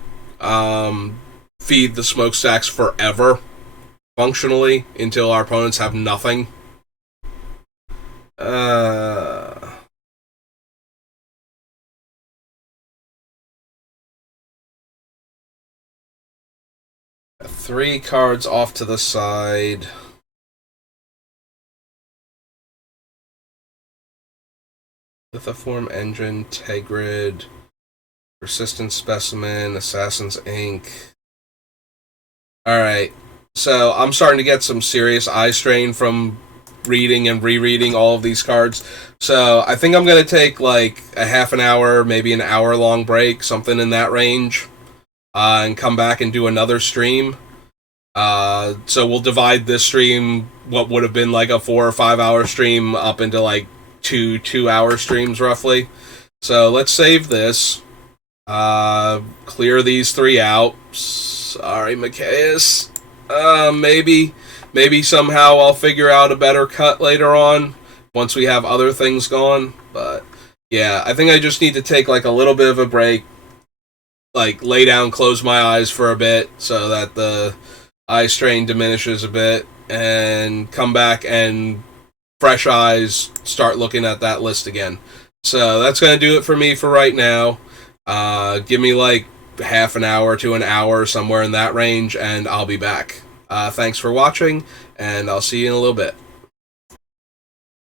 feed the smokestacks forever. Functionally, until our opponents have nothing. 3 cards off to the side. Lithoform Engine, Tegrid, Persistent Specimen, Assassin's Ink. Alright. So, I'm starting to get some serious eye strain from reading and rereading all of these cards. So, I think I'm going to take, like, a half an hour, maybe an hour-long break, something in that range, and come back and do another stream. So, we'll divide this stream, what would have been, like, a 4 or 5 hour stream, up into, like, 2-hour streams, roughly. So, let's save this. Clear these 3 out. Sorry, Machias. Maybe somehow I'll figure out a better cut later on, once we have other things gone, but yeah, I think I just need to take, like, a little bit of a break, like lay down, close my eyes for a bit so that the eye strain diminishes a bit, and come back and fresh eyes start looking at that list again. So that's going to do it for me for right now. Give me like half an hour to an hour, somewhere in that range, and I'll be back. Thanks for watching, and I'll see you in a little bit.